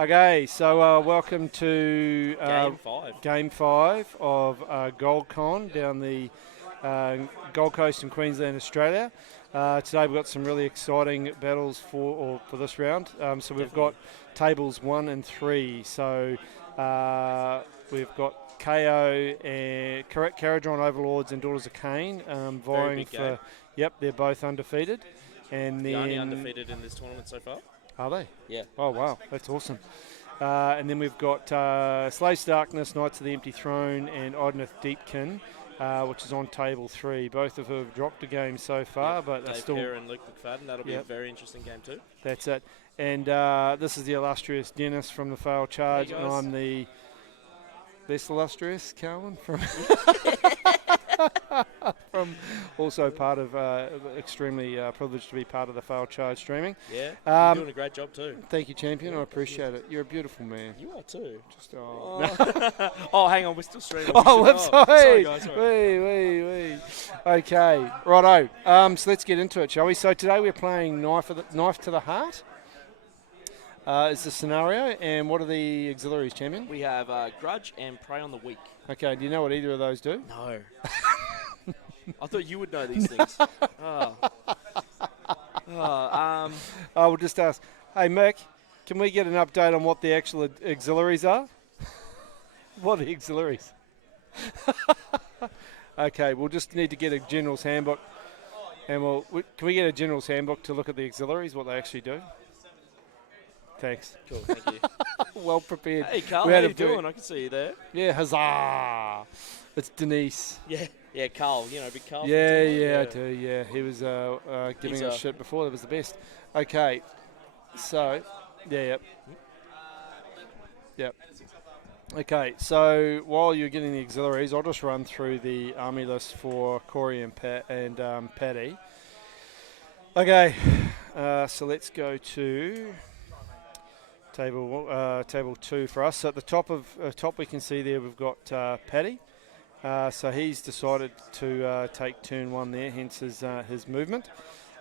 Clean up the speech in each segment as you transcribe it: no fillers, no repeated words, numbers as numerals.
Okay, so welcome to Game 5. Game 5 of GoldCon down the Gold Coast in Queensland, Australia. Today we've got some really exciting battles for this round. So we've got tables 1 and 3. So we've got KO and Caradron Overlords and Daughters of Cain vying for. Game. Yep, they're both undefeated. And The then only undefeated in this tournament so far. Are they? Yeah. Oh, wow. That's awesome. And then we've got Slaves to Darkness, Knights of the Empty Throne, and Idoneth Deepkin, which is on table 3. Both of who have dropped a game so far, but Dave still. Kerr and Luke McFadden. That'll be a very interesting game too. That's it. And this is the illustrious Dennis from the Fail Charge, and I'm the less illustrious Carlin from from also part of extremely privileged to be part of the Fail Charge streaming. Yeah, you're doing a great job too. Thank you, champion. I appreciate it. You're a beautiful man. You are too. Just Oh, hang on, we're still streaming. Sorry guys. Wee. Okay, righto. So let's get into it, shall we? So today we're playing Knife to the Heart. Is the scenario, and what are the auxiliaries, champion? We have Grudge and Prey on the Weak. Okay, do you know what either of those do? No. I thought you would know these things. I will just ask, hey Mick, can we get an update on what the actual auxiliaries are? What are the auxiliaries? Okay, we'll just need to get a general's handbook, and can we get a general's handbook to look at the auxiliaries, what they actually do? Thanks. Cool, thank you. Well prepared. Hey Carl, how you doing? I can see you there. Yeah, huzzah! It's Denise. Yeah, Carl. You know, big Carl. Yeah, I do. Yeah, he was giving us shit before. That was the best. Okay, so yep. Okay, so while you're getting the auxiliaries, I'll just run through the army list for Corey and Paddy. Okay, so let's go to table 2 for us. So at the top we can see there we've got Paddy. So he's decided to take turn 1 there, hence his movement.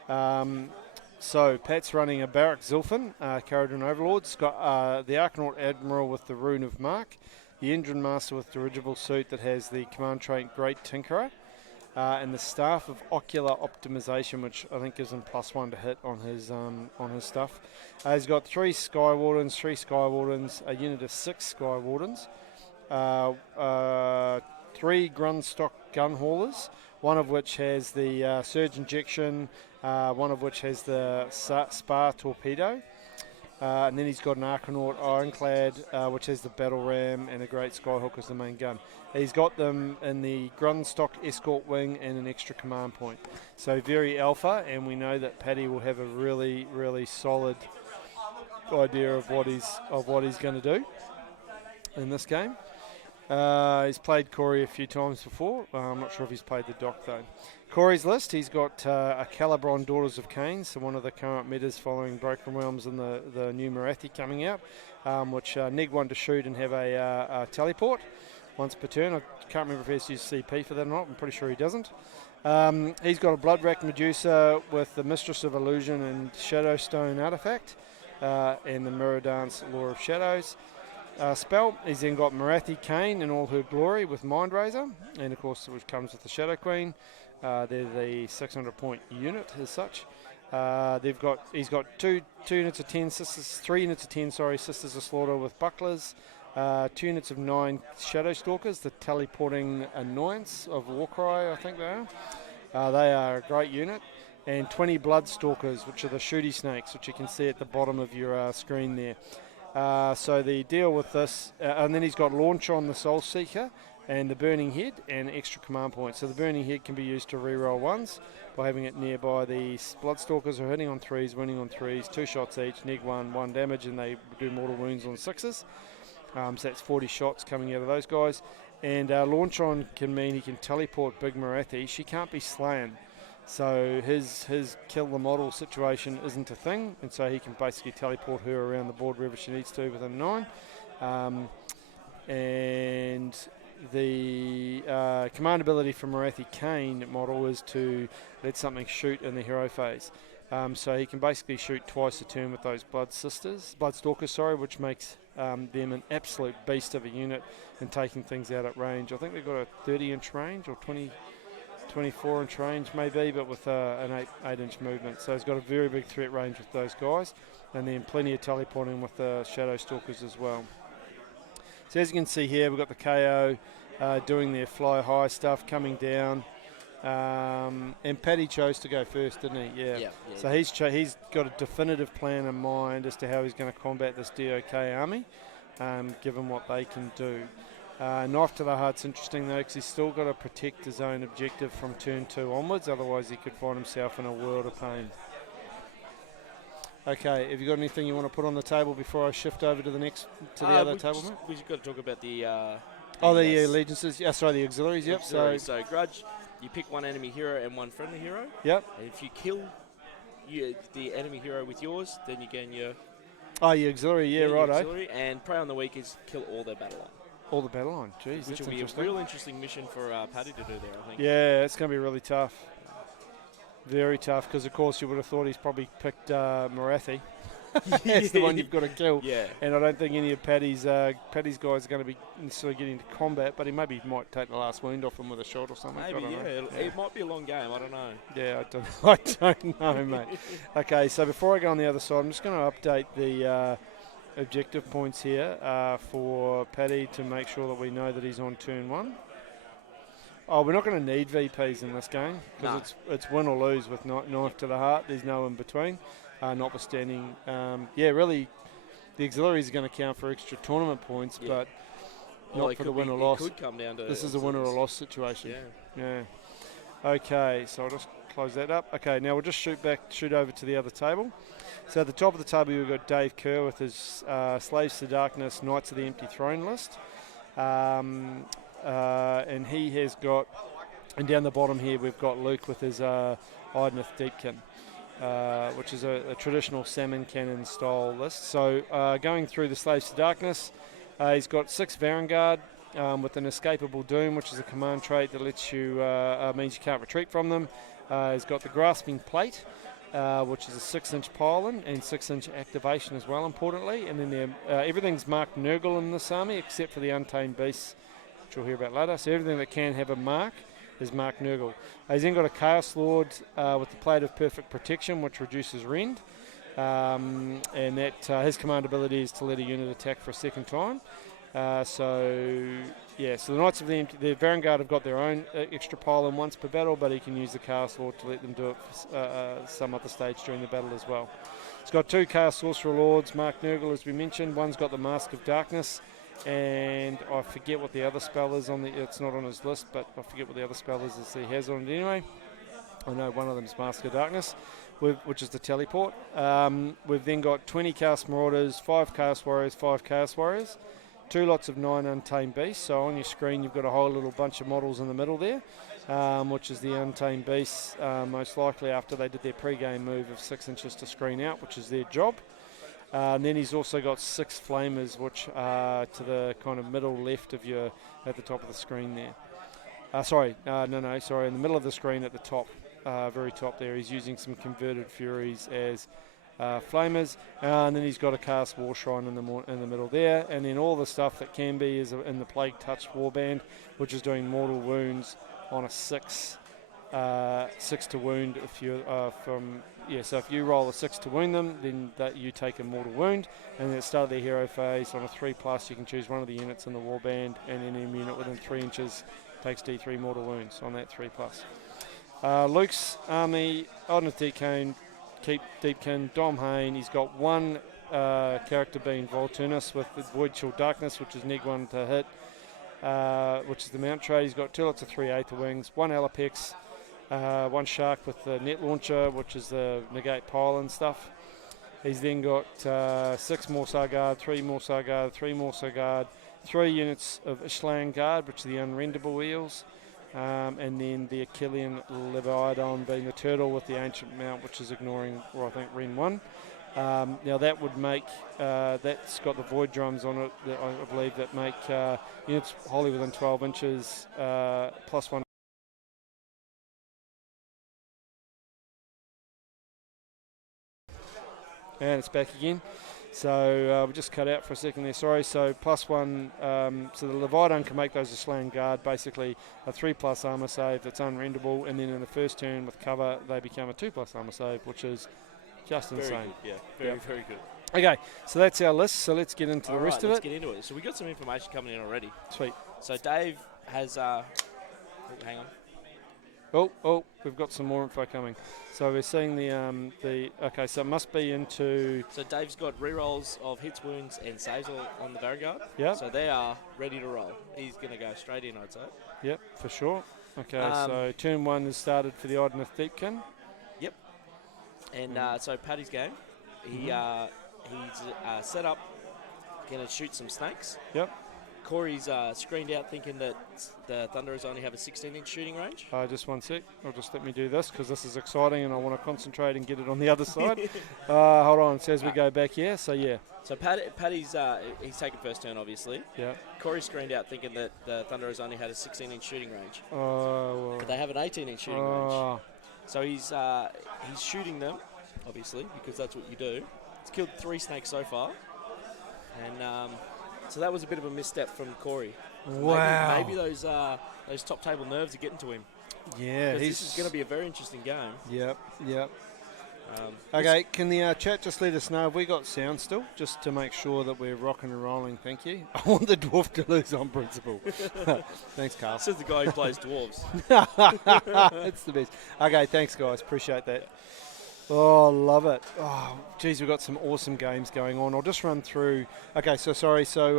So Pat's running a Barak Zilfin, Caradron Overlord. It's got the Arcanaut Admiral with the Rune of Mark, the Endrin Master with dirigible suit that has the command trait Great Tinkerer, and the Staff of Ocular Optimization, which I think gives him +1 to hit on his stuff. He's got 3 Skywardens, a unit of 6 Skywardens, 3 Grundstock gun haulers, one of which has the surge injection, one of which has the spar torpedo, and then he's got an Arcanaut Ironclad, which has the battle ram and a Great Skyhook as the main gun. He's got them in the Grundstock escort wing and an extra command point. So very alpha, and we know that Paddy will have a really, really solid idea of what he's going to do in this game. He's played Corey a few times before. I'm not sure if he's played the DoK though. Corey's list, he's got a Calibron Daughters of Cain, so one of the current metas following Broken Realms and the new Marathi coming out, which neg 1 to shoot and have a teleport once per turn. I can't remember if he has to use CP for that or not. I'm pretty sure he doesn't. He's got a Bloodrack Medusa with the Mistress of Illusion and Shadowstone Artifact, and the Mirror Dance Law of Shadows. Spell, he's then got Marathi Cain in all her glory with Mind Razor, and of course which comes with the Shadow Queen. They're the 600-point unit as such. He's got 2 units of 10 sisters, 3 units of 10 Sisters of Slaughter with bucklers, 2 units of 9 Shadow Stalkers, the teleporting annoyance of Warcry, I think they are. They are a great unit. And 20 Blood Stalkers, which are the shooty snakes, which you can see at the bottom of your screen there. So the deal with this, and then he's got Launch on the Soul Seeker and the Burning Head and extra command points. So the Burning Head can be used to reroll 1s by having it nearby. The Bloodstalkers are hitting on 3s, winning on 3s, 2 shots each, neg 1 damage, and they do mortal wounds on 6s. So that's 40 shots coming out of those guys. And Launch on can mean he can teleport Big Marathi. She can't be slain. So his kill the model situation isn't a thing, and so he can basically teleport her around the board wherever she needs to within 9. And the command ability for Marathi Cain model is to let something shoot in the hero phase. So he can basically shoot twice a turn with those Bloodstalkers, sorry, which makes them an absolute beast of a unit and taking things out at range. I think they've got a 30-inch range or 24-inch range maybe, but with an 8-inch movement. So he's got a very big threat range with those guys, and then plenty of teleporting with the Shadow Stalkers as well. So as you can see here, we've got the KO doing their fly high stuff, coming down. And Paddy chose to go first, didn't he? Yeah. So he's got a definitive plan in mind as to how he's going to combat this DoK army, given what they can do. Knife to the heart's interesting though, because he's still got to protect his own objective from turn 2 onwards, otherwise he could find himself in a world of pain. Okay, have you got anything you want to put on the table before I shift over to the other table, mate? We've got to talk about the allegiances. Yeah, sorry, the auxiliaries. Yep. So grudge, you pick one enemy hero and one friendly hero. Yep. And if you kill the enemy hero with yours, then you gain your. Oh, your auxiliary. Yeah, right. Auxiliary, and Prey on the Weak is kill all their battle line. All the battle line. Jeez, which will be a real interesting mission for Paddy to do there, I think. Yeah, it's going to be really tough. Very tough, because of course you would have thought he's probably picked Marathi. That's the one you've got to kill. Yeah. And I don't think any of Paddy's guys are going to be necessarily getting into combat, but he might take the last wound off him with a shot or something. Maybe, it might be a long game, I don't know. Yeah, I don't know, mate. Okay, so before I go on the other side, I'm just going to update the objective points here for Paddy to make sure that we know that he's on turn 1. Oh, we're not going to need VPs in this game because it's win or lose with knife to the heart. There's no in between, notwithstanding. Really, the auxiliaries are going to count for extra tournament points, but not for the win or loss. It could come down to this is a win or a loss situation. Yeah. Okay, so I'll just close that up. Okay, now we'll just shoot over to the other table. So at the top of the table, we've got Dave Kerr with his Slaves to Darkness, Knights of the Empty Throne list. And he has got, and down the bottom here we've got Luke with his Idoneth Deepkin, which is a traditional salmon cannon style list. So going through the Slaves to Darkness, he's got 6 Varangard with an Escapable Doom, which is a command trait that lets you means you can't retreat from them. He's got the Grasping Plate, which is a 6-inch pylon and 6-inch activation as well, importantly. And then everything's marked Nurgle in this army except for the Untamed Beasts, which we'll hear about later. So everything that can have a mark is marked Nurgle. He's then got a Chaos Lord with the Plate of Perfect Protection, which reduces rend. And that his command ability is to let a unit attack for a second time. So the Knights of the Varangard have got their own extra pylon once per battle, but he can use the Chaos Lord to let them do it for some other stage during the battle as well. He's got 2 Chaos Sorcerer Lords, marked Nurgle as we mentioned. One's got the Mask of Darkness, and I forget what the other spell is it's not on his list, but I forget what the other spell is he has on it anyway. I know one of them is Mask of Darkness, which is the teleport. We've then got 20 Chaos Marauders, 5 Chaos Warriors, 5 Chaos Warriors, 2 lots of 9 Untamed Beasts. So on your screen you've got a whole little bunch of models in the middle there, which is the Untamed Beasts, most likely after they did their pre-game move of 6 inches to screen out, which is their job. And then he's also got 6 Flamers, which are to the kind of middle left of you at the top of the screen there. Sorry, in the middle of the screen at the top, very top there. He's using some Converted Furies as Flamers, and then he's got a Cast War Shrine in the middle there. And then all the stuff that can be is in the Plague Touched Warband, which is doing mortal wounds on a 6 to wound if you so if you roll a 6 to wound them, then that you take a mortal wound, and then at the start of their hero phase on a 3+ you can choose one of the units in the warband, and any unit within 3 inches takes D3 mortal wounds on that 3+. Luke's army, Idoneth Deepkin, Dom Hain. He's got 1 character being Volturnus with the Void Chill Darkness, which is neg 1 to hit, which is the mount trait. He's got 2 lots of 3 Aether Wings, 1 Alapex, 1 Shark with the Net Launcher, which is the negate pile and stuff. He's then got 6 Morsar Guard, 3 Morsar Guard, 3 Morsar Guard, 3 units of Ishlan Guard, which are the unrendable eels, and then the Achillean Leviathan being the turtle with the Ancient Mount, which is ignoring, I think, Ren 1. Now that would make, that's got the Void Drums on it, that I believe, that make units wholly within 12 inches +1 And it's back again. So we just cut out for a second there, sorry. So +1, so the Leviathan can make those a slaying guard, basically a 3+ armor save that's unrenderable, and then in the first turn with cover, they become a 2+ armor save, which is just Very insane. good, yeah. Very good. Okay, so that's our list, so let's get into the rest of it. Let's get into it. So we got some information coming in already. Sweet. So Dave has, hang on. Oh, we've got some more info coming. So we're seeing okay, so it must be into... So Dave's got rerolls of hits, wounds, and saves all on the Vanguard. Yep. So they are ready to roll. He's going to go straight in, I'd say. Yep, for sure. Okay, so turn 1 has started for the Idoneth Deepkin. Yep. And so Paddy's game, he's set up, going to shoot some snakes. Yep. Corey's screened out thinking that the Thunderers only have a 16-inch shooting range. Just one sec. Just let me do this because this is exciting and I want to concentrate and get it on the other side. Hold on. It says we go back here, so yeah. So Paddy's he's taken first turn, obviously. Yeah. Corey screened out thinking that the Thunderers only had a 16-inch shooting range. Well. But they have an 18-inch shooting range. So he's shooting them, obviously, because that's what you do. He's killed 3 snakes so far. And... so that was a bit of a misstep from Corey. Wow. Maybe those top table nerves are getting to him. Yeah. This is going to be a very interesting game. Yep. Okay, can the chat just let us know if we got sound still, just to make sure that we're rocking and rolling, thank you. I want the dwarf to lose on principle. Thanks, Carl. Says the guy who plays dwarves. It's the best. Okay, thanks, guys. Appreciate that. Oh, love it. Oh, geez, we've got some awesome games going on. I'll just run through. Okay, so sorry. So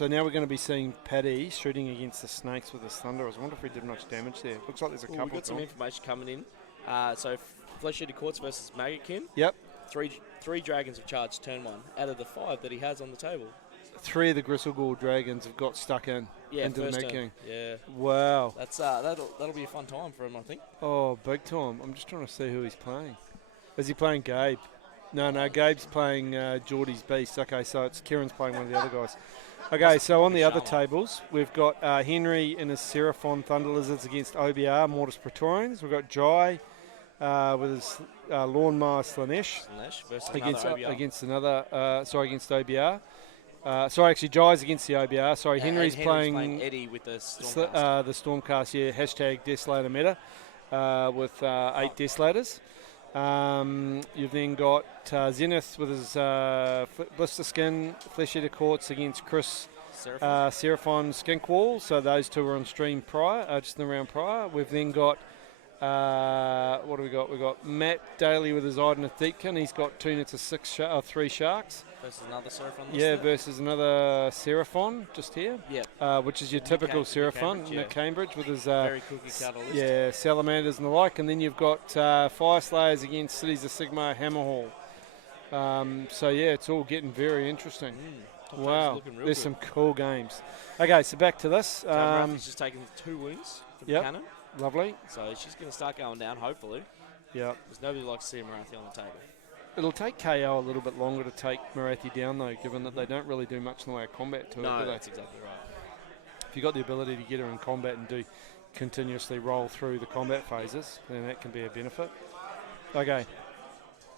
now we're going to be seeing Paddy shooting against the snakes with his Thunderers. I wonder if we did much damage there. Looks like there's a couple. We've got some information coming in. So Flesh-Eater Quartz versus Maggotkin. Yep. Three dragons have charged turn 1 out of the 5 that he has on the table. 3 of the Gristlegore dragons have got stuck into the Maggotkin. Yeah. Wow. That's that'll be a fun time for him, I think. Oh, big time. I'm just trying to see who he's playing. Is he playing Gabe? No, Gabe's playing Geordie's Beast. Okay, so it's Kieran's playing one of the other guys. Okay, so on the other tables, we've got Henry and his Seraphon Thunder Lizards against OBR, Mortis Praetorians. We've got Jai with his Lawnmower Slanesh against OBR. Actually, Jai's against the OBR. Sorry, Henry's playing Eddie with the Stormcast. The Stormcast, yeah, hashtag Desolator meta with 8 Desolators. You've then got Zenith with his Blister Skin, Flesh-Eater Quartz against Chris Seraphon Skinkwall. So those two were on stream prior, just in the round prior. We've then got, what do we got? We've got Matt Daly with his Idoneth Deepkin. He's got 2 nets of 3 sharks. Versus another Seraphon. Yeah, versus another Seraphon just here. Yeah. Which is your typical Seraphon, Nick Cambridge with his very cookie cutter list. Yeah, salamanders and the like. And then you've got Fire Slayers against Cities of Sigmar Hammerhall. So yeah, it's all getting very interesting. Wow, there's some cool games. Okay, so back to this. Rafi's just taken 2 wounds from the cannon. Lovely. So she's going to start going down, hopefully. Yeah. Because nobody likes to see Marathi on the table. It'll take KO a little bit longer to take Marathi down, though, given that they don't really do much in the way of combat to it. No, that's exactly right. If you've got the ability to get her in combat and continuously roll through the combat phases, then that can be a benefit. Okay.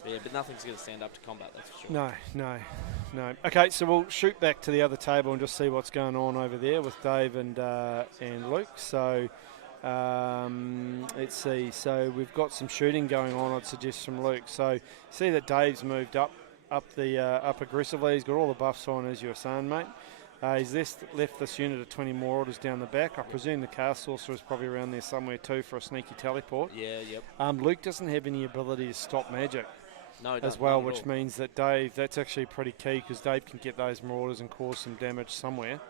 Yeah, but nothing's going to stand up to combat, that's for sure. No. Okay, so we'll shoot back to the other table and just see what's going on over there with Dave and Luke. So... let's see. So we've got some shooting going on, I'd suggest, from Luke. So see that Dave's moved up aggressively. He's got all the buffs on, as you were saying, mate. He's left this unit of 20 more orders down the back. I presume the Cast Sorcerer is probably around there somewhere too for a sneaky teleport. Yeah, yep. Luke doesn't have any ability to stop magic. No, as well, which means that Dave, that's actually pretty key because Dave can get those marauders and cause some damage somewhere.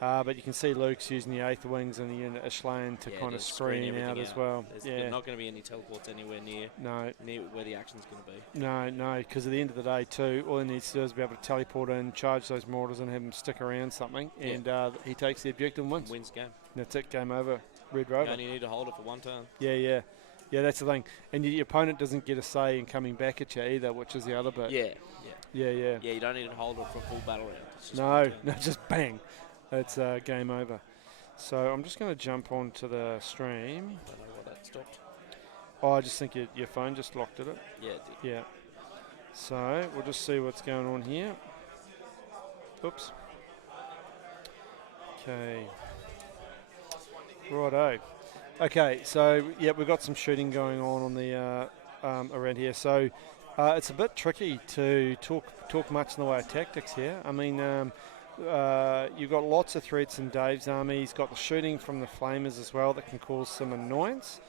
But you can see Luke's using the Aether Wings and the unit Ashlane to kind of screen out as well. There's not going to be any teleports anywhere near where the action's going to be. No, because at the end of the day too, all he needs to do is be able to teleport in, charge those marauders and have them stick around something, and he takes the objective and wins. Wins game. That's it, game over. Red Rover. You only need to hold it for 1 turn. Yeah, that's the thing. And your opponent doesn't get a say in coming back at you either, which is the other bit. Yeah, you don't need to hold it for a full battle round. It's just just bang. It's game over. So I'm just going to jump onto the stream. I don't know why that stopped. Oh, I just think your phone just locked at it. Yeah, it did. Yeah. So we'll just see what's going on here. Oops. Okay. Righto. Okay, so yeah, we've got some shooting going on the around here. So it's a bit tricky to talk much in the way of tactics here. I mean, you've got lots of threats in Dave's army. He's got the shooting from the flamers as well that can cause some annoyance.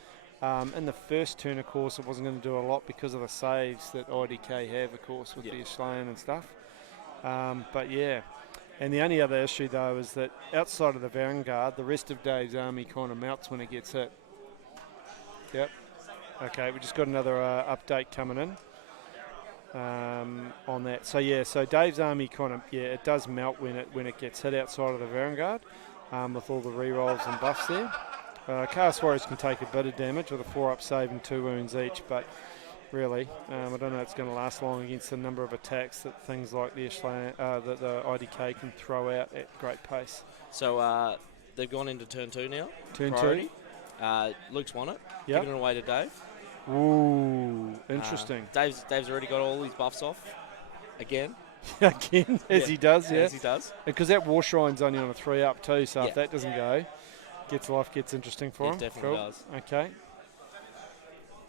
In the first turn, of course, it wasn't going to do a lot because of the saves that IDK have, of course, with the Ashlayan and stuff. But yeah. And the only other issue, though, is that outside of the Vanguard, the rest of Dave's army kind of melts when it gets hit. Yep. Okay, we just got another update coming in on that. So, yeah, so Dave's army kind of, it does melt when it gets hit outside of the Vanguard with all the rerolls and buffs there. Chaos Warriors can take a bit of damage with a 4-up save and 2 wounds each, but really, I don't know it's going to last long against the number of attacks that things like the IDK can throw out at great pace. So they've gone into turn 2 now. Turn Priority. 2. Luke's won it. Yep. Giving it away to Dave. Ooh, interesting. Dave's already got all his buffs off. Again. Again, as he does, yeah. As he does. Because that War Shrine's only on a 3-up too, so if that doesn't go, life gets interesting for him. It definitely does. Okay.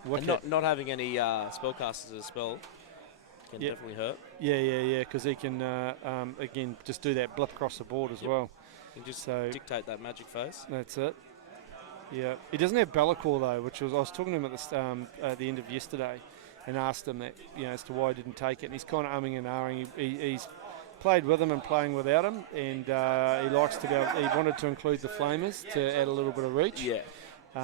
And not having any spellcasters as a spell can definitely hurt. Yeah, because he can, again, just do that blip across the board as well. And just dictate that magic phase. That's it. Yeah. He doesn't have Be'lakor, though, which was, I was talking to him at the end of yesterday and asked him that, as to why he didn't take it. And he's kind of umming and ahhing. He's played with him and playing without him, and he likes to go. He wanted to include the Flamers to add a little bit of reach. Yeah.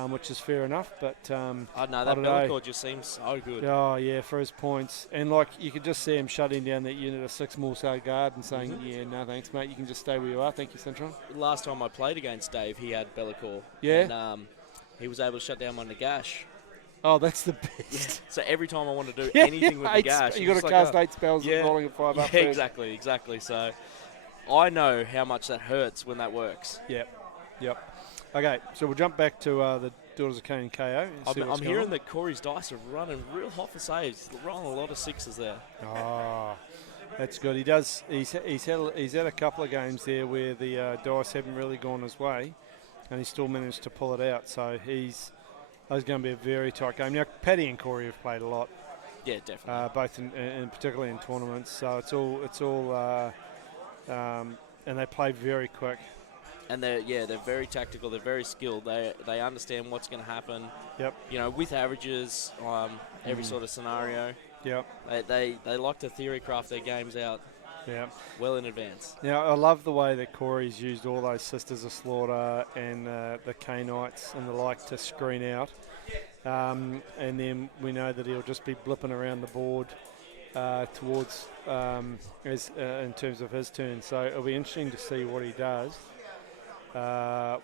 Which is fair enough, but I don't know, that Be'lakor just seems so good. Oh yeah, for his points, and like you could just see him shutting down that unit of 6 Morsar Guard and saying, "Yeah, no thanks, mate. You can just stay where you are. Thank you, Centron." Last time I played against Dave, he had Be'lakor. Yeah. And he was able to shut down my Nagash. Oh, that's the best. Yeah. So every time I want to do anything with Nagash, you got to cast 8 spells and rolling a 5 up. Yeah, exactly. So I know how much that hurts when that works. Yep. Okay, so we'll jump back to the Daughters of Cain KO. I'm hearing that Corey's dice are running real hot for saves. He's rolling a lot of 6s there. Oh, that's good. He does. He's had a couple of games there where the dice haven't really gone his way, and he still managed to pull it out. So he's going to be a very tight game. Now, Paddy and Corey have played a lot. Yeah, definitely. Both in particularly in tournaments. So it's all, and they play very quick. And they're very tactical. They're very skilled. They understand what's going to happen. Yep. With averages, every sort of scenario. Yep. They like to theory craft their games out. Yeah. Well in advance. Now I love the way that Corey's used all those Sisters of Slaughter and the Cainites and the like to screen out, and then we know that he'll just be blipping around the board towards in terms of his turn. So it'll be interesting to see what he does.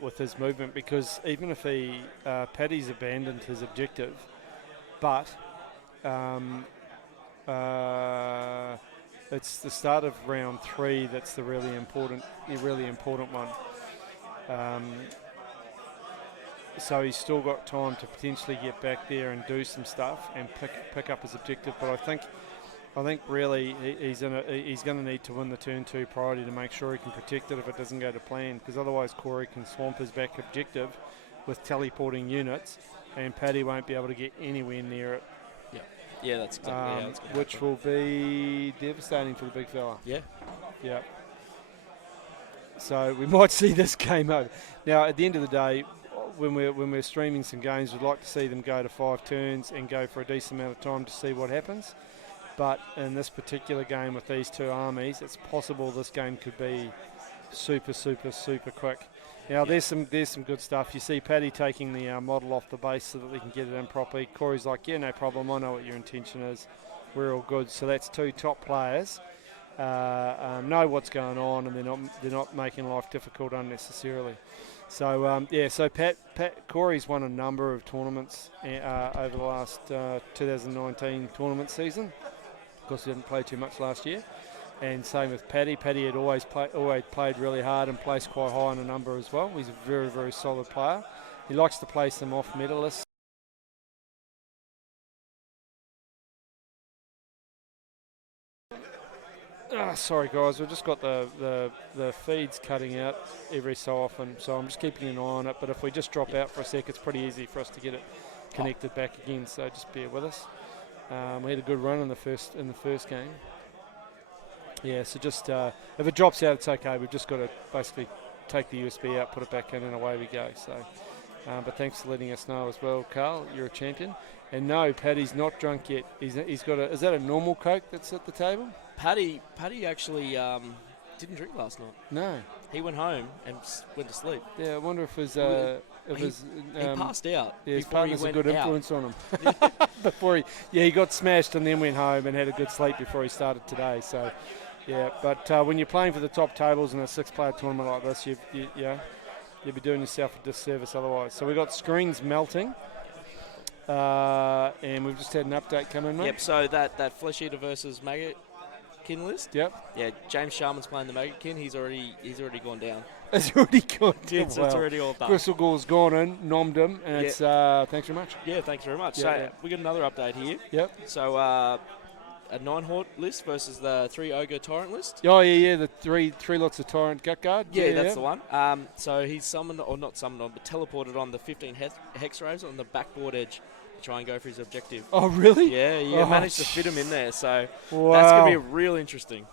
With his movement, because even if Paddy's abandoned his objective, but it's the start of round 3 that's the really important one. So he's still got time to potentially get back there and do some stuff and pick up his objective. But I think really he's going to need to win the turn 2 priority to make sure he can protect it if it doesn't go to plan, because otherwise Corey can swamp his back objective with teleporting units, and Paddy won't be able to get anywhere near it. Yeah, that's exactly how it's going to which happen. will be devastating for the big fella. Yeah. So we might see this game over. Now, at the end of the day, when we're streaming some games, we'd like to see them go to 5 turns and go for a decent amount of time to see what happens. But in this particular game with these 2 armies, it's possible this game could be super quick. Now there's some good stuff. You see Paddy taking the model off the base so that we can get it in properly. Corey's like, yeah, no problem. I know what your intention is. We're all good. So that's 2 top players know what's going on, and they're not making life difficult unnecessarily. So so Corey's won a number of tournaments over the last 2019 tournament season. Of course, he didn't play too much last year. And same with Paddy. Paddy had always played really hard and placed quite high in a number as well. He's a very, very solid player. He likes to play some off-medalists. Sorry guys, we've just got the feeds cutting out every so often, so I'm just keeping an eye on it. But if we just drop out for a sec, it's pretty easy for us to get it connected back again. So just bear with us. We had a good run in the first game. Yeah, so just if it drops out, it's okay. We've just got to basically take the USB out, put it back in, and away we go. So, but thanks for letting us know as well, Carl. You're a champion. And no, Paddy's not drunk yet. He's got a. Is that a normal Coke that's at the table? Paddy actually didn't drink last night. No. He went home and went to sleep. Yeah, I wonder if his he passed out. Yeah, his before he partner's a went good out. influence on him. Before he got smashed and then went home and had a good sleep before he started today. So, yeah. But when you're playing for the top tables in a 6-player tournament like this, you'd be doing yourself a disservice otherwise. So we've got screens melting. And we've just had an update come in, mate. Yep, so that Flesh Eater versus Maggot-kin list. Yep. Yeah, James Sharman's playing the Maggot-kin. He's already gone down. It's already gone down. It's already all done. Crystal Gore's gone in, nommed him, and it's thanks very much. Yeah, thanks very much. Yeah, we got another update here. Yep. So a 9-Hort list versus the 3 Ogre Tyrant list. Oh, yeah, the three lots of Tyrant Gut Guard. Yeah, that's the one. So he's summoned, or not summoned on, but teleported on the 15 Hex Rays on the backboard edge to try and go for his objective. Oh, really? Yeah, you managed to fit him in there, so that's wow. going to be real interesting.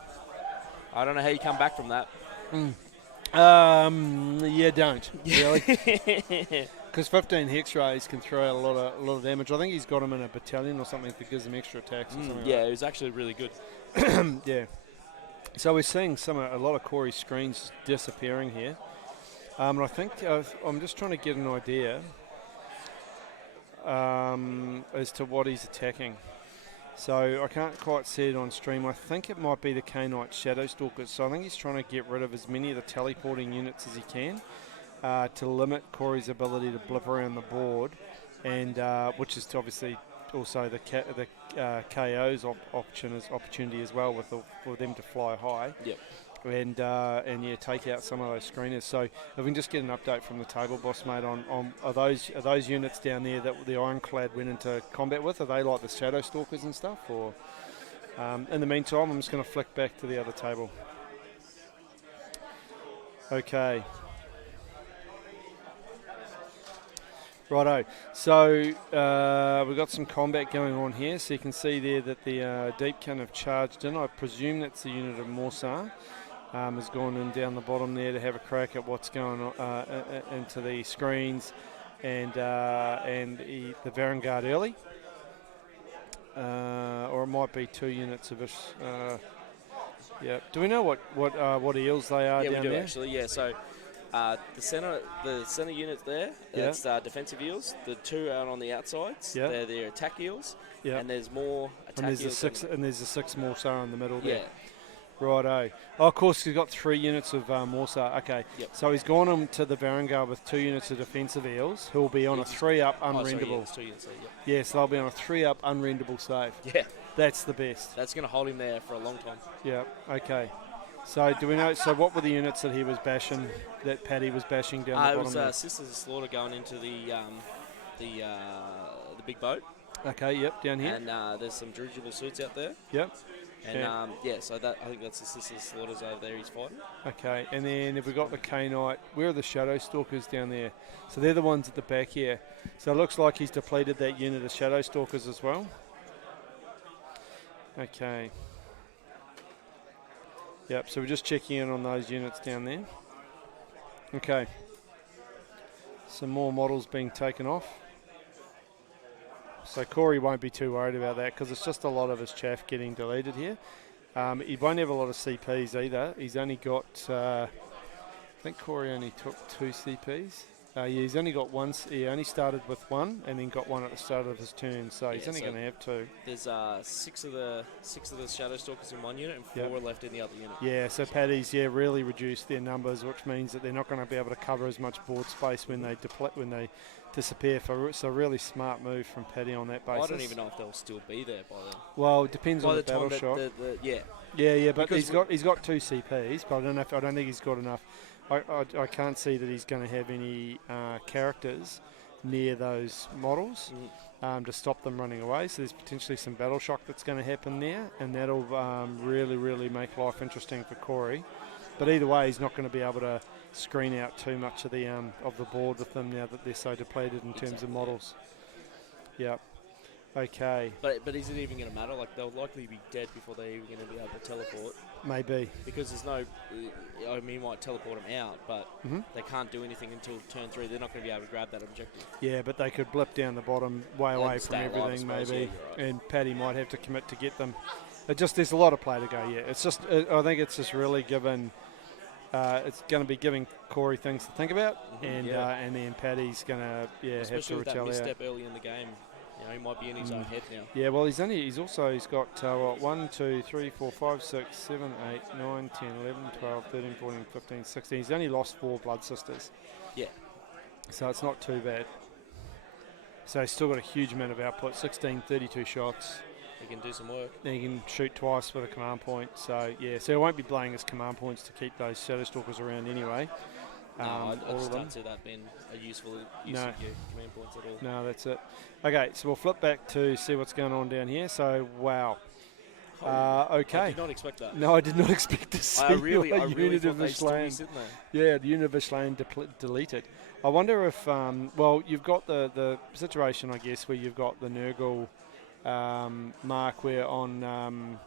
I don't know how you come back from that. Yeah, don't. Really. Because 15 Hex Rays can throw out a lot of damage. I think he's got him in a battalion or something that gives him extra attacks or something. Yeah, it was actually really good. Yeah. So we're seeing a lot of Corey's screens disappearing here. And I think I'm just trying to get an idea as to what he's attacking. So I can't quite see it on stream. I think it might be the K-Knight Shadow Stalkers. So I think he's trying to get rid of as many of the teleporting units as he can to limit Corey's ability to blip around the board, and which is obviously also the KO's opportunity as well for them to fly high. Yep. And take out some of those screeners. So if we can just get an update from the table boss, mate, on are those units down there that the Ironclad went into combat with? Are they like the Shadow Stalkers and stuff? Or in the meantime, I'm just going to flick back to the other table. Okay. Righto. So we've got some combat going on here. So you can see there that the Deepkin have charged in. I presume that's the unit of Morsar. Has gone in down the bottom there to have a crack at what's going on into the screens and the Varangard early. Or it might be 2 units of us. Yeah. Do we know what eels they are down there? Yeah, we do actually. Yeah. So the center units there, that's defensive eels. The 2 out on the outsides, they're their attack eels. Yeah. And there's more attack eels. There's a 6 Morsar in the middle there. Yeah. Righto. Oh, of course, he's got 3 units of Morsar. Okay. Yep. So he's gone into the Varangard with 2 units of defensive eels, who will be on a 3-up unrendable. Sorry, 2 units there, Yes, they'll be on a 3-up unrendable save. Yeah. That's the best. That's going to hold him there for a long time. Yeah. Okay. So do we know? So what were the units that he was bashing? That Paddy was bashing down the bottom? It was Sisters of Slaughter going into the big boat. Okay. Yep. Down here. And there's some dirigible suits out there. Yep. And so I think that's the Sisters of Slaughters over there he's fighting. Okay. And then if we got the K-Knight, where are the Shadow Stalkers down there? So they're the ones at the back here. So it looks like he's depleted that unit of Shadow Stalkers as well. Okay. Yep, so we're just checking in on those units down there. Okay. Some more models being taken off. So Corey won't be too worried about that because it's just a lot of his chaff getting deleted here. He won't have a lot of CPs either. He's only got, I think Corey only took 2 CPs. He's only got 1. He only started with 1 and then got 1 at the start of his turn. So he's only going to have 2. There's 6 of the Shadow Stalkers in one unit and 4 left in the other unit. Yeah, so Paddy's really reduced their numbers, which means that they're not going to be able to cover as much board space when they disappear. So a really smart move from Paddy on that basis. I don't even know if they'll still be there by then. Well, it depends on the battle shock. Yeah, but he's got 2 CPs, but I don't think he's got enough. I can't see that he's going to have any characters near those models. to stop them running away. So there's potentially some battle shock that's going to happen there, and that'll really, really make life interesting for Corey. But either way, he's not going to be able to screen out too much of the board with them now that they're so depleted in terms of models. Yep. Okay. But is it even going to matter? Like, they'll likely be dead before they're even going to be able to teleport. Maybe. Because there's no... I mean, you might teleport them out, but they can't do anything until turn 3. They're not going to be able to grab that objective. Yeah, but they could blip down the bottom way away from everything, maybe. Yeah, right. And Paddy might have to commit to get them. There's a lot of play to go, yeah. It's just... I think it's just really given... it's going to be giving Corey things to think about, and then Paddy's going to have to Especially with that retaliate. misstep early in the game. You know, he might be in his own head now. Yeah, well, he's got 1, 2, 3, 4, 5, 6, 7, 8, 9, 10, 11, 12, 13, 14, 15, 16. He's only lost 4 Blood Sisters. Yeah. So it's not too bad. So he's still got a huge amount of output, 16, 32 shots. He can do some work. Then he can shoot twice with a command point. So, yeah, so he won't be blowing his command points to keep those Shadow Stalkers around anyway. No, I just don't see that being a useful use of your command points at all. No, that's it. Okay, so we'll flip back to see what's going on down here. So, wow. Okay. I did not expect that. No, I did not expect to see I really Unit thought they'd still be sitting there. Yeah, the Unit of Lane deleted. I wonder if, well, you've got the situation, I guess, where you've got the Nurgle mark where on,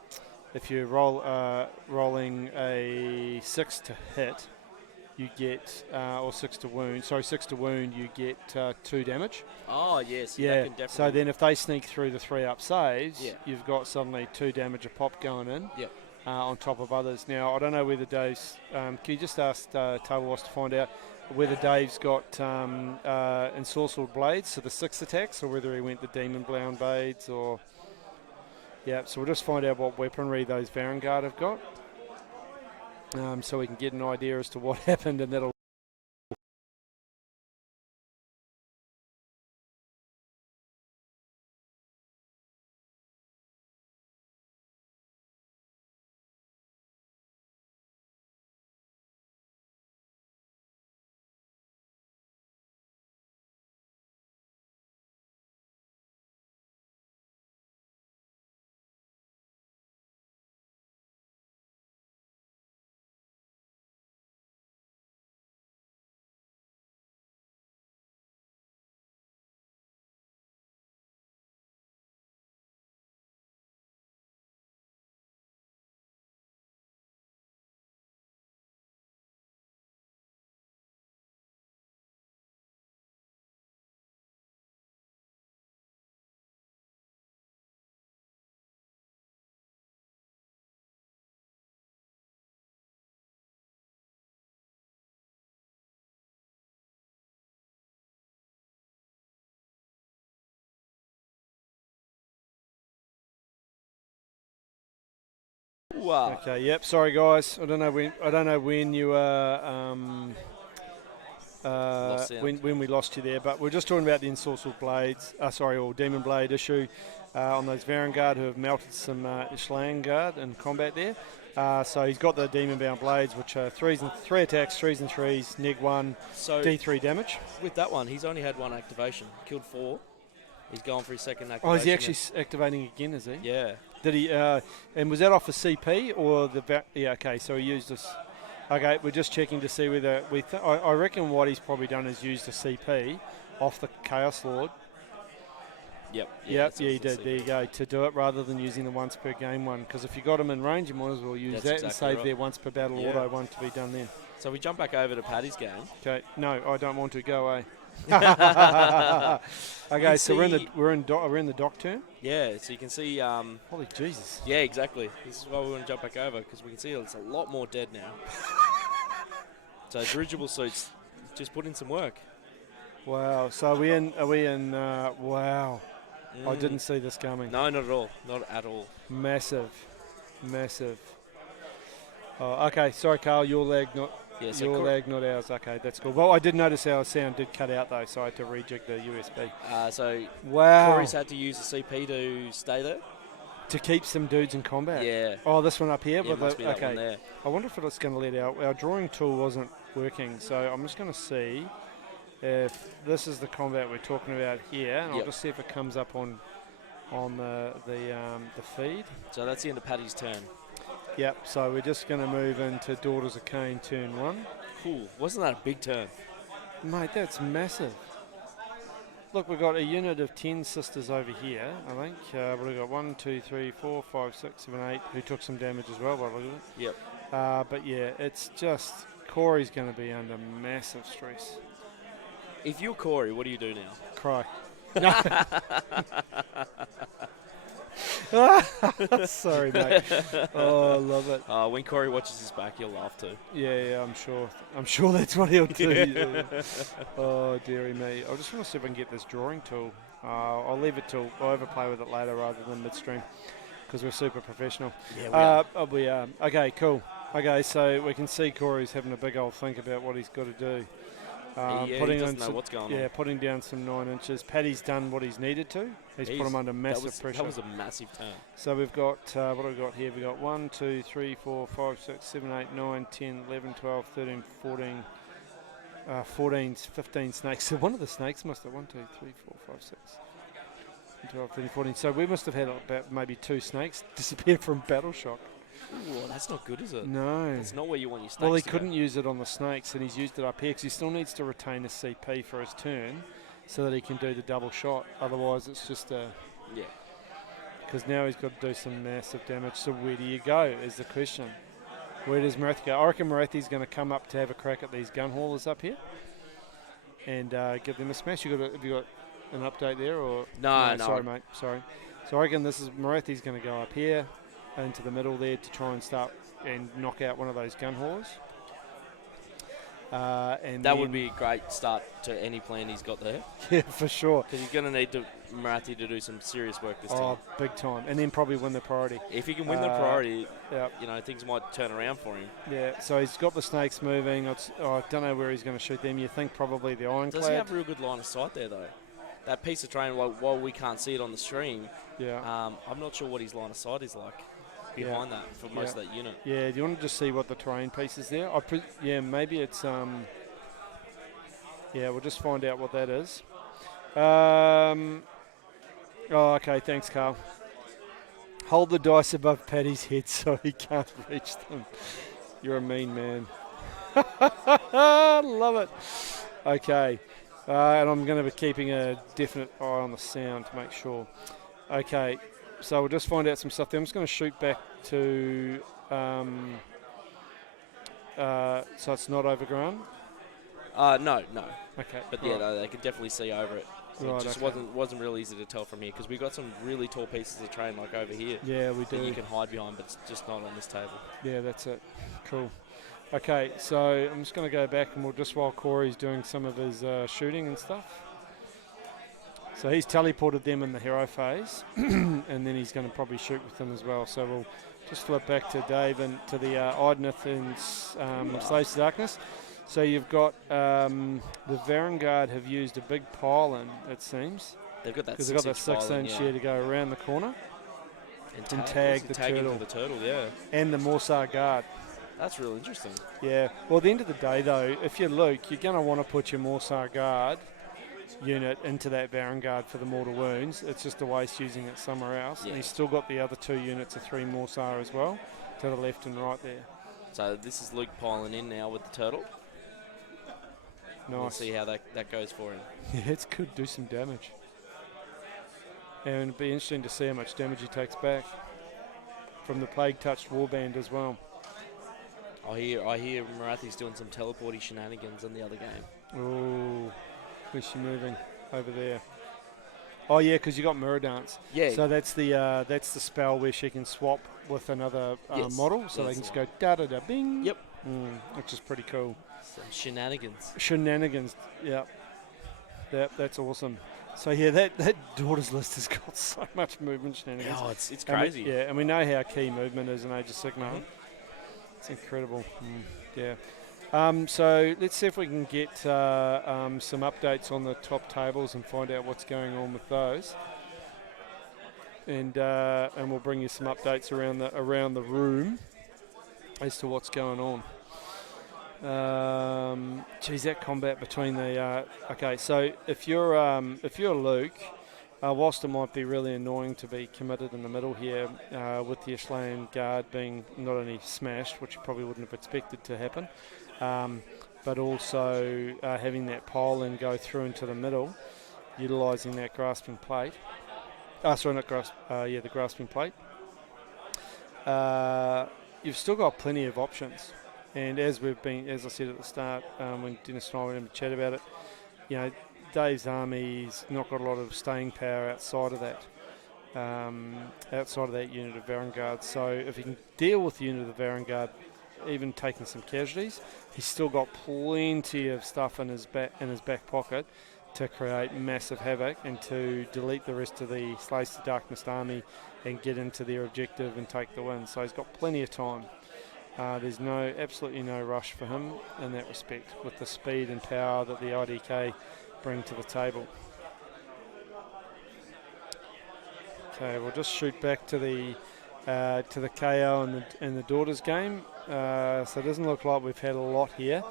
if you're rolling a 6 to hit, you get, or 6 to wound, you get 2 damage. Oh, yes. Yeah, that can definitely so then if they sneak through the 3-up saves, Yeah. you've got suddenly 2 damage a pop going in. Yep. On top of others. Now, I don't know whether Dave's... can you just ask Tablewas to find out whether Dave's got Ensorcelled Blades, so the 6 attacks, or whether he went the Demon Blown Blades, or... Yeah, so we'll just find out what weaponry those Vanguard have got. So we can get an idea as to what happened, and that'll... Wow. Okay, yep, sorry guys. I don't know when you when we lost you there, but we're just talking about the Ensorcelled Blades, or Demon Blade issue on those Vanguard who have melted some Ishlang Guard in combat there. So he's got the Demon Bound Blades, which are 3 attacks, 3s and 3s, neg 1, So D3 damage. with that one, he's only had 1 activation. Killed 4. He's going for his second activation. Oh, is he actually activating again, is he? Yeah. Did he? And was that off a CP or the? Yeah. Okay. So he used this. Okay, we're just checking to see whether I reckon what he's probably done is used a CP off the Chaos Lord. Yep. Yeah, he did. There you go. To do it rather than using the once per game one, because if you got him in range, you might as well use That's that exactly and save right. their once per battle Yeah. auto one to be done then. So we jump back over to Paddy's game. Okay. No, I don't want to go away. Okay, so we're in the DoK turn. Yeah, so you can see. Holy Jesus! Yeah, exactly. This is why we want to jump back over, because we can see it's a lot more dead now. So dirigible suits just put in some work. Wow. So are we in? Wow. I didn't see this coming. No, not at all. Not at all. Massive. Oh, okay, sorry, Carl. Your lag, not lag, not ours. Okay, that's cool. Well, I did notice our sound did cut out though, so I had to rejig the USB. So wow. Corey's had to use the CP to stay there. To keep some dudes in combat. Yeah. Oh, this one up here. Yeah, must be that one there. I wonder if it's going to let our drawing tool wasn't working. So I'm just going to see. if this is the combat we're talking about here, and I'll just see if it comes up on the feed. So that's the end of Paddy's turn. Yep. So we're just going to move into Daughters of Cain turn 1. Cool. Wasn't that a big turn? Mate, that's massive. Look, we've got a unit of 10 sisters over here, I think. We've got 1, 2, 3, 4, 5, 6, 7, 8, who took some damage as well, by the look of it. Yep. But yeah, it's just, Corey's going to be under massive stress. If you're Corey, what do you do now? Cry. Sorry, mate. Oh, I love it. When Corey watches his back, he'll laugh too. Yeah, I'm sure. I'm sure that's what he'll do. Yeah. Oh, dearie me. I just want to see if I can get this drawing tool. I'll leave it till I'll overplay with it later rather than midstream because we're super professional. Yeah, we are. Okay, cool. Okay, so we can see Corey's having a big old think about what he's got to do. He doesn't know what's going on. Yeah, putting down some 9 inches. Paddy's done what he's needed to. He's put him under massive pressure. That was a massive turn. So we've got, what have we got here? We've got 1, 2, 3, 4, 5, 6, 7, 8, 9, 10, 11, 12, 13, 14, 14, 15 snakes. So one of the snakes must have 1, 2, 3, 4, 5, 6, 12, 13, 14. So we must have had about maybe 2 snakes disappear from battle shock. Ooh, that's not good, is it? No. That's not where you want your snakes Well, he to couldn't go. use it on the snakes, and he's used it up here because he still needs to retain a CP for his turn so that he can do the double shot. Otherwise, it's just a... Yeah. Because now he's got to do some massive damage. So where do you go is the question. Where does Marathi go? I reckon Marathi's going to come up to have a crack at these gun haulers up here and give them a smash. Have you got an update there? Or No. Sorry, mate. Sorry. So I reckon Marathi's going to go up here into the middle there to try and start and knock out one of those gun haulers. And that would be a great start to any plan he's got there. Yeah, for sure. Because he's going to need Marathi to do some serious work this time. Oh, big time. And then probably win the priority. If he can win the priority, yep. Things might turn around for him. Yeah, so he's got the snakes moving. I don't know where he's going to shoot them. You think probably the ironclad. Does he have a real good line of sight there, though? That piece of terrain, while we can't see it on the stream, I'm not sure what his line of sight is like behind that for most of that unit. Yeah, do you want to just see what the terrain piece is there? Maybe it's... we'll just find out what that is. Okay, thanks, Carl. Hold the dice above Paddy's head so he can't reach them. You're a mean man. Love it. Okay. And I'm going to be keeping a definite eye on the sound to make sure. Okay. So we'll just find out some stuff there. I'm just going to shoot back to... so it's not overgrown? No. Okay. But they could definitely see over it. So Right, it just wasn't real easy to tell from here because we've got some really tall pieces of terrain like over here. Yeah, we do. That you can hide behind, but it's just not on this table. Yeah, that's it. Cool. Okay, so I'm just going to go back and while Corey's doing some of his shooting and stuff. So he's teleported them in the hero phase, and then he's going to probably shoot with them as well. So we'll just flip back to Dave and to the Idoneth and Slaves to Darkness. So you've got the Vanguard have used a big pile-in, it seems. They've got that 'cause they've got that 6-inch here to go around the corner. And tag the turtle. For the turtle, yeah. And the Morsar Guard. That's real interesting. Yeah. Well, at the end of the day, though, if you're Luke, you're going to want to put your Morsar Guard unit into that Vanguard for the mortal wounds. It's just a waste using it somewhere else. Yeah. And he's still got the other 2 units of 3 Morsar as well, to the left and right there. So this is Luke piling in now with the turtle. Nice. We'll see how that goes for him. Yeah, it's good. Do some damage. And it'd be interesting to see how much damage he takes back from the plague-touched warband as well. I hear Marathi's doing some teleporty shenanigans in the other game. Oh, where's she moving? Over there. Oh yeah, because you got Mirror Dance. Yeah. So that's the spell where she can swap with another model, so they can just go da da da bing. Yep. Which is pretty cool. Some shenanigans. Shenanigans. Yep. That's awesome. So yeah, that Daughters list has got so much movement shenanigans. Oh, it's crazy. And we know how key movement is in Age of Sigmar. It's incredible. Yeah. So let's see if we can get some updates on the top tables and find out what's going on with those. And we'll bring you some updates around the room as to what's going on. Geez, that combat between the okay. So if you're Luke, whilst it might be really annoying to be committed in the middle here, with the Ashlane guard being not only smashed, which you probably wouldn't have expected to happen, but also having that pole and go through into the middle, utilising that grasping plate. Sorry, not grasp. Yeah, the grasping plate. You've still got plenty of options. And as I said at the start, when Dennis and I were in to chat about it, Dave's army's not got a lot of staying power outside of that unit of Varangard. So if he can deal with the unit of Varangard, even taking some casualties, he's still got plenty of stuff in his back pocket to create massive havoc and to delete the rest of the Slaves to Darkness army and get into their objective and take the win. So he's got plenty of time. There's absolutely no rush for him in that respect, with the speed and power that the IDK bring to the table. Okay, we'll just shoot back to the KO and the Daughters game. So it doesn't look like we've had a lot here.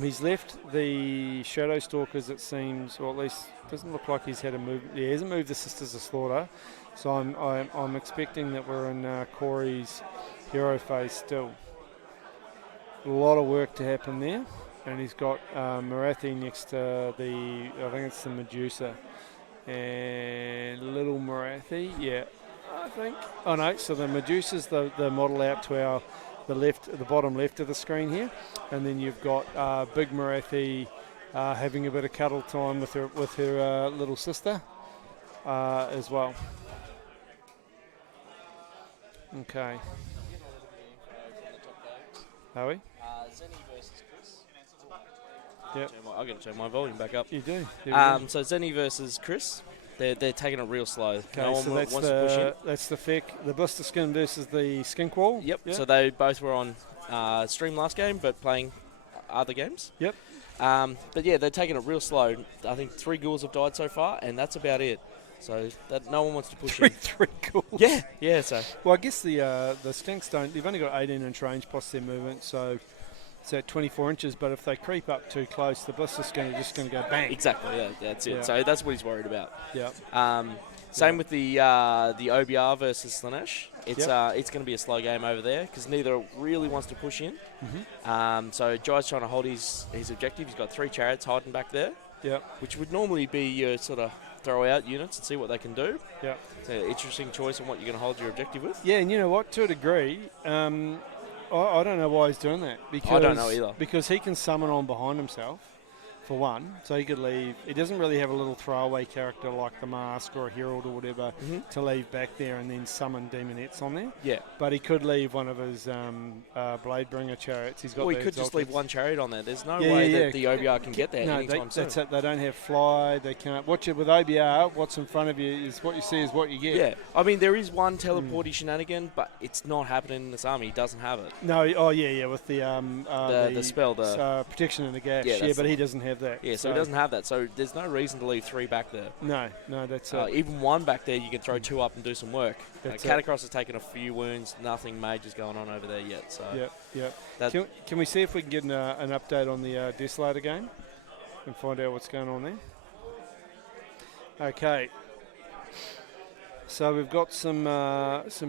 He's left the Shadow Stalkers, it seems, or at least doesn't look like he's had a move. Yeah, he hasn't moved the Sisters of Slaughter. So I'm expecting that we're in Corey's hero phase still. A lot of work to happen there, and he's got Marathi next to I think it's the Medusa, and little Marathi, yeah, I think. Oh no, so the Medusa's the model out to the bottom left of the screen here, and then you've got big Marathi having a bit of cuddle time with her little sister as well. Okay. Are we? Zenny versus Chris. Yep. I'll get to turn my volume back up. You do. So Zenny versus Chris, they're taking it real slow. Okay, no so one wants to push in. that's the feck, the blister skin versus the skink wall. Yep. So they both were on stream last game, but playing other games. Yep. But yeah, they're taking it real slow. I think 3 ghouls have died so far, and that's about it. So that no one wants to push in. Three ghouls. Yeah. So well, I guess the skinks don't. They've only got 18-inch range plus their movement, so it's at 24 inches. But if they creep up too close, the blister skin are just going to go bang. Exactly. Yeah, that's it. Yeah. So that's what he's worried about. Yeah. Same with the OBR versus Slanesh. It's Yep. it's going to be a slow game over there because neither really wants to push in. Mm-hmm. So Jai's trying to hold his objective. He's got 3 chariots hiding back there, which would normally be your sort of throw out units and see what they can do. Yeah. It's an interesting choice on what you're going to hold your objective with. Yeah, and you know what? To a degree, I don't know why he's doing that. Because, I don't know either. Because he can summon on behind himself, for one. So he could leave. He doesn't really have a little throwaway character like the Mask or a Herald or whatever to leave back there and then summon Demonettes on there. Yeah. But he could leave one of his Bladebringer chariots. He's got. Well, he could just leave one chariot on there. There's no Yeah, way yeah, that the OBR can get there anytime soon. That's it. They don't have fly. They can't. With OBR, what's in front of you is what you see is what you get. Yeah. I mean, there is one teleporty shenanigan, but it's not happening in this army. He doesn't have it. No. Oh, yeah. With the spell, protection and the gash. Yeah, but he doesn't have that. Yeah, so he doesn't have that. So there's no reason to leave 3 back there. No, that's even 1 back there, you can throw 2 up and do some work. That's Catacross has taken a few wounds. Nothing major's going on over there yet. So Yep. Can we see if we can get an update on the Desolator game and find out what's going on there? Okay. So we've got some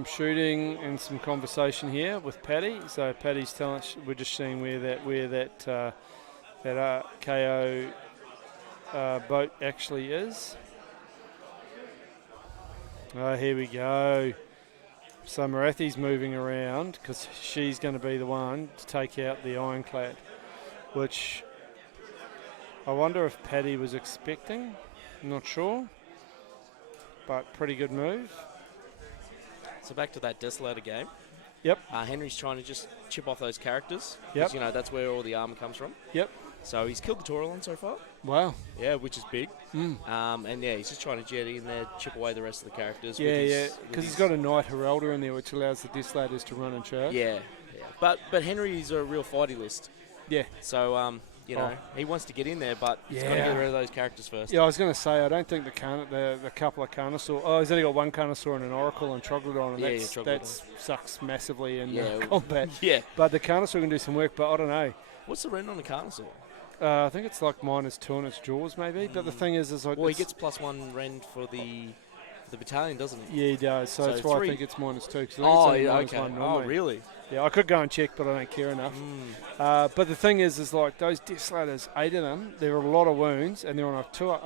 shooting and some conversation here with Paddy. So Paddy's telling us, we're just seeing where that KO boat actually is. Oh, here we go. So Marathi's moving around because she's going to be the one to take out the Ironclad, which I wonder if Paddy was expecting. I'm not sure, but pretty good move. So back to that Desolator game. Yep. Henry's trying to just chip off those characters. Yep. Because, that's where all the armor comes from. Yep. So he's killed the Taurolon so far. Wow. Yeah, which is big. And he's just trying to jet in there, chip away the rest of the characters. Because he's got a Knight Heralder in there, which allows the Desolators to run and charge. Yeah. But Henry is a real fighty list. Yeah. So, he wants to get in there, but he's got to get rid of those characters first. Yeah, I was going to say, I don't think the couple of Carnosaur... Oh, he's only got 1 Carnosaur and an Oracle and Troglodyte, and that sucks massively in combat. Yeah. But the Carnosaur can do some work, but I don't know. What's the rend on the Carnosaur? I think it's like -2 on its jaws, maybe. But the thing is like... Well, he gets +1 rend for the battalion, doesn't he? Yeah, he does. So that's why I think it's -2. Cause I think Oh, it's yeah, only okay. -1 Oh, normally. really? Yeah, I could go and check, but I don't care enough. But the thing is like those Deathslayers, 8 of them, there are a lot of wounds, and they're on a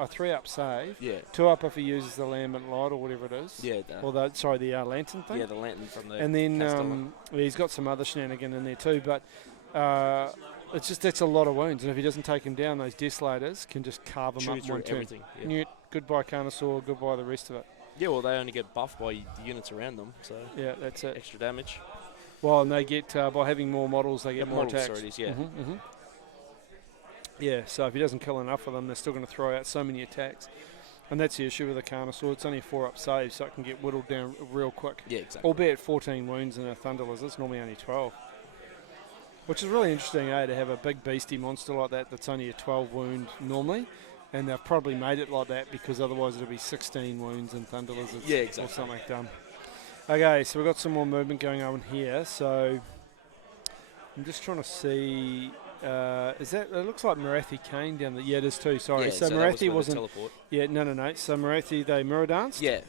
3-up save. Yeah. 2-up if he uses the lambent light or whatever it is. Yeah. Or the lantern thing. Yeah, the lantern from the. And then he's got some other shenanigan in there too, but it's just that's a lot of wounds, and if he doesn't take him down, those Deathslayers can just carve him up in one turn. Everything. Yeah. Newt, goodbye Carnosaur, goodbye the rest of it. Yeah, well, they only get buffed by the units around them, so yeah, that's it. Extra damage. Well, and they get by having more models, they get more attacks. Yeah. Yeah, so if he doesn't kill enough of them, they're still going to throw out so many attacks. And that's the issue with the Carnosaur. It's only a 4-up save, so it can get whittled down real quick. Yeah, exactly. Albeit 14 wounds in a Thunder Lizard, it's normally only 12. Which is really interesting, to have a big beastie monster like that that's only a 12 wound normally. And they've probably made it like that because otherwise it'll be 16 wounds in Thunder Lizards. Yeah, exactly. Or something dumb. Okay, so we've got some more movement going on here. So I'm just trying to see... is that? It looks like Marathi Kane down there. Yeah, it is too. Sorry. Yeah, so Marathi wasn't. Teleport. Yeah, no. So Marathi they mirror danced. Yeah.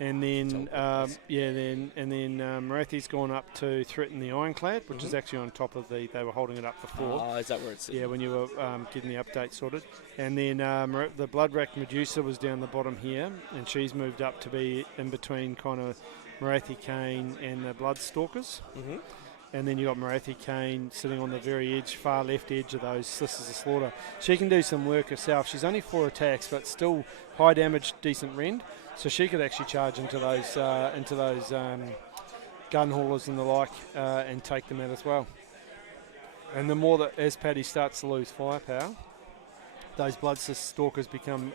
And then Marathi's gone up to threaten the Ironclad, which is actually on top of they were holding it up before. Oh, is that where it's? Yeah, when you were getting the update sorted. And then the Bloodrack Medusa was down the bottom here, and she's moved up to be in between kind of Marathi Kane and the Bloodstalkers. And then you got Marathi Kane sitting on the very edge, far left edge of those Sisters of Slaughter. She can do some work herself. She's only 4 attacks, but still high damage, decent rend. So she could actually charge into those gun haulers and the like, and take them out as well. And the more that as Paddy starts to lose firepower, those Bloodstalkers become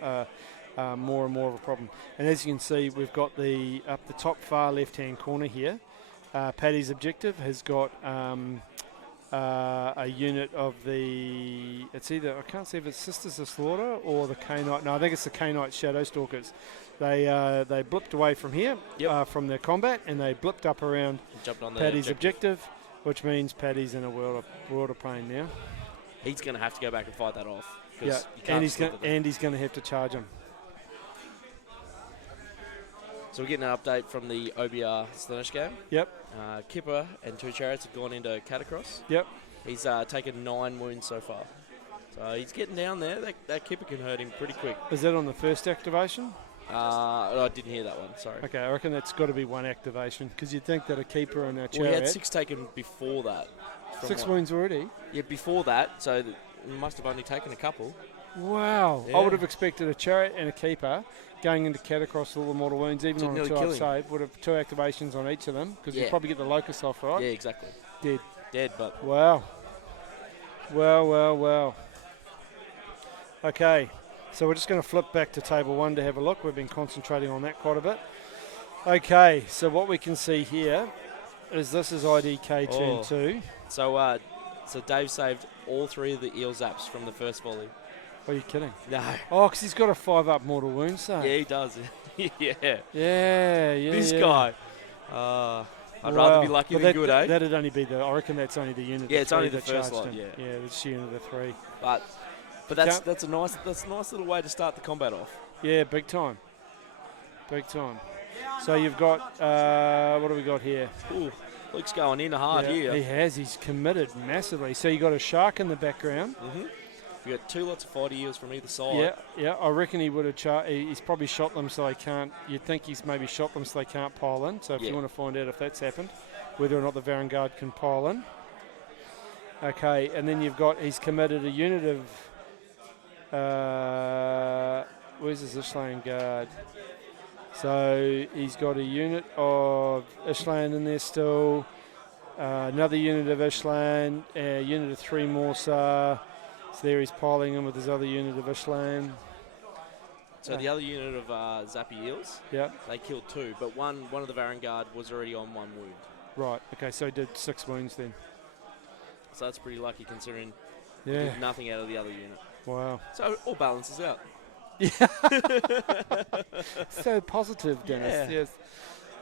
more and more of a problem. And as you can see, we've got up the top far left-hand corner here. Paddy's objective has got a unit of the... It's either... I can't see if it's Sisters of Slaughter or the Cainite. No, I think it's the Cainite Shadowstalkers. They blipped away from here, from their combat, and they blipped up around Paddy's objective, which means Paddy's in a world of pain now. He's going to have to go back and fight that off. Yeah, and he's going to have to charge him. So we're getting an update from the OBR Slaanesh game. Yep. Kipper and 2 chariots have gone into Catacross. Yep. He's taken 9 wounds so far. So he's getting down there. That Kipper can hurt him pretty quick. Is that on the first activation? I didn't hear that one, sorry. Okay, I reckon that's got to be 1 activation, because you'd think that a keeper and a chariot... Well, he had 6 taken before that. 6 wounds already? Yeah, before that, so he must have only taken a couple. Wow. Yeah. I would have expected a chariot and a keeper going into Catacross with all the mortal wounds, even on a 2-up save, would have 2 activations on each of them, because you'd probably get the locus off, right? Yeah, exactly. Dead, but... Wow. Well. Okay, so we're just going to flip back to table 1 to have a look. We've been concentrating on that quite a bit. Okay, so what we can see here is this is IDK turn 2. So Dave saved all 3 of the eel zaps from the first volley. Are you kidding? No. Oh, because he's got a 5-up mortal wound save. Yeah, he does. Yeah. This guy. I'd rather be lucky than good, eh? That'd only be I reckon that's only the unit. Yeah, it's only the first lot. Yeah. Yeah, it's unit of 3. But that's a nice little way to start the combat off. Yeah, big time. So you've got what do we got here? Ooh, Luke's going in hard here. He has. He's committed massively. So you got a shark in the background. We got 2 lots of fighter eels from either side. Yeah. I reckon he would have. He's probably shot them so they can't. You'd think he's maybe shot them so they can't pile in. So if you want to find out if that's happened, whether or not the Vanguard can pile in. Okay, and then he's committed a unit of. Where's his Ishlan Guard? So he's got a unit of Ishlan in there still. Another unit of Ishlan. A unit of 3 Morsa. So there he's piling in with his other unit of Ishlan. So the other unit of Zappy Eels, they killed 2, but one of the Vanguard was already on 1 wound. Right, okay, so he did 6 wounds then. So that's pretty lucky considering he Yeah. did nothing out of the other unit. Wow. So it all balances out. So positive, Dennis. Yeah. Yes.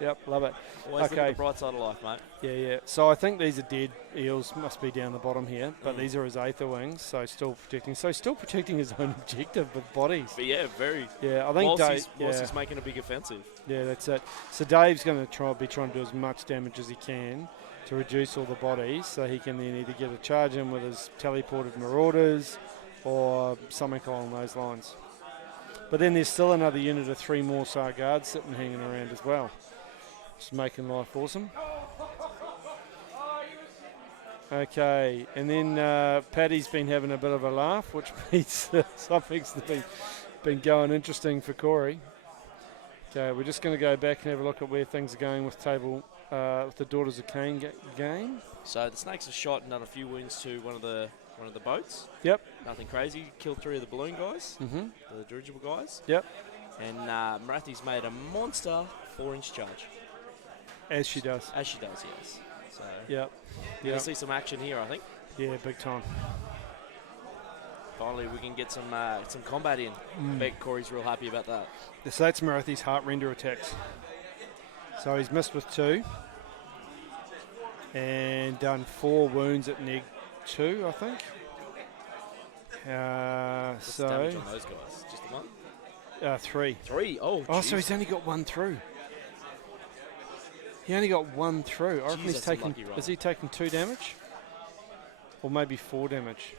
Yep, love it. Always look at the bright side of life, mate. Yeah. So I think these are dead eels, must be down the bottom here, but these are his aether wings, so still protecting. So still protecting his own objective with bodies. But yeah, very. Yeah, I think whilst he's making a big offensive. Yeah, that's it. So Dave's going to be trying to do as much damage as he can to reduce all the bodies, so he can then either get a charge in with his teleported marauders or something along those lines. But then there's still another unit of 3 more Sar guards sitting hanging around as well. Just making life awesome. Okay, and then Paddy's been having a bit of a laugh, which means something's been going interesting for Corey. Okay, we're just going to go back and have a look at where things are going with with the Daughters of Cain game. So the snakes have shot and done a few wounds to one of the boats. Yep. Nothing crazy. Killed 3 of the balloon guys, the dirigible guys. Yep. And Marathi's made a monster 4-inch charge. As she does. As she does, yes. So yep. You'll see some action here, I think. Yeah, big time. Finally, we can get some combat in. I bet Corey's real happy about that. So that's Marathi's Heartrender attacks. So he's missed with 2 and done 4 wounds at neg 2, I think. What's the damage on those guys? Just the one? 3. 3? Oh, oh, so he's only got 1 through. He only got 1 through. I reckon he's taking. Is he taking 2 damage? Or maybe 4 damage?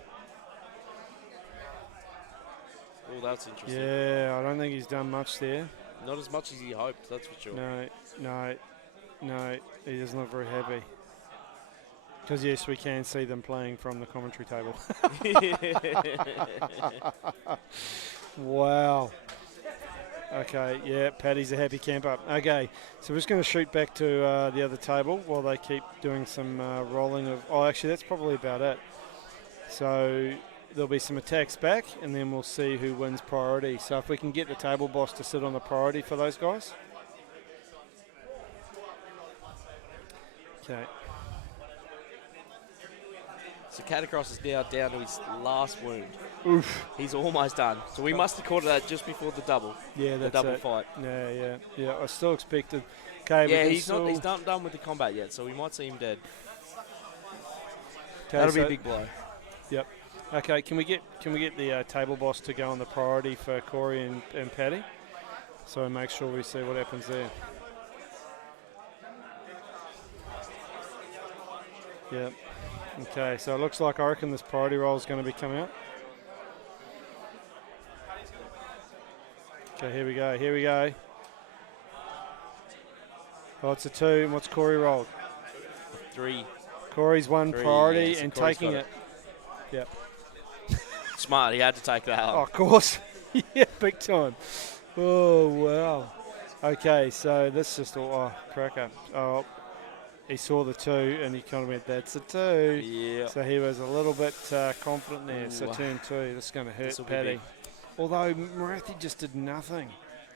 Oh, that's interesting. Yeah, I don't think he's done much there. Not as much as he hoped, that's for sure. No, he doesn't look very happy. Because, yes, we can see them playing from the commentary table. Wow. Okay, yeah, Paddy's a happy camper. Okay, so we're just going to shoot back to the other table while they keep doing some rolling of... Oh, actually, that's probably about it. So there'll be some attacks back, and then we'll see who wins priority. So if we can get the table boss to sit on the priority for those guys. Okay. So Catacross is now down to his last wound. Oof. He's almost done. So we must have caught that just before the double. Yeah, that's the double it. fight. Yeah. I still expected. Okay, yeah, he's not done with the combat yet, so we might see him dead. Okay, that'll be a big blow. Yep. Okay, can we get the table boss to go on the priority for Corey and Paddy? So make sure we see what happens there. Yep. Okay, so it looks like I reckon this priority roll is going to be coming out. Okay, here we go. Oh, it's a 2, and what's Corey rolled? 3. Corey's 1 priority, yeah, so and Corey's taking it. Yep. Smart, he had to take that up. Oh, of course. Yeah, big time. Oh, wow. Okay, so this just cracker. Oh, he saw the 2 and he kind of went, that's a 2. Yeah. So he was a little bit confident there. So turn 2, this is going to hurt Paddy. Although Marathi just did nothing.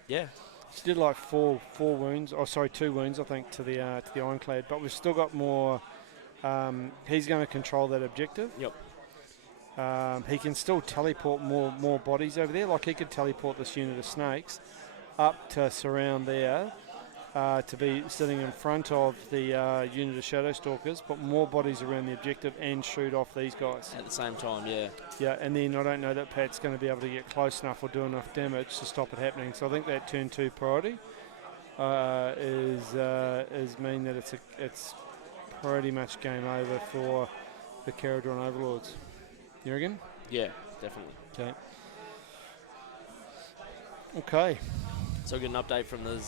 Yeah. She did like 4 wounds. Oh, sorry, 2 wounds I think to the Ironclad. But we've still got more. He's going to control that objective. Yep. He can still teleport more bodies over there. Like he could teleport this unit of snakes up to surround there. To be sitting in front of the unit of Shadow Stalkers, but more bodies around the objective and shoot off these guys. At the same time, yeah. Yeah, and then I don't know that Pat's going to be able to get close enough or do enough damage to stop it happening. So I think that turn 2 priority is mean that it's pretty much game over for the Caradron Overlords. You reckon? Yeah, definitely. Okay. So we get an update from the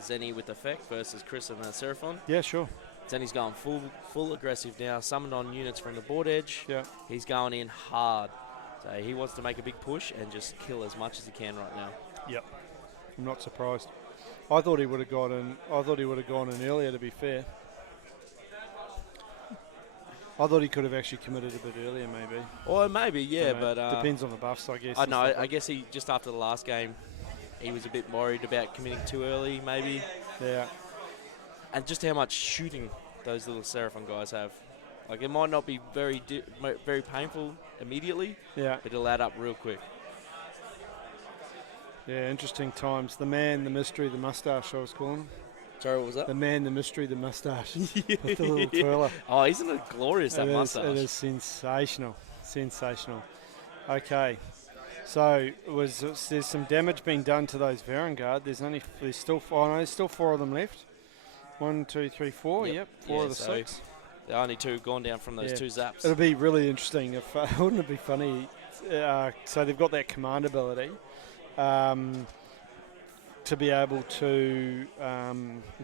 Zenny with Effect versus Chris and the Seraphon. Yeah, sure. Zenny's going full aggressive now, summoned on units from the board edge. Yeah. He's going in hard. So he wants to make a big push and just kill as much as he can right now. Yep. I'm not surprised. I thought he would have gone in earlier, to be fair. I thought he could have actually committed a bit earlier, maybe. Or maybe, yeah, but depends on the buffs, I guess. I know. I guess he just after the last game, he was a bit worried about committing too early, maybe. Yeah. And just how much shooting those little Seraphon guys have. Like, it might not be very painful immediately, yeah, but it'll add up real quick. Yeah, interesting times. The man, the mystery, the mustache, I was calling him. Sorry, what was that? The man, the mystery, the moustache. With the little twirler. Oh, isn't it glorious, that moustache? It is sensational. Sensational. Okay. So there's some damage being done to those Varangard. There's still 4 of them left. 1, 2, 3, 4. Yep, 4 of the 6. The only 2 gone down from those 2 zaps. It'll be really interesting if wouldn't it be funny? So they've got that command ability to be able to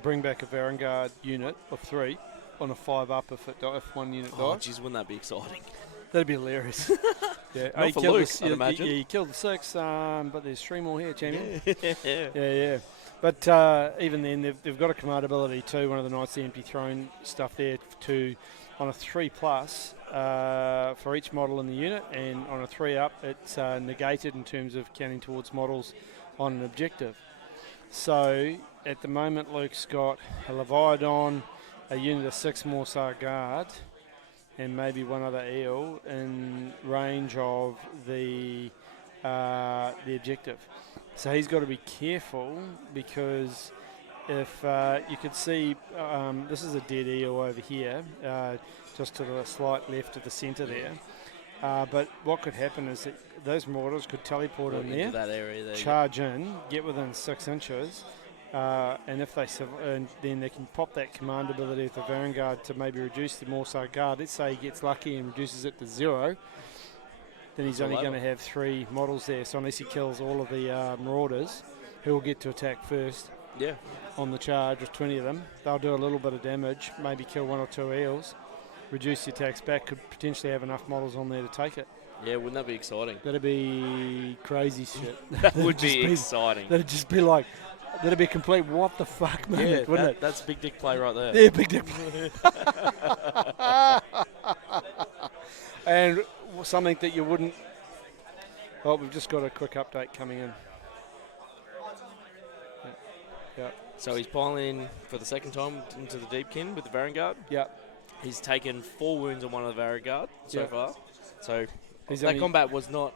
bring back a Varangard unit of 3 on a 5-up if one unit dies. Oh, jeez, wouldn't that be exciting? That'd be hilarious. Yeah, Not for Luke, I'd imagine. Yeah, you killed the 6, but there's 3 more here, champion. Yeah. But even then, they've got a command ability too. One of the Knights of the Empty Throne stuff there to on a 3+ for each model in the unit, and on a 3-up, it's negated in terms of counting towards models on an objective. So at the moment, Luke's got a Leviathan, a unit of 6 Morsar Guard, and maybe one other eel in range of the objective. So he's got to be careful, because if you could see, this is a dead eel over here, just to the slight left of the centre there. But what could happen is that those mortars could teleport in there, that area there, charge in, get within 6 inches, and if and then they can pop that command ability of the Varangard to maybe reduce the Morsar Guard. Let's say he gets lucky and reduces it to 0, then he's only going to have 3 models there. So unless he kills all of the Marauders, who will get to attack first on the charge with 20 of them, they'll do a little bit of damage, maybe kill 1 or 2 eels, reduce the attacks back, could potentially have enough models on there to take it. Yeah, wouldn't that be exciting? That'd be crazy shit. That would be exciting. That'd just be like, that'd be a complete what the fuck moment, wouldn't it? That's big dick play right there. Yeah, big dick play. And something that you wouldn't... Well, we've just got a quick update coming in. Yeah. So he's piling in for the second time into the Deepkin with the Varangard. Yeah. He's taken 4 wounds on one of the Varangard so far. So that combat was not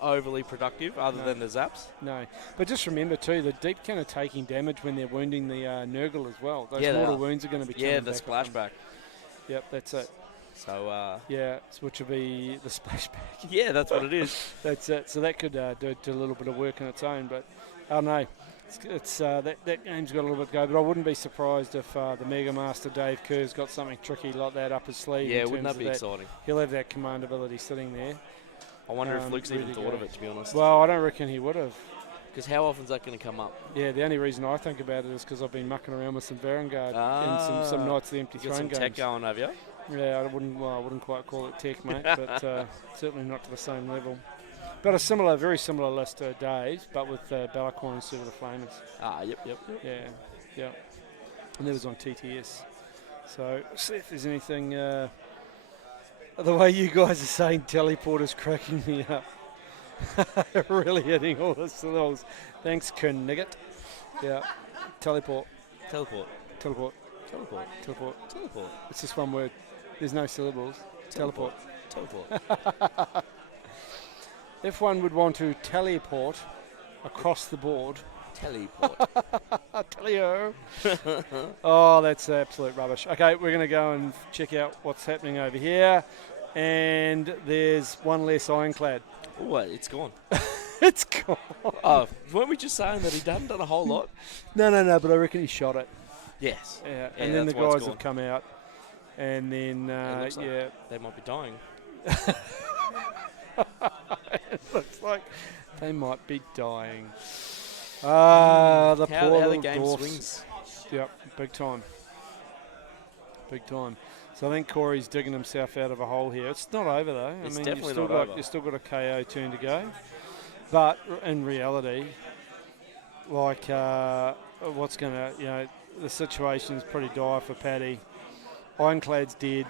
overly productive other than the zaps. No. But just remember too, the Deepkin are taking damage when they're wounding the Nurgle as well. Those mortal wounds are going to be coming the back splashback. Yep, that's it. So which will be the splashback. Yeah, that's what it is. That's it. So that could do a little bit of work on its own, but I don't know. It's that game's got a little bit to go, but I wouldn't be surprised if the Mega Master Dave Kerr's got something tricky like that up his sleeve. Yeah, wouldn't that be exciting? He'll have that command ability sitting there. I wonder if Luke's even thought of it, to be honest. Well, I don't reckon he would have. Because how often is that going to come up? Yeah, the only reason I think about it is because I've been mucking around with some Varangard and some Knights of the Empty Throne games. Got some tech going, have you? Yeah, I wouldn't quite call it tech, mate, but certainly not to the same level. But a very similar list to Dave's, but with Bellacorn instead of the Flamers. Yep. Yeah. And that was on TTS. So, see if there's anything... the way you guys are saying teleport is cracking me up. Really hitting all the syllables. Thanks, Knigget. Yeah. Teleport. It's just one word. There's no syllables. Teleport. If one would want to teleport across the board. Teleo. Oh, that's absolute rubbish. Okay, we're going to go and check out what's happening over here. And there's one less ironclad. Oh, it's gone. It's gone. Oh, weren't we just saying that he hadn't done a whole lot? No, but I reckon he shot it. Yes. Yeah, and then the guys have come out. And then, they might be dying. It looks like they might be dying. The poor little the game dwarfs. swings. Yep, big time. So I think Corey's digging himself out of a hole here. It's not over though. It's definitely not over. You've still got a KO turn to go. But in reality, like what's going to, the situation is pretty dire for Paddy. Ironclad's dead.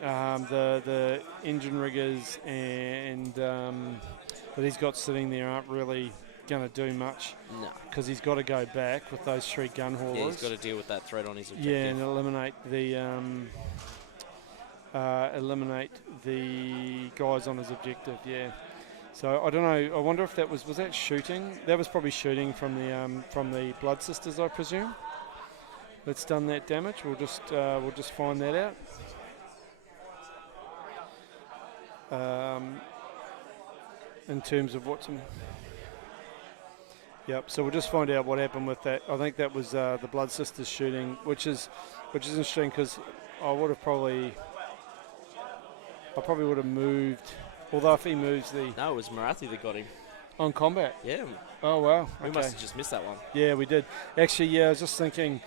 The engine riggers and that he's got sitting there aren't really going to do much. No. Because he's got to go back with those 3 gun haulers. Yeah, he's got to deal with that threat on his objective. Yeah, and eliminate the guys on his objective. Yeah. So I don't know. I wonder if that was that shooting. That was probably shooting from the Blood Sisters, I presume. that's done that damage. We'll just find that out. In terms of what's in. Yep. So we'll just find out what happened with that. I think that was the Blood Sisters shooting, which is interesting because I probably would have moved. Although if he moves the No, it was Marathi that got him. on combat. Yeah. Oh wow. We Okay. must have just missed that one. Yeah, we did. Actually, yeah, I was just thinking.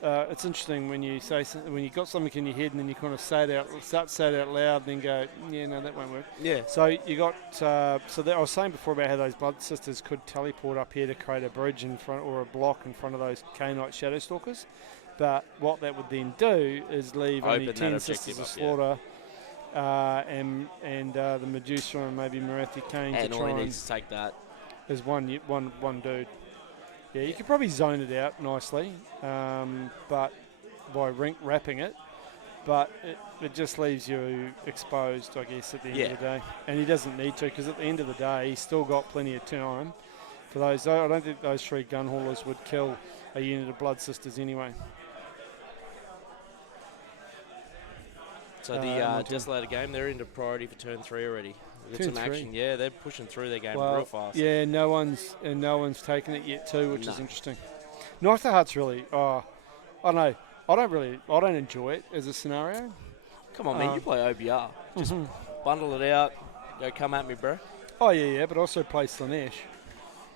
It's interesting when you when you got something in your head and then you kind of start to say it out loud, and then go, yeah, no, that won't work. Yeah. So you got I was saying before about how those Blood Sisters could teleport up here to create a bridge in front or a block in front of those K-Knight Shadow Stalkers, but what that would then do is leave Open only that 10 objective Sisters of up, Slaughter. And the Medusa and maybe Marathi Kane And to all try he and needs to take that. there's one dude. Yeah, you could probably zone it out nicely, but by wrapping it, but it just leaves you exposed, I guess, at the end of the day. And he doesn't need to, because at the end of the day, he's still got plenty of time for those. I don't think those 3 gun haulers would kill a unit of Blood Sisters anyway. So the Desolator game, they're into priority for turn 3 already. We've got Turn some 3. action. Yeah, they're pushing through their game Well, real fast. yeah, no one's taken it yet too, which No. is interesting. Knife the Heart's really, I don't know. I don't enjoy it as a scenario. Come on, man, you play OBR. Just bundle it out. Go, come at me, bro. Oh yeah, but also play Slanesh.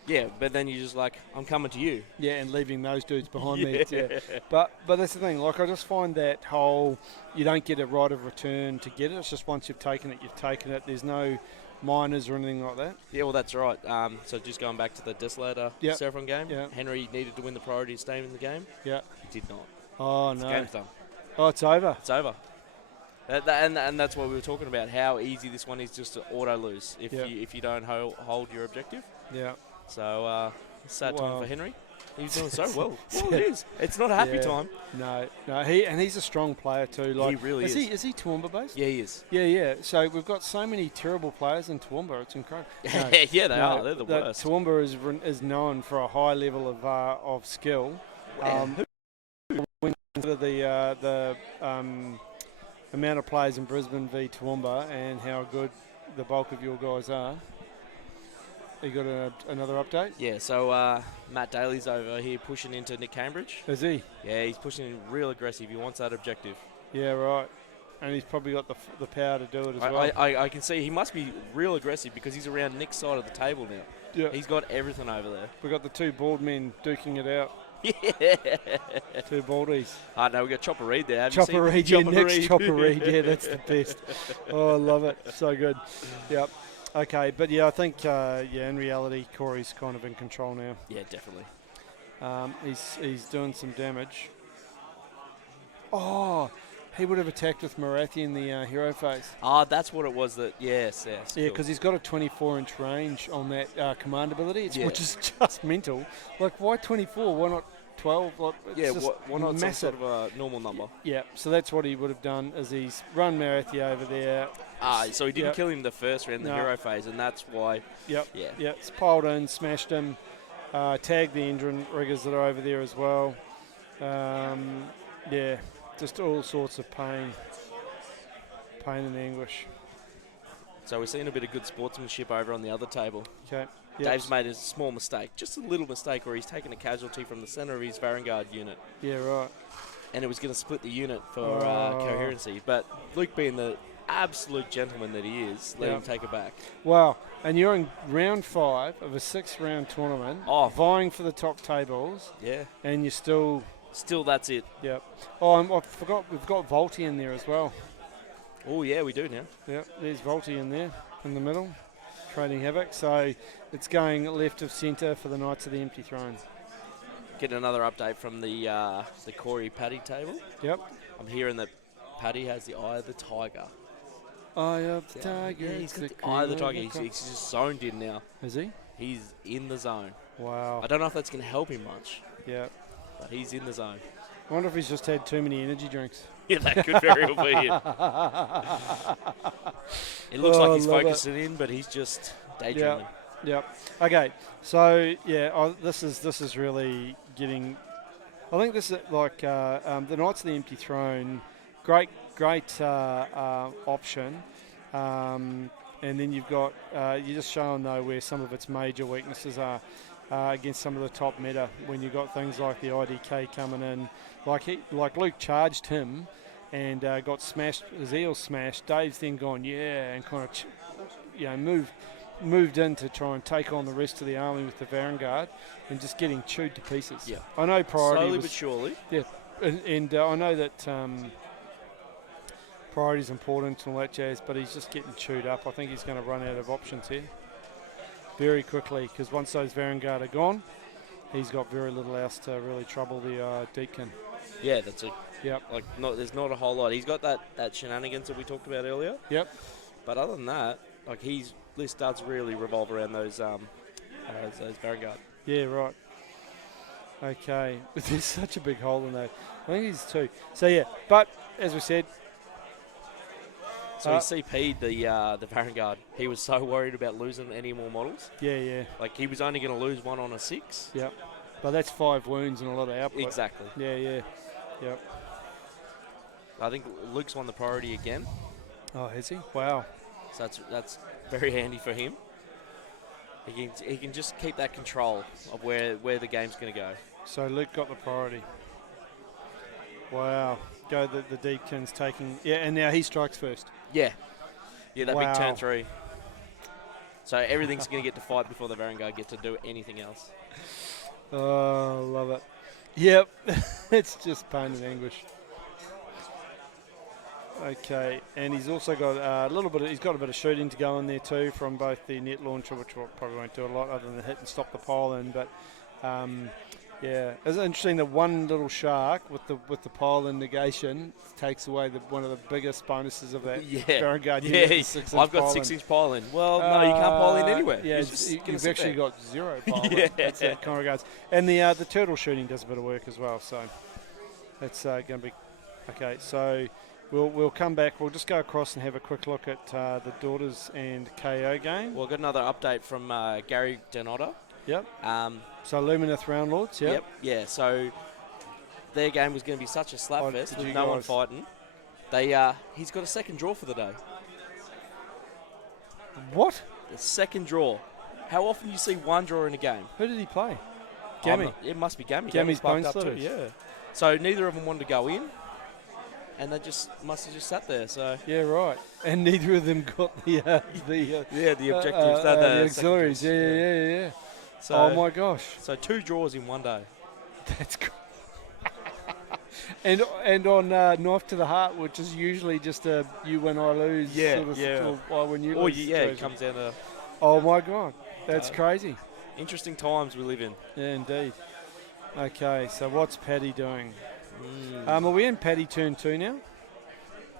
Yeah, but then you're just like, I'm coming to you. Yeah, and leaving those dudes behind me. Yeah. But that's the thing. Like, I just find that whole you don't get a right of return to get it. It's just once you've taken it, you've taken it. There's no minors or anything like that. Yeah, well, that's right. So just going back to the Desolator Seraphon game, Henry needed to win the priority to stay in the game. Yeah. He did not. Oh, The no. game's done. Oh, it's over. It's over. And that's what we were talking about, how easy this one is just to auto lose if you don't hold your objective. Yeah. So sad time for Henry. He's doing so well. Yeah. Well, it is. It's not a happy time. No. He's a strong player too. Like, he really is. Is he Toowoomba based? Yeah, he is. Yeah. So we've got so many terrible players in Toowoomba. It's incredible. No, yeah, they are. They're the worst. Toowoomba is known for a high level of skill. When the amount of players in Brisbane v Toowoomba and how good the bulk of your guys are. You got another update? Yeah, so Matt Daly's over here pushing into Nick Cambridge. Is he? Yeah, he's pushing in real aggressive. He wants that objective. Yeah, right. And he's probably got the power to do it as well. I can see he must be real aggressive because he's around Nick's side of the table now. Yeah. He's got everything over there. We've got the 2 bald men duking it out. Yeah. 2 baldies. No, we got Chopper Reed there. Chopper Reed, Nick's Chopper Reed. Yeah, that's the best. Oh, I love it. So good. Yep. Okay, but yeah, I think in reality, Corey's kind of in control now. Yeah, definitely. He's doing some damage. Oh, he would have attacked with Marathi in the hero phase. That's what it was. Yes. Yeah, because he's got a 24-inch range on that command ability, which is just mental. Like, why 24? Why not 12? Like, why not massive. some sort of a normal number? Yeah, so that's what he would have done, is he's run Marathi over there. So he didn't kill him the first round, the hero phase, and that's why. Yep. It's piled in, smashed him, tagged the Endrin riggers that are over there as well. Just all sorts of pain and anguish. So we're seeing a bit of good sportsmanship over on the other table. Okay. Yep. Dave's made a small mistake, just a little mistake, where he's taken a casualty from the centre of his Varangard unit. Yeah, right. And it was going to split the unit for coherency. But Luke, being the absolute gentleman that he is, let him take it back. Wow. And you're in round 5 of a 6-round tournament, vying for the top tables. Yeah. And you're still... Still, that's it. Yep. Oh, I forgot, we've got Volti in there as well. Oh, yeah, we do now. Yep, there's Volti in there, in the middle, creating havoc. So it's going left of centre for the Knights of the Empty Throne. Getting another update from the Corey Paddy table. Yep. I'm hearing that Paddy has the Eye of the Tiger. Eye of the Tiger. Yeah, he's got the Eye of the Tiger. He's just zoned in now. Is he? He's in the zone. Wow. I don't know if that's going to help him much. Yeah. But he's in the zone. I wonder if he's just had too many energy drinks. Yeah, that could very well be it. It looks like he's focusing in, but he's just daydreaming. Yep. Okay. So this is really getting I think this is like the Knights of the Empty Throne, great option. And then you've got, you're just showing though where some of its major weaknesses are against some of the top meta. When you've got things like the IDK coming in, like Luke charged him and got smashed, his eel smashed. Dave's then gone, and kind of, moved in to try and take on the rest of the army with the Vanguard and just getting chewed to pieces. Yeah. I know priority slowly but surely. Yeah, and I know that priority is important and all that jazz, but he's just getting chewed up. I think he's going to run out of options here very quickly, because once those Vanguard are gone, he's got very little else to really trouble the Deacon. Yeah, that's it. Yep. There's not a whole lot. He's got that shenanigans that we talked about earlier. Yep. But other than that, his list does really revolve around those Vanguard. Yeah, right. Okay. There's such a big hole in that. I think he's 2. So yeah, but as we said. So he CP'd the Vanguard. He was so worried about losing any more models. Yeah. He was only going to lose one on a 6. Yep. But that's 5 wounds and a lot of output. Exactly. Yeah. Yep. I think Luke's won the priority again. Oh, has he? Wow. So that's very handy for him. He can just keep that control of where the game's going to go. So Luke got the priority. Wow. Go the Deacon's taking... Yeah, and now he strikes first. Yeah, that Wow. big turn 3. So everything's going to get to fight before the Vanguard get to do anything else. Oh, love it. Yep. It's just pain and anguish. Okay, and he's also got he's got a bit of shooting to go in there too from both the net launcher, which probably won't do a lot other than hit and stop the pile in, but yeah, it's interesting that one little shark with the pile in negation takes away one of the biggest bonuses of that Vanguard. Yeah, I've got 6-inch pile in. Well, no, you can't pile in anywhere. Yeah, you've actually got 0 pile in. That's that kind of regards. And the turtle shooting does a bit of work as well, so that's going to be okay. So we'll come back. We'll just go across and have a quick look at the Daughters and KO game. We've got another update from Gary Denotta. Yep. So Lumineth Round Lords, yep. Yeah, so their game was going to be such a slapfest with no one fighting. He's got a second draw for the day. What? The second draw. How often do you see one draw in a game? Who did he play? Gammy. It must be Gammy. Gammy's parked Bone up too, Splitters. yeah. So neither of them wanted to go in, and they must have just sat there. So yeah, right. And neither of them got the objectives. The auxiliaries. Yeah. So, oh my gosh. So 2 draws in one day. That's cool. and on Knife to the Heart, which is usually just a you win I lose sort of when you lose. It comes down to. Oh my god, that's crazy. Interesting times we live in. Yeah, indeed. Okay, so what's Paddy doing? Are we in Paddy turn 2 now?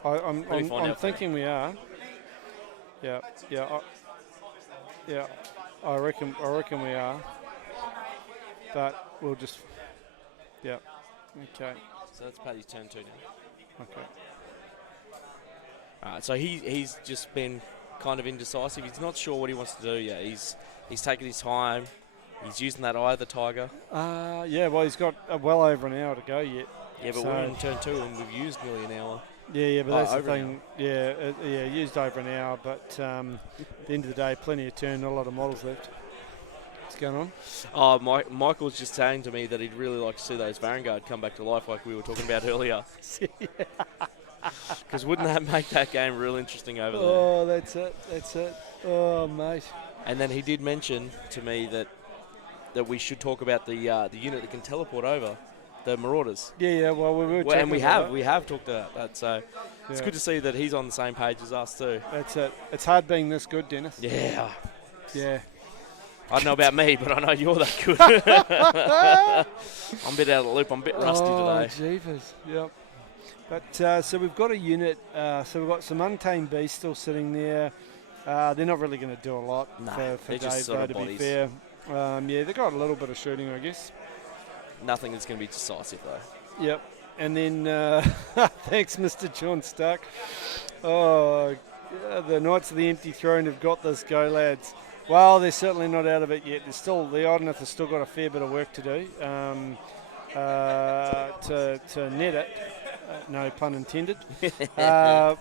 I'm thinking we are. Yeah. I reckon we are. But we'll just. Yeah. Okay. So that's Paddy's turn 2 now. Okay. All right. So he's just been kind of indecisive. He's not sure what he wants to do yet. He's taking his time. He's using that Eye of the Tiger. Yeah. Well, he's got well over an hour to go yet. Yeah, but we're in turn 2 and we've used nearly an hour. Yeah, but that's the thing. Yeah, used over an hour, but at the end of the day, plenty of turn, not a lot of models left. What's going on? Oh, Michael was just saying to me that he'd really like to see those Vanguard come back to life like we were talking about earlier. Because wouldn't that make that game real interesting over there? Oh, that's it. Oh, mate. And then he did mention to me that we should talk about the unit that can teleport over. The Marauders. Yeah. Well, we have talked about that. So it's good to see that he's on the same page as us too. That's it. It's hard being this good, Dennis. Yeah. I don't know about me, but I know you're that good. I'm a bit out of the loop. I'm a bit rusty today. Oh, jeepers. Yep. But so we've got a unit. So we've got some Untamed Beasts still sitting there. They're not really going to do a lot for Dave, though, to be fair. They've got a little bit of shooting, I guess. Nothing that's going to be decisive, though. Yep. And then, thanks, Mr. John Stuck. Oh, the Knights of the Empty Throne have got this. Go, lads. Well, they're certainly not out of it yet. The Idoneth has still got a fair bit of work to do. to net it. No pun intended. But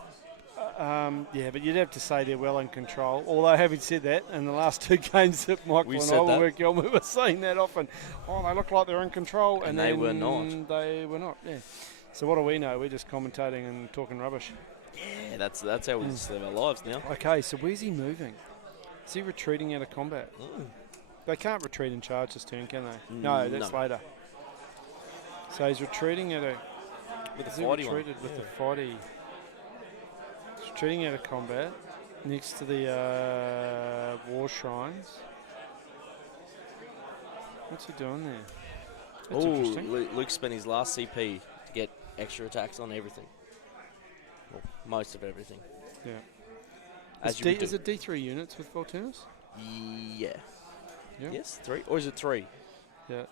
you'd have to say they're well in control. Although, having said that, in the last 2 games that Michael and I were working on, we were saying that often. Oh, they look like they're in control. And they were not. They were not, yeah. So what do we know? We're just commentating and talking rubbish. Yeah, that's how we just live our lives now. Okay, so where's he moving? Is he retreating out of combat? They can't retreat and charge this turn, can they? No, that's later. So he's retreating at a... With the fighty one. With the fighty. He's retreating out of combat next to the war shrines. What's he doing there? That's interesting. Luke spent his last CP to get extra attacks on everything. Well, most of everything. Yeah. Is it D3 units with Volturnus? Yeah. Yes, 3? Or is it 3? Yeah.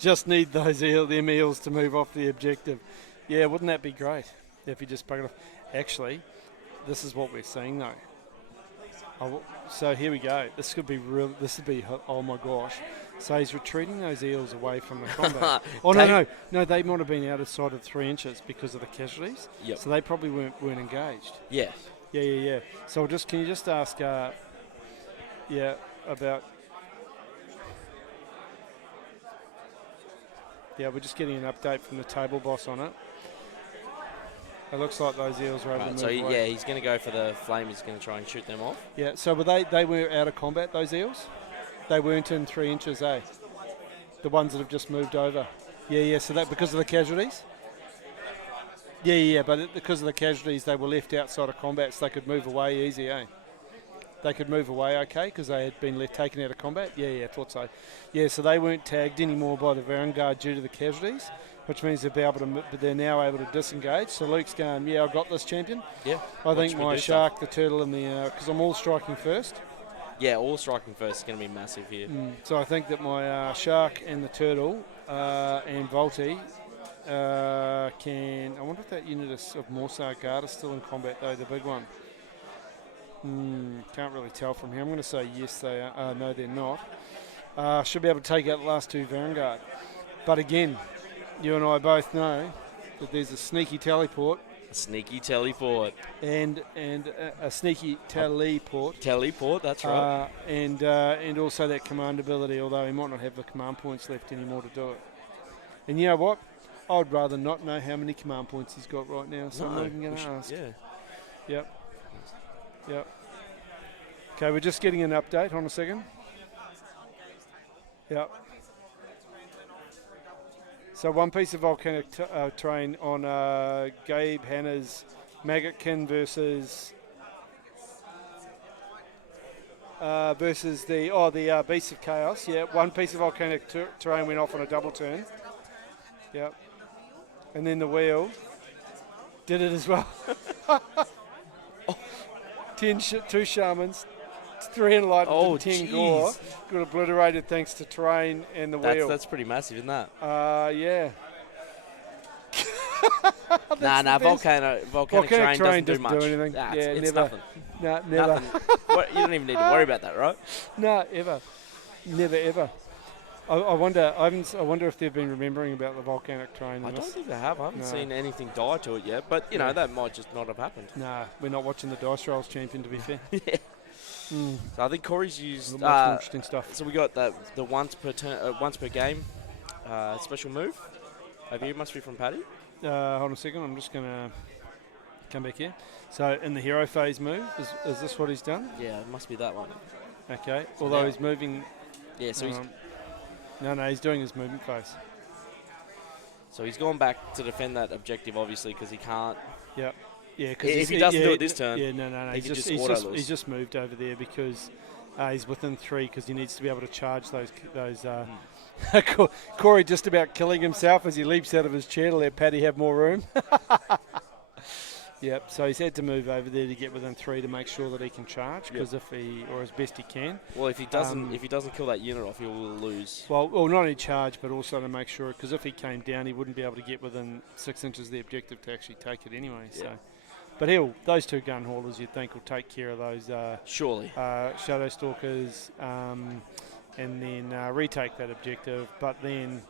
Just need those them eels to move off the objective. Yeah, wouldn't that be great if you just bug it off? Actually, this is what we're seeing though. So here we go. This could be real. This would be, oh my gosh. So he's retreating those eels away from the combat. No, they might have been outside of 3 inches because of the casualties. Yep. So they probably weren't engaged. Yeah. Yeah. So can you just ask, about... Yeah, we're just getting an update from the table boss on it. It looks like those eels are able to move away. He's going to go for the flame. He's going to try and shoot them off. Yeah, so they were out of combat, those eels? They weren't in 3 inches, eh? The ones that have just moved over. Yeah, so that because of the casualties? Yeah, but because of the casualties, they were left outside of combat, so they could move away easy, eh? They could move away okay because they had been taken out of combat? Yeah, I thought so. Yeah, so they weren't tagged anymore by the vanguard due to the casualties, which means they're now able to disengage. So Luke's going, yeah, I've got this, champion. Yeah. I think my shark, the turtle, and the... because I'm all striking first. Yeah, all striking first is going to be massive here. So I think that my shark and the turtle and Volti can... I wonder if that unit of Morsar Guard is still in combat, though, the big one. Can't really tell from here. I'm going to say yes, they are. No, they're not. Should be able to take out the last 2 Vanguard. But again, you and I both know that there's a sneaky teleport. A sneaky teleport. And a sneaky teleport. Teleport, that's right. And also that command ability, although he might not have the command points left anymore to do it. And you know what? I'd rather not know how many command points he's got right now, so I'm not even going to ask. Yeah. Yep. Okay, we're just getting an update. Hold on a second. Yep. So one piece of volcanic terrain on Gabe Hanna's Maggotkin versus the Beasts of Chaos. Yeah, one piece of volcanic terrain went off on a double turn. Yep. And then the wheel did it as well. 2 shamans, 3 enlightened, and 10 gore. Got obliterated thanks to terrain and the wheel. That's pretty massive, isn't that? Yeah. Volcanic terrain doesn't do anything. Nah, it's never. Nothing. Nah, never. Nothing. You don't even need to worry about that, right? No, ever. Never, ever. I wonder if they've been remembering about the volcanic terrain. I don't think they have. I haven't seen anything die to it yet, but you know that might just not have happened. No, we're not watching the dice rolls, champion. To be fair. So I think Corey's used interesting stuff. So we got the once per game special move. Over here must be from Paddy. Hold on a second. I'm just gonna come back here. So in the hero phase move, is this what he's done? Yeah, it must be that one. Okay. So although he's moving. Yeah. So he's. No, he's doing his movement phase. So he's gone back to defend that objective, obviously, because he can't. Yep. Yeah, because if he doesn't do it this turn. Yeah, no. He's just moved over there because he's within 3 because he needs to be able to charge those. Corey just about killing himself as he leaps out of his chair to let Paddy have more room. Yep, so he's had to move over there to get within 3 to make sure that he can charge, because or as best he can. Well, if he doesn't kill that unit off, he will lose. Well, not only charge, but also to make sure, because if he came down, he wouldn't be able to get within 6 inches of the objective to actually take it anyway. Yeah. So, but those 2 gun haulers, you'd think, will take care of those. Surely. Shadow Stalkers, and then retake that objective. But then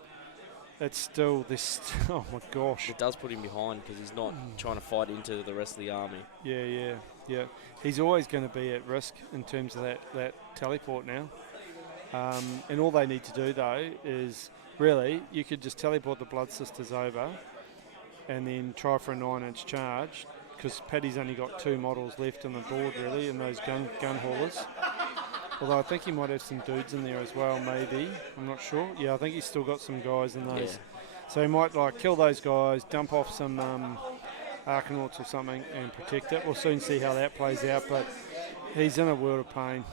it's still this. Oh my gosh! It does put him behind because he's not trying to fight into the rest of the army. Yeah. He's always going to be at risk in terms of that teleport now. And all they need to do though is really you could just teleport the Blood Sisters over, and then try for a 9-inch charge. Because Paddy's only got 2 models left on the board, really, in those gun haulers. Although I think he might have some dudes in there as well, maybe. I'm not sure. Yeah, I think he's still got some guys in those. Yeah. So he might kill those guys, dump off some Arkanauts or something, and protect it. We'll soon see how that plays out, but he's in a world of pain.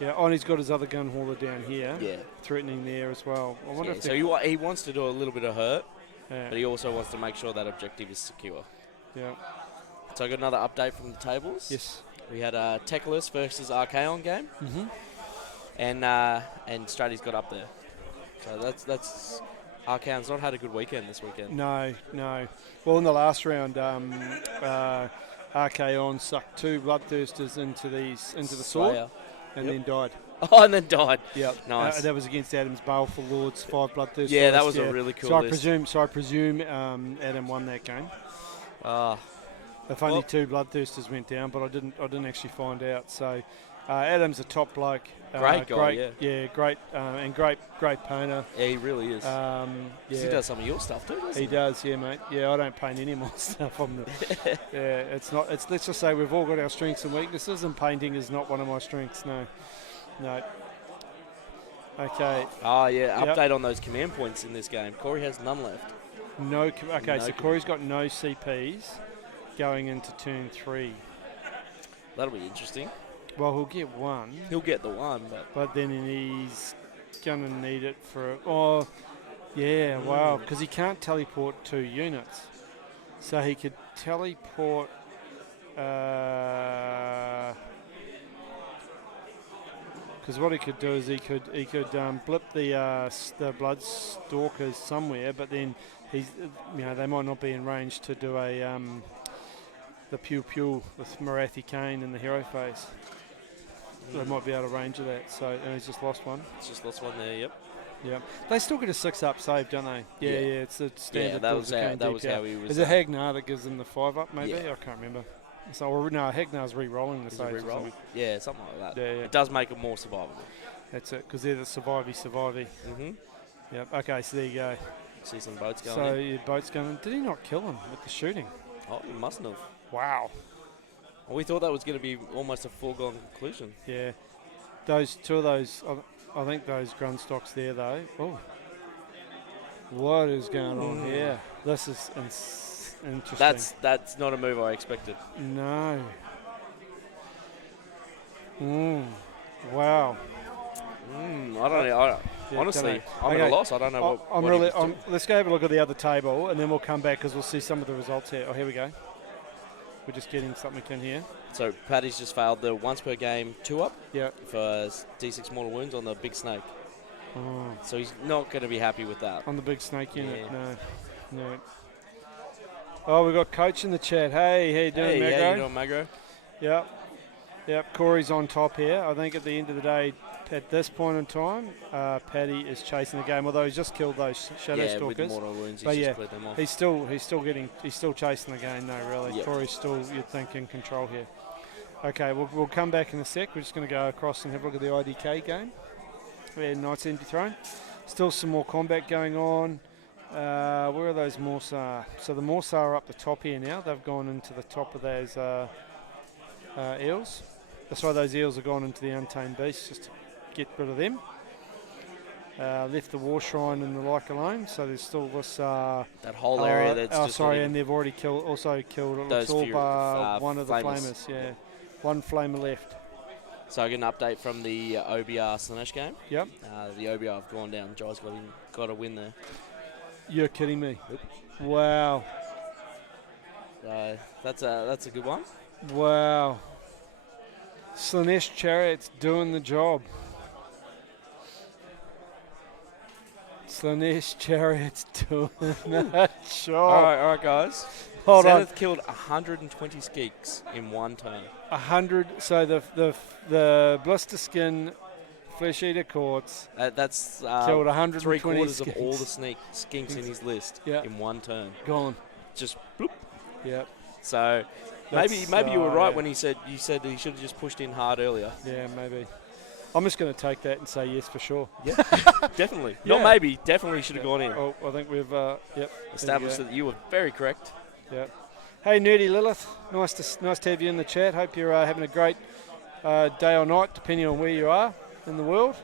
Yeah, and he's got his other gun hauler down here, threatening there as well. I wonder if so he wants to do a little bit of hurt. Yeah. But he also wants to make sure that objective is secure. Yeah. So I got another update from the tables. Yes. We had a Teclis versus Archaon game. Mm-hmm. And Strady's got up there. So that's Archaon's not had a good weekend this weekend. No. Well, in the last round, Archaon sucked 2 Bloodthirsters into the sword, and then died. Oh, and then died. Yeah, nice. That was against Adam's Baleful Lords, 5 Bloodthirsters. Yeah, that was a really cool list. So I presume Adam won that game. If only 2 Bloodthirsters went down, but I didn't actually find out. So Adam's a top bloke. Great guy, great and great painter. Yeah, he really is. He does some of your stuff too, doesn't he? He does, yeah, mate. Yeah, I don't paint any more stuff. Let's just say we've all got our strengths and weaknesses, and painting is not one of my strengths. No. Okay. Update on those command points in this game. Corey has none left. So Corey's got no CPs going into turn 3. That'll be interesting. Well, he'll get 1. He'll get the 1, but then he's gonna need it for. Wow, because he can't teleport 2 units, so he could teleport. Because what he could do is he could blip the Blood Stalkers somewhere, but then they might not be in range to do the pew with Marathi Kane in the hero phase. They might be out of range of that. So and he's just lost 1. He's just lost 1 there. Yep. Yeah, they still get a 6-up save, don't they? Yeah. It's a standard. Yeah, that was how he was. Is it Hagnar that gives him the 5-up? Maybe I can't remember. So Hagnar's re-rolling the saves. Yeah, something like that. Yeah. It does make it more survivable. That's it, because they're the survivy. Mm-hmm. Yep. Okay, so there you go. See some boats going. So your boats going. Did he not kill him with the shooting? Oh, he mustn't have. Wow. Well, we thought that was going to be almost a foregone conclusion. Yeah. Those 2 of those, I think those Grundstocks there though. Oh. What is going on here? This is interesting. That's not a move I expected. No. Wow. I don't know. Honestly, I'm at a loss. I don't know what let's go have a look at the other table, and then we'll come back because we'll see some of the results here. Oh, here we go. We're just getting something in here. So Paddy's just failed the once per game 2-up for D6 mortal wounds on the big snake. Oh. So he's not going to be happy with that. On the big snake unit, no. Oh, we've got Coach in the chat. Hey, how you doing, Magro? How you doing, Magro? Yep, Corey's on top here. I think at the end of the day, at this point in time, Paddy is chasing the game. Although he's just killed those Shadow Stalkers. With mortal wounds, he's just cleared them off. He's still chasing the game. No, really. Yep. Corey's still, you'd think, in control here. Okay, we'll come back in a sec. We're just going to go across and have a look at the IDK game. Knights Empty Throne. Still some more combat going on. Where are those Morsar? So the Morsar are up the top here now. They've gone into the top of those eels. That's why those eels have gone into the Untamed Beasts, just to get rid of them. Left the War Shrine and the like alone, so there's still this... that whole area that's just... and they've already killed those all bar one of the flamers. Yeah, one flamer left. So I get an update from the OBR Slanesh game. Yep. The OBR have gone down. Jai's got a win there. You're kidding me. Yep. Wow. That's a good one. Wow. Slanesh Chariot's doing the job. Slanesh Chariot's doing that job. All right, guys. Hold on. Zenith killed 120 skeeks in one turn. 100. So the blister skin flesh eater courts. That's Killed 120 3/4 of skinks. all the skinks in his list in one turn. Gone. Just bloop. Yep. So maybe you were right when you said he should have just pushed in hard earlier. Yeah, maybe. I'm just going to take that and say yes for sure. Yeah, definitely. Yeah. Not maybe, definitely should have gone in. Oh, I think we've Established that you were very correct. Yep. Hey, Nerdy Lilith, nice to have you in the chat. Hope you're having a great day or night, depending on where you are in the world.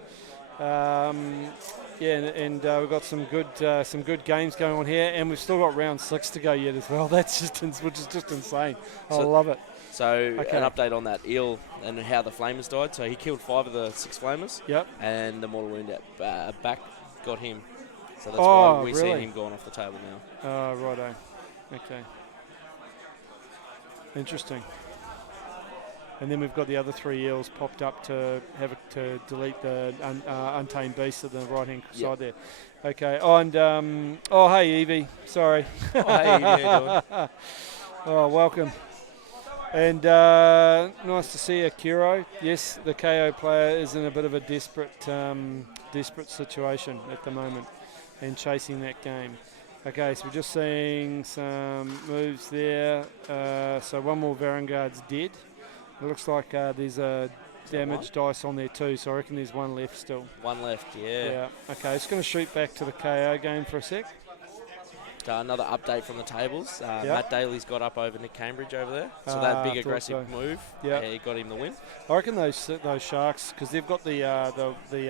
And we've got some good games going on here, and we've still got round 6 to go yet as well. Which is just insane. I love it. So an update on that eel and how the flamers died. So he killed 5 of the 6 flamers. Yep. And the mortal wound at back got him. So that's why we see him going off the table now. Oh, righto. Okay. Interesting. And then we've got the other 3 eels popped up to delete the untamed beast at the right-hand side there. Okay. Oh, and hey Evie. Sorry. Oh, hey Evie, how you doing? Oh, welcome. And nice to see Akiro. Yes, the KO player is in a bit of a desperate situation at the moment and chasing that game. Okay, so we're just seeing some moves there. So one more Varangard's dead. It looks like there's a damage dice on there too, so I reckon there's one left still. One left, yeah. Okay, it's going to shoot back to the KO game for a sec. Another update from the tables. Matt Daly's got up over Nick Cambridge over there. So that big aggressive move, he got him the win. I reckon those Sharks, because they've got the other... they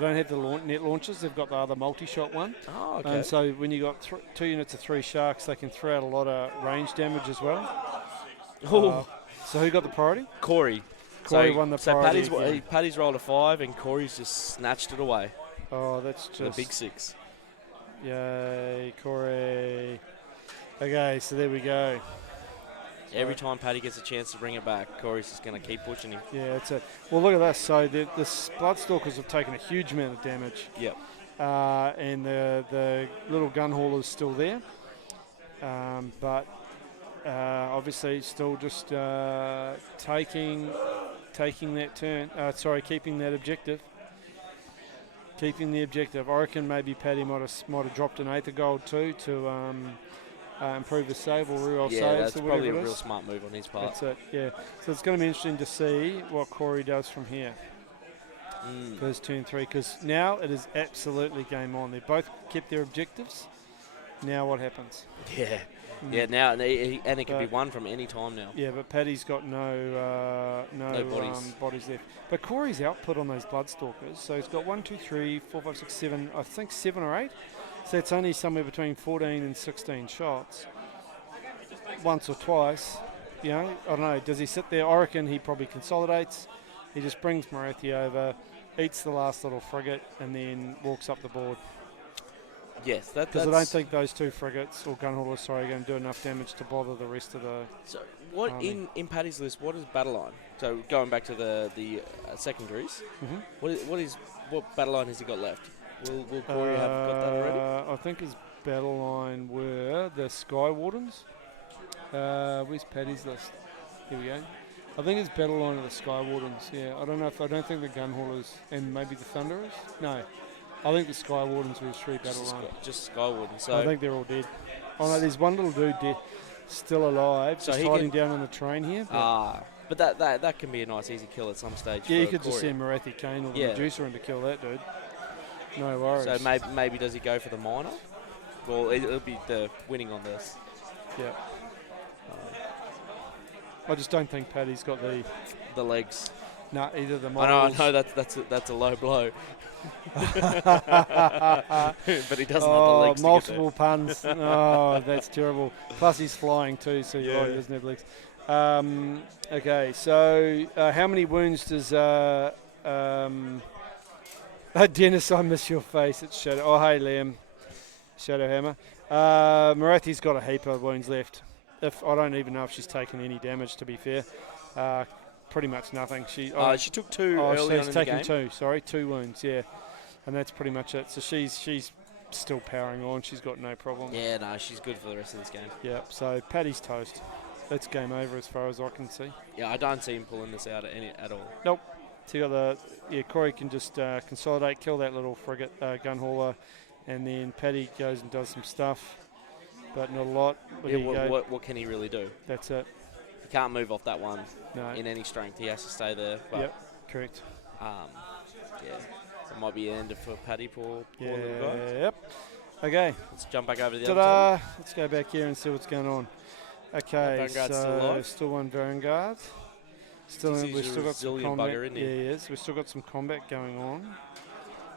don't have the net launchers. They've got the other multi-shot one. Oh, okay. And so when you got 2 units of 3 Sharks, they can throw out a lot of range damage as well. So who got the priority? Corey Won the priority. So Paddy's rolled a 5 and Corey's just snatched it away. Oh, that's just... The big 6. Yay, Corey. Okay, so there we go. Every time Paddy gets a chance to bring it back, Corey's just going to keep pushing him. Yeah, that's it. Well, look at this. So the Bloodstalkers have taken a huge amount of damage. Yep. And the little gun hauler's still there. But obviously still just taking that turn. Keeping that objective. Keeping the objective. I reckon maybe Paddy might have dropped an 8th of gold too to improve the save or reroll saves. Yeah, that's or probably a it is. real smart move on his part. That's it, yeah. So it's going to be interesting to see what Corey does from here. First turn 3, because now it is absolutely game on. They both kept their objectives. Now what happens? Yeah. Yeah, now and it can be won from any time now. Yeah, but Paddy's got no bodies left. But Corey's output on those Bloodstalkers, so he's got 1, 2, 3, 4, 5, 6, 7, I think 7 or 8. So it's only somewhere between 14 and 16 shots. Once or twice, I don't know. Does he sit there? I reckon he probably consolidates. He just brings Marathi over, eats the last little frigate, and then walks up the board. Yes, because I don't think those 2 frigates or gun haulers, are going to do enough damage to bother the rest of the. So what army. in Paddy's list? What is battle line? So going back to the secondaries, what battle line has he got left? Will Corey have got that already? I think his battle line were the Sky Wardens. Where's Paddy's list? Here we go. I think his battle line are the Sky Wardens. Yeah, I don't think the gun haulers and maybe the Thunderers. No. I think the Sky Wardens were his 3 battle line. Just Sky Wardens. So I think they're all dead. Oh no, there's one little dude still alive, just hiding down on the train here. But that can be a nice easy kill at some stage. Yeah, you could just send Marathi Kane or the Medusa in to kill that dude. No worries. So maybe does he go for the minor? Well, it'll be the winning on this. Yeah. I just don't think Paddy's got the legs. No, either the models. I know that's a low blow. But he doesn't have the legs. Multiple puns. Oh, that's terrible. Plus he's flying too, so he doesn't have legs. Okay, so how many wounds does Dennis? I miss your face. It's Shadow. Oh, hey Liam, Shadowhammer. Marathi's got a heap of wounds left. I don't even know if she's taken any damage. To be fair, pretty much nothing. She took 2 early on in the game. 2 wounds. Yeah, and that's pretty much it. So she's still powering on. She's got no problem. Yeah, no, she's good for the rest of this game. Yeah. So Paddy's toast. That's game over as far as I can see. Yeah, I don't see him pulling this out at all. Nope. So you got Corey can just consolidate, kill that little frigate gun hauler, and then Paddy goes and does some stuff, but not a lot. But what can he really do? That's it. He can't move off that one in any strength. He has to stay there. But, yep, correct. It might be the end for Paddy, poor little guy. Yep. Okay. Let's jump back over to the Ta-da! other team. Let's go back here and see what's going on. Okay, still one Vanguard. We've still got some combat. Bugger, isn't he? Yeah, he is. We've still got some combat going on.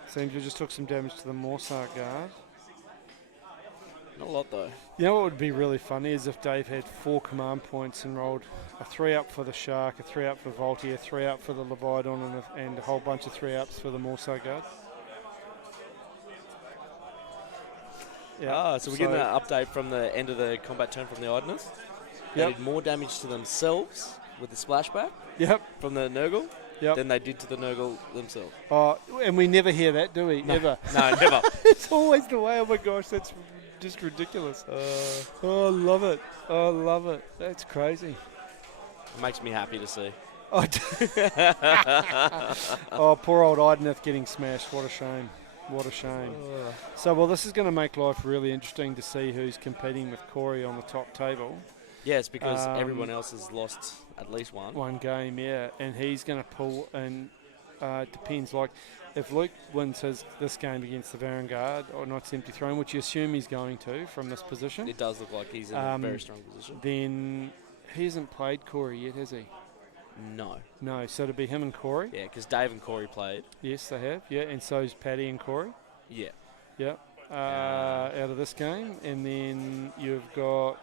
Seems we just took some damage to the Morsar guard. Not a lot though. You know what would be really funny is if Dave had 4 command points and rolled a 3-up for the Shark, a 3-up for Volti, a 3-up for the Leviathan, and a whole bunch of 3-ups for the Morsar guard. Yeah. So we're getting an update from the end of the combat turn from the Idoneth. They did more damage to themselves with the splashback from the Nurgle than they did to the Nurgle themselves. Oh, and we never hear that, do we? No. Never. No, never. It's always the way. Oh my gosh, that's just ridiculous. I love it. I love it. That's crazy. It makes me happy to see. Oh, poor old Idoneth getting smashed. What a shame. What a shame. So, well, this is going to make life really interesting to see who's competing with Corey on the top table. Yes, because everyone else has lost at least one. One game, yeah. And he's going to pull, and it depends. Like, if Luke wins this game against the Vanguard or Knights Empty Throne, which you assume he's going to from this position. It does look like he's in a very strong position. Then he hasn't played Corey yet, has he? No. No, so it'll be him and Corey? Yeah, because Dave and Corey played. Yes, they have, yeah. And so's Paddy and Corey? Yeah. Yep. Out of this game. And then you've got...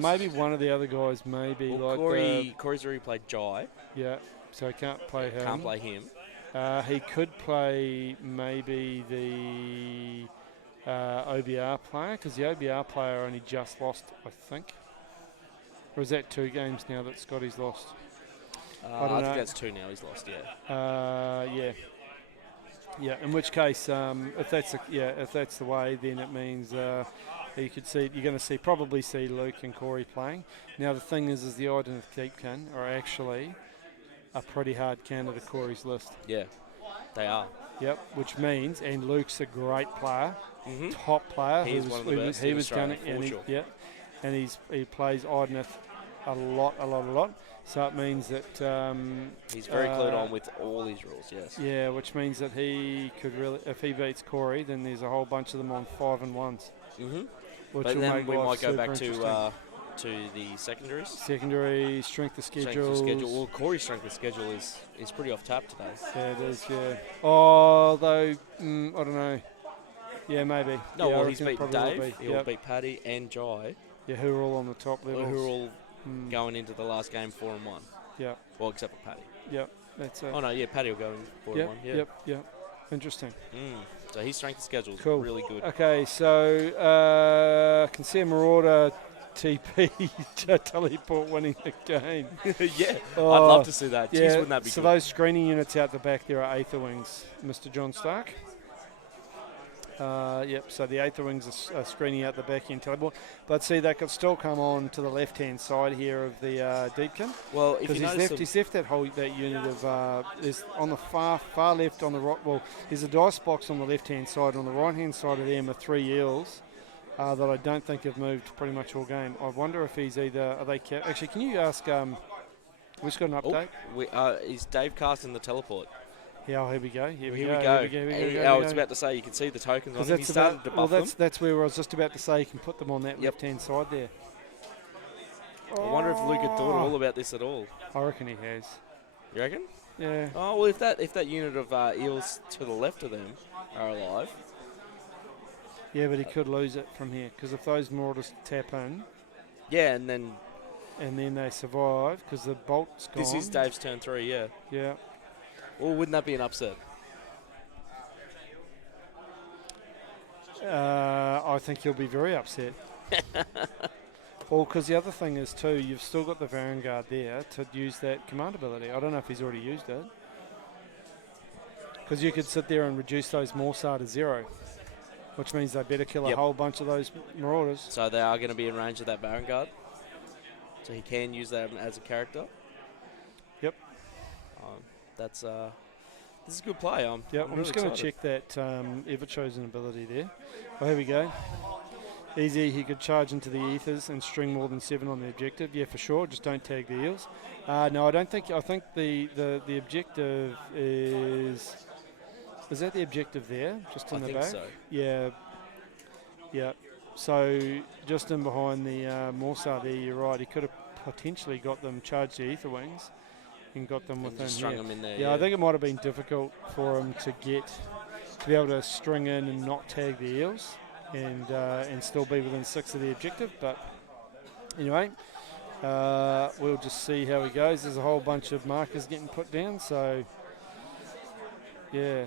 maybe one of the other guys, maybe. Well, Corey's already played Jai. Yeah, so he can't play him. Can't play him. He could play maybe the OBR player, because the OBR player only just lost, I think. Or is that 2 games now that Scotty's lost? I think that's 2 now he's lost, yeah. Yeah, in which case, if that's the way, then it means you could see you're going to probably see Luke and Corey playing. Now the thing is the Idoneth Keepkin are actually a pretty hard counter to Corey's list. Yeah, they are. Yep, which means, and Luke's a great player, top player. He's one of the best. He was going to, and he plays Idoneth a lot. So it means that he's very clued on with all these rules. Yes. Yeah, which means that he could really, if he beats Corey, then there's a whole bunch of them on 5 and 1s. But then we might go back to the secondaries. Secondary strength of schedule. Well, Corey's strength of schedule is pretty off tap today. Yeah, it is. Yeah. Although I don't know. Yeah, maybe. No, yeah, well, he's beaten Dave. He'll beat Paddy and Jai. Yeah, who are all on the top levels. Who are all going into the last game 4 and 1. Yeah. Well, except for Paddy. Yep, that's it. Oh no, yeah, Paddy will go in 4 and 1. Yeah. Yep. Interesting. So his strength of schedule is really good. Okay, so can see a Marauder TP teleport winning the game. Yeah, I'd love to see that. Jeez, wouldn't that be so good? Those screening units out the back there are Aether Wings, Mr. John Stark. Yep, so the Aether Wings are screening out the back end teleport. But see, they could still come on to the left-hand side here of the Deepkin. Well, if you notice... He's left that unit of... there's on the far left on the right... Well, there's a dice box on the left-hand side. On the right-hand side of them are 3 eels that I don't think have moved pretty much all game. I wonder if he's either... Are they... Actually, can you ask... we've just got an update. Is Dave casting the teleport? Yeah, here we go. Here we go. I was about to say, you can see the tokens on him. He's started to buff them. That's where I was just about to say you can put them on that left-hand side there. I wonder if Luke had thought all about this at all. I reckon he has. You reckon? Yeah. Oh, well, if that unit of eels to the left of them are alive. Yeah, but he could lose it from here, because if those Marauders tap in... Yeah, and then they survive, because the bolt's gone. This is Dave's turn 3, yeah. Yeah. Or wouldn't that be an upset? I think he'll be very upset. Well, because the other thing is, too, you've still got the Vanguard there to use that command ability. I don't know if he's already used it. Because you could sit there and reduce those Morsar to 0, which means they better kill a whole bunch of those Marauders. So they are going to be in range of that Vanguard. So he can use that as a character. Yep. That's this is a good play. I'm I'm just going to check that ever-chosen ability there. Oh, here we go. Easy, he could charge into the ethers and string more than 7 on the objective. Yeah, for sure. Just don't tag the eels. No, I don't think. I think the objective is. Is that the objective there? Just in the back? I think so. Yeah. Yeah. So just in behind the Morsar there, you're right. He could have potentially got them charged the ether wings and got them within just strung here. them in there. Yeah, I think it might have been difficult for him to be able to string in and not tag the eels. And still be within 6 of the objective, but anyway, we'll just see how he goes. There's a whole bunch of markers getting put down, so yeah.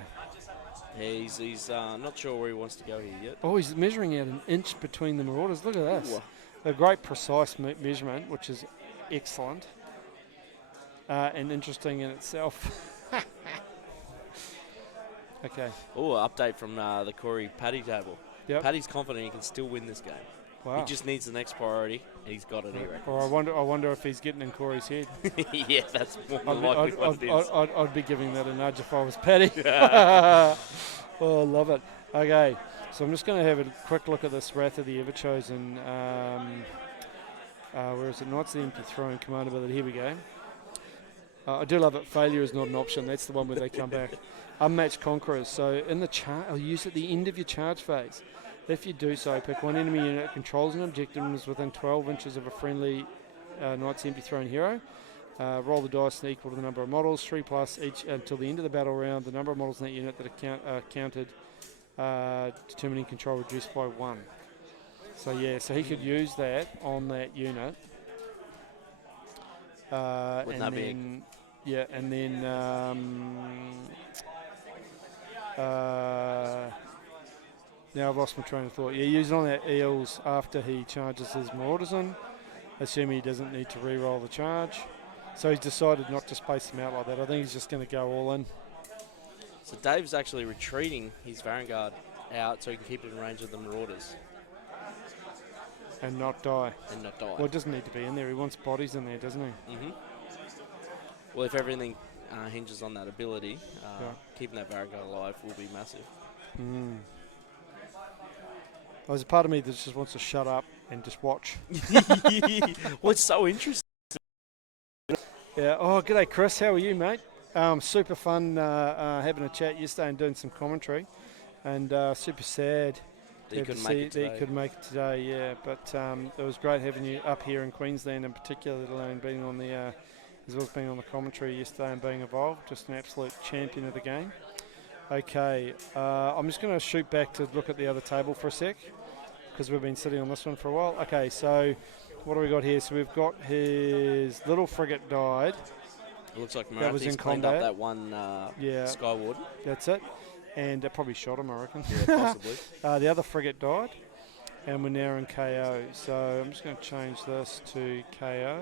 He's not sure where he wants to go here yet. Oh, he's measuring out an inch between the marauders. Look at this. Ooh. A great precise measurement, which is excellent and interesting in itself. Okay. Oh, update from the Corey Paddy table. Yep. Paddy's confident he can still win this game. Wow. He just needs the next priority, and he's got it, he reckons. Or I wonder if he's getting in Corey's head. Yeah, that's more than likely what it is. I'd be giving that a nudge if I was Paddy. Oh, I love it. Okay, so I'm just going to have a quick look at this Wrath of the Everchosen. Where is it? Knights of the Empty Throne, command ability. Here we go. I do love it. Failure is not an option. That's the one where they come back. Unmatched Conquerors. So in the I'll use at the end of your charge phase. If you do so, pick one enemy unit that controls an objective and is within 12 inches of a friendly Knights Empty Throne hero. Roll the dice equal to the number of models, 3+ each until the end of the battle round. The number of models in that unit that are counted, determining control reduced by 1. So yeah, so he could use that on that unit. Wouldn't that be? Yeah, and then now I've lost my train of thought. Yeah, use it on that eels after he charges his marauders in, assuming he doesn't need to re-roll the charge. So he's decided not to space them out like that. I think he's just going to go all in. So Dave's actually retreating his Vanguard out so he can keep it in range of the marauders. And not die. Well, it doesn't need to be in there. He wants bodies in there, doesn't he? Mm-hmm. Well, if everything hinges on that ability, keeping that Vanguard alive will be massive. Mm. There's a part of me that just wants to shut up and just watch. Well, it's so interesting. Yeah. Oh, g'day, Chris. How are you, mate? Super fun having a chat yesterday and doing some commentary, and super sad that you couldn't make it today. That you could make it today, yeah. But it was great having you up here in Queensland, in particular, let alone being on the as well as being on the commentary yesterday and being involved. Just an absolute champion of the game. Okay, I'm just going to shoot back to look at the other table for a sec, because we've been sitting on this one for a while. Okay, so what do we got here? So we've got his little frigate died. It looks like that was in cleaned combat. Up that one Sky Warden. That's it. And it probably shot him, I reckon. Yeah, possibly. The other frigate died, and we're now in KO. So I'm just going to change this to KO.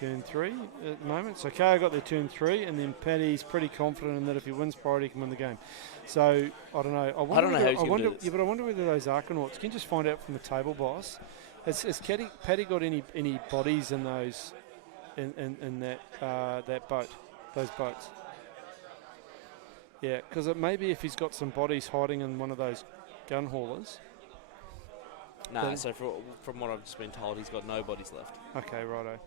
Turn 3 at the moment. So KO got their turn 3, and then Paddy's pretty confident in that if he wins priority, he can win the game. So I don't know. I don't know how he's going to do this. Yeah, but I wonder whether those Arcanauts, you can just find out from the table boss. Has Paddy got any bodies in those in that boat, those boats? Yeah, because maybe if he's got some bodies hiding in one of those gun haulers. Nah, so from what I've just been told, he's got no bodies left. Okay, righto.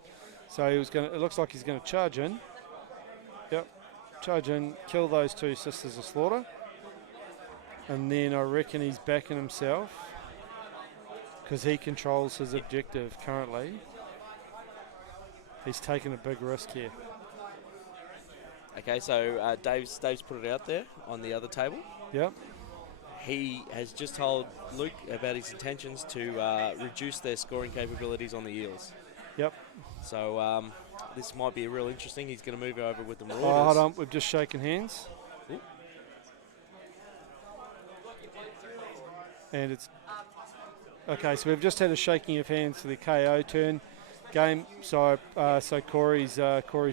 So he was going. It looks like he's going to charge in. Yep, charge in, kill those 2 Sisters of Slaughter, and then I reckon he's backing himself because he controls his objective currently. He's taking a big risk here. Okay, so Dave's put it out there on the other table. Yep. He has just told Luke about his intentions to reduce their scoring capabilities on the Eels. Yep. So this might be real interesting. He's going to move over with the Marauders. Oh, hold on. We've just shaken hands. Ooh. And it's... Okay, so we've just had a shaking of hands for the KO turn game. So Corey's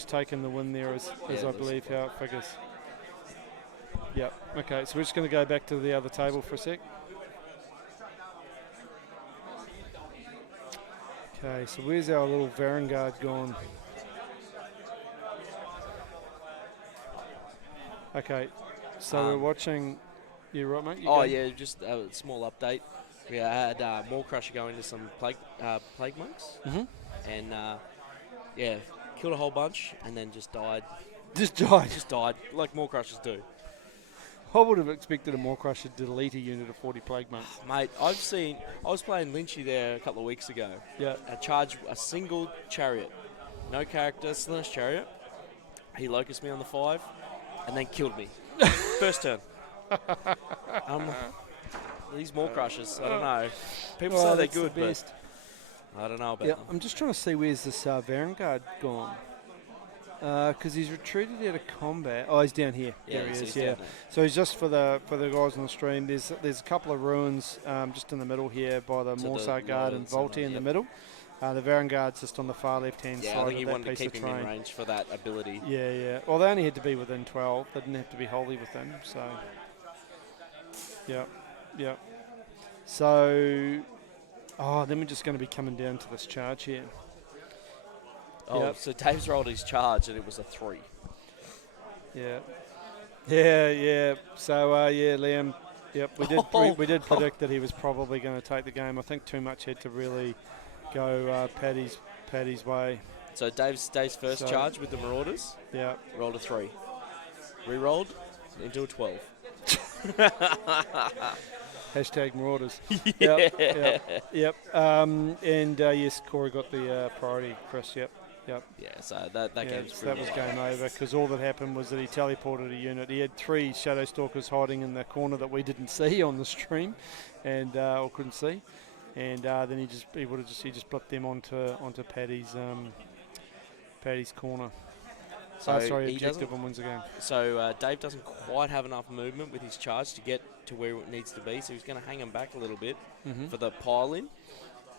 taken the win there as I believe how it figures. Yep. Okay, so we're just going to go back to the other table for a sec. Okay, so where's our little Vanguard gone? Okay, so we're watching. You right, mate? You Oh go. yeah, just a small update. We had Maw Crusher go into some plague monks, and killed a whole bunch, and then just died. Just died. Just died, like Maw Crushers do. I would have expected a Maw Crusher to delete a unit of 40 plague monks. Mate, I was playing Lynchy there a couple of weeks ago. Yeah. I charged a single chariot, no character, slash chariot. He locusted me on the 5, and then killed me. First turn. These Maw Crushers, I don't know. People say they're good, but I don't know about them. I'm just trying to see where's this Vanguard gone. Because he's retreated out of combat. Oh, he's down here. Yeah, there he is. down Yeah. there. So he's just for the guys on the stream. There's a couple of ruins just in the middle here by the Morsar Guard and Volti in the middle. The Vanguard's just on the far left-hand side I think he of that wanted to piece keep of him in terrain. range for that ability. Yeah. Well, they only had to be within 12. They didn't have to be wholly within. So, yeah. So, then we're just going to be coming down to this charge here. Oh, so Dave's rolled his charge and it was a 3. Yeah. So, Liam. Yep, we did predict that he was probably going to take the game. I think too much had to really go Paddy's way. So Dave's first charge with the Marauders. Yeah. Rolled a 3. Re-rolled into a 12. Hashtag Marauders. Yeah. Yep. Yes, Corey got the priority, Chris. Yep. Yeah, so that game's so that was game over because all that happened was that he teleported a unit. He had 3 Shadow Stalkers hiding in the corner that we didn't see on the stream, and or couldn't see, and then he just blipped them onto Paddy's corner. So objective and wins the game. So Dave doesn't quite have enough movement with his charge to get to where it needs to be, so he's going to hang him back a little bit for the pile-in.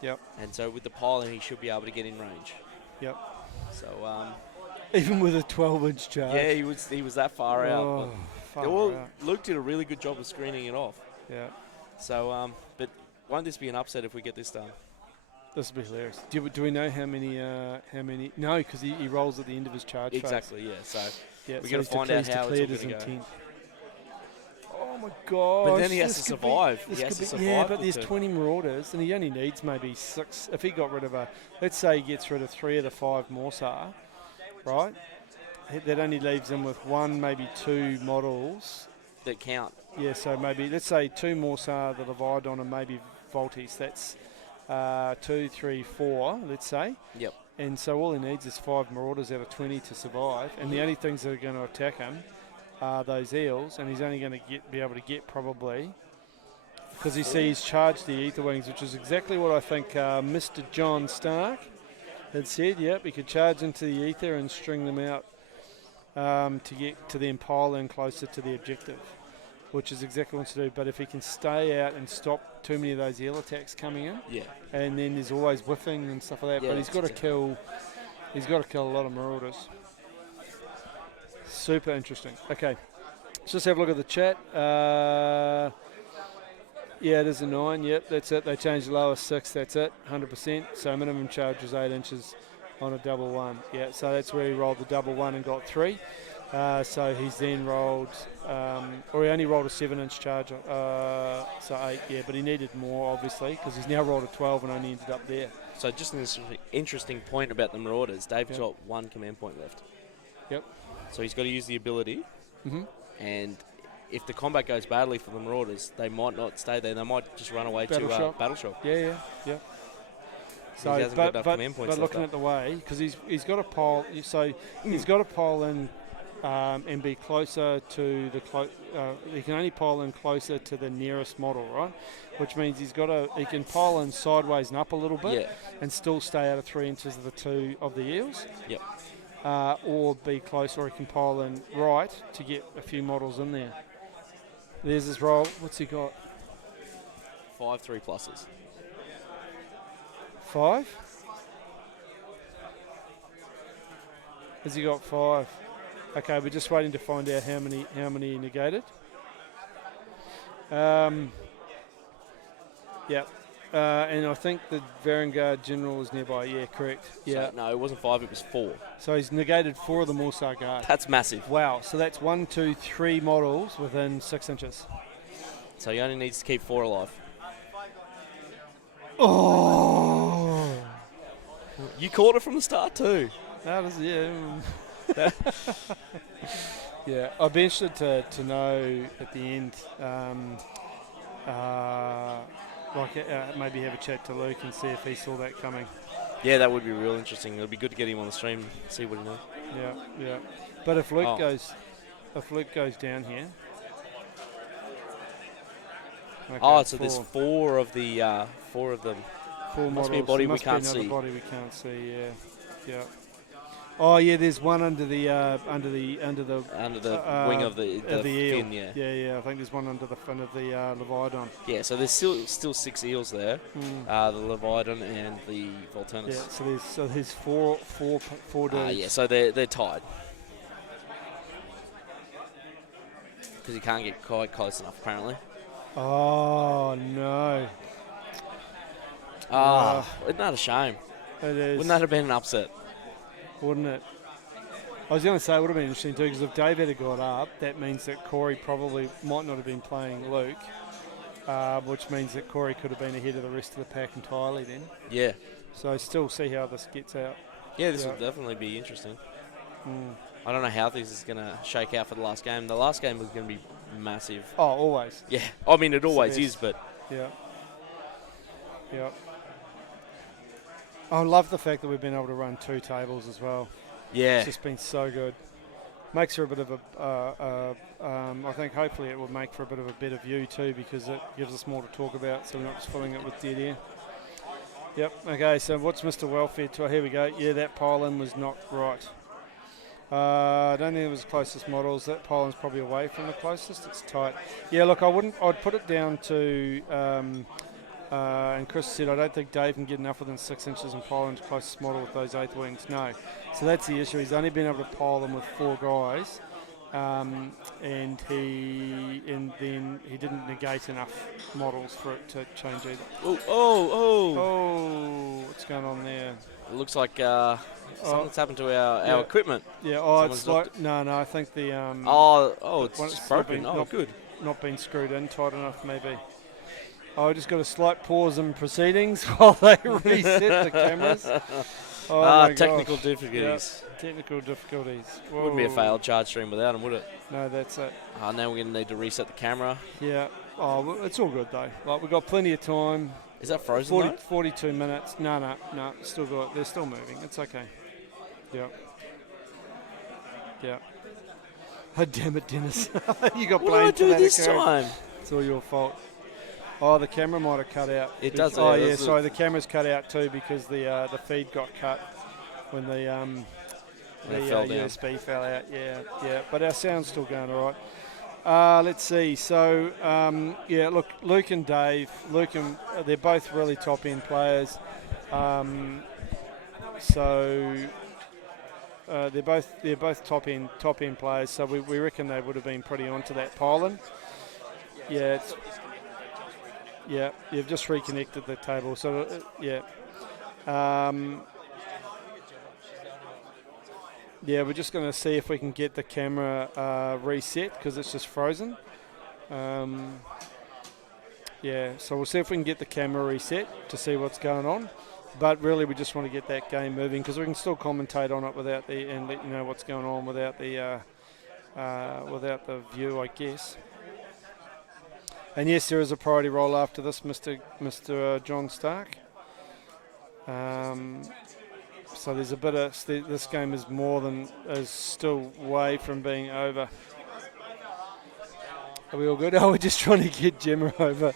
Yep. And so with the pile-in, he should be able to get in range. Yep. So even with a 12-inch charge. Yeah, he was that far out. Out. Luke did a really good job of screening it off. Yeah. So but won't this be an upset if we get this done? This will be hilarious. Do we know how many? No, because he rolls at the end of his charge phase. Exactly. Yeah. So we're going to find out how it's going to go. Oh my god! But then he has to survive. Yeah, but there's 20 Marauders, and he only needs maybe 6. If he got rid of let's say he gets rid of 3 of the 5 Morsar, right? That only leaves him with 1, maybe 2 models that count. Yeah, so maybe let's say 2 Morsar, the Leviathan, and maybe Voltis. That's 2, 3, 4. Let's say. Yep. And so all he needs is 5 Marauders out of 20 to survive, and the only things that are going to attack him are those eels, and he's only going to be able to get probably, because he's charged the Ether Wings, which is exactly what I think Mr. John Stark had said. Yep, he could charge into the Ether and string them out to get to then pile in closer to the objective, which is exactly what he wants to do. But if he can stay out and stop too many of those eel attacks coming in, and then there's always whiffing and stuff like that. But he's got to kill a lot of Marauders. Super interesting. Okay, let's just have a look at the chat. It is a 9. Yep, that's it. They changed the lowest 6. That's it, 100%. So minimum charge was 8 inches on a double 1. Yeah, so that's where he rolled the double 1 and got 3. So he's then rolled, or he only rolled a 7-inch charge. So 8. Yeah, but he needed more obviously because he's now rolled a 12 and only ended up there. So just an interesting point about the Marauders. Dave's got 1 command point left. Yep. So he's got to use the ability, and if the combat goes badly for the Marauders, they might not stay there. They might just run away to Battle Shock. Yeah. So, he hasn't got enough command points but looking at the way, because he's got a pile, so he's got to pile in and be closer to the he can only pile in closer to the nearest model, right? Which means he can pile in sideways and up a little bit, and still stay out of 3 inches of the 2 of the eels. Yep. Or be close, or he can pile in right to get a few models in there. There's his roll. What's he got? 5 3+. 5? Has he got 5? Okay, we're just waiting to find out how many he negated. Yep. and I think the Vanguard General is nearby. Yeah, correct. Yeah. So, no, it wasn't 5, it was 4. So he's negated 4 of the Morrsar Guard. That's massive. Wow. So that's 1, 2, 3 models within 6 inches. So he only needs to keep 4 alive. Oh. You caught it from the start too. That is, yeah. Yeah, I'd be interested to know at the end, maybe have a chat to Luke and see if he saw that coming. Yeah, that would be real interesting. It'd be good to get him on the stream, see what he knows. Yeah. But if Luke goes down here. Okay, So there's 4 of them. 4 Must models. be a body There we must can't be another see. body we can't see. Yeah. Oh yeah, there's one under the wing of the eel. fin, yeah. Yeah. I think there's one under the fin of the Leviathan. Yeah, so there's still 6 eels there. The Leviathan and the Volturnus. Yeah, so there's four dudes. Yeah, so they're tied. Because he can't get quite close enough, apparently. Oh no. Isn't that a shame? It is. Wouldn't that have been an upset? Wouldn't it? I was going to say it would have been interesting too, because if David had got up, that means that Corey probably might not have been playing Luke, which means that Corey could have been ahead of the rest of the pack entirely then. Yeah. So still see how this gets out. Yeah, this will definitely be interesting. I don't know how this is going to shake out for the last game. The last game was going to be massive. Oh, always. Yeah. I mean, it always is, but... Yeah. I love the fact that we've been able to run 2 tables as well. Yeah. It's just been so good. Makes for a bit of a, I think hopefully it will make for a bit of a better view too, because it gives us more to talk about, so we're not just filling it with dead air. Yep, okay, so what's Mr. Welfare to? Here we go. Yeah, that pile-in was not right. I don't think it was the closest models. That pile-in's probably away from the closest. It's tight. Yeah, look, I'd put it down to... and Chris said, I don't think Dave can get enough within 6 inches and pile into closest model with those 8th wings. No. So that's the issue. He's only been able to pile them with 4 guys. And then he didn't negate enough models for it to change either. Oh, what's going on there? It looks like something's happened to our equipment. Yeah, it's like... No, I think the... it's broken. Good. Not been screwed in tight enough, maybe. I just got a slight pause in proceedings while they reset the cameras. Technical difficulties. Yep. Technical difficulties. Whoa. Wouldn't be a failed charge stream without them, would it? No, that's it. Now we're going to need to reset the camera. Yeah. Oh, it's all good though. Like, we've got plenty of time. Is that frozen 42 minutes. No. Still got. They're still moving. It's okay. Yeah. Oh, damn it, Dennis. You got blamed. What did I do this time? It's all your fault. Oh, the camera might have cut out. It does. Oh, yeah, sorry, the camera's cut out too because the feed got cut when the USB fell out. Yeah. But our sound's still going all right. Let's see. So, look, Luke and Dave. They're both really top-end players. They're both top-end players. So we reckon they would have been pretty onto that pile-in. Yeah, you've just reconnected the table. So, we're just going to see if we can get the camera reset because it's just frozen. So we'll see if we can get the camera reset to see what's going on. But really, we just want to get that game moving because we can still commentate on it and let you know what's going on without the view, I guess. And yes, there is a priority roll after this, Mr. John Stark. So there's a bit of this game is still way from being over. Are we all good? Oh, we're just trying to get Gemma over.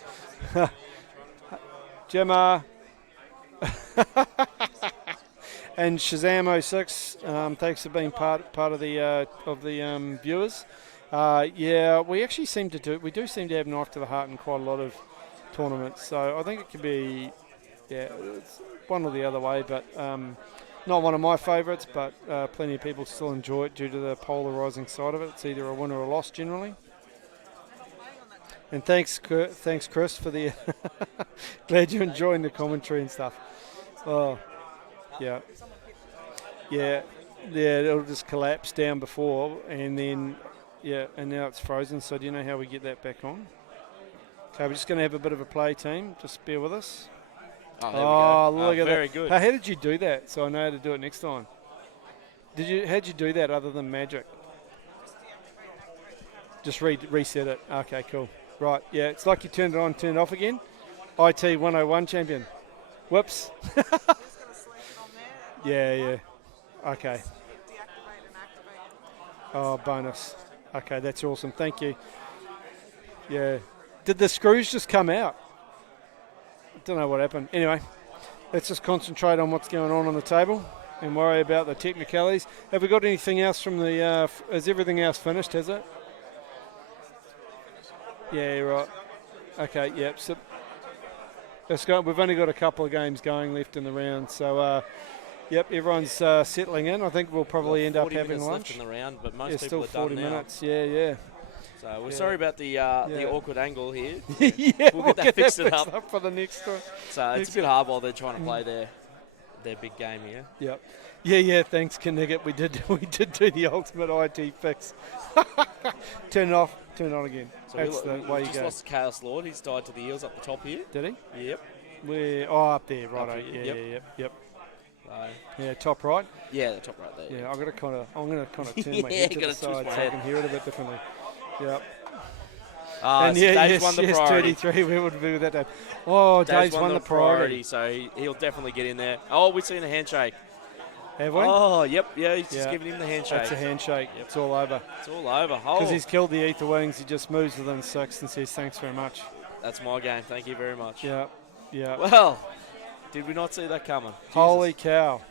Gemma. And Shazam06, thanks for being part of the viewers. We actually seem to have knife to the heart in quite a lot of tournaments. So I think it could be, it's one or the other way, but not one of my favourites, but plenty of people still enjoy it due to the polarising side of it. It's either a win or a loss generally. And thanks, Chris, for the. Glad you're enjoying the commentary and stuff. Oh, yeah, yeah. It'll just collapse down before, and then and now it's frozen. So do you know how we get that back on? Okay, we're just going to have a bit of a play, team. Just bear with us. Oh, there we go. Look at very that. good. How did you do that? So I know how to do it next time. How'd you do that other than magic? Just reset it. Okay, cool. Right, yeah, it's like you turned it on, turned it off again. IT 101 champion. Whoops. Yeah. Okay. Oh, bonus. Okay, that's awesome. Thank you. Yeah. Did the screws just come out? I don't know what happened. Anyway, let's just concentrate on what's going on the table and worry about the technicalities. Have we got anything else from the... is everything else finished, has it? Yeah, right. Okay, yep. So let's go. We've only got a couple of games going left in the round, so yep, everyone's settling in. I think we'll probably end up having lunch. Left in the round, but most people still are 40 done minutes. now. Yeah. So we're sorry about the awkward angle here. Yeah, we'll get that fixed up for the next one. So it's a bit hard while they're trying to play their big game here. Yep. Yeah. Thanks, Knigget. We did do the ultimate IT fix. Turn it off. Turn it on again. So that's the way you just go. lost Chaos Lord. He's died to the eels up the top here. Did he? Yep. Where? Oh, up there, right. Up here, Yep. So, Yeah, top right. yeah, the top right there. Yeah, I'm gonna kind of turn my Yeah, head to gotta the side twist my so I head. can hear it a bit differently. Yep. And Dave's won the priority. 33. We would be with that, Dave. Oh, Dave's won the priority. So he'll definitely get in there. Oh, we've seen a handshake. Have we? Oh, yep. Yeah, he's just giving him the handshake. That's a handshake. Yep. It's all over. It's all over. Because he's killed the Ether Wings, he just moves within 6 and says, thanks very much. That's my game. Thank you very much. Yeah. Well, did we not see that coming? Holy cow.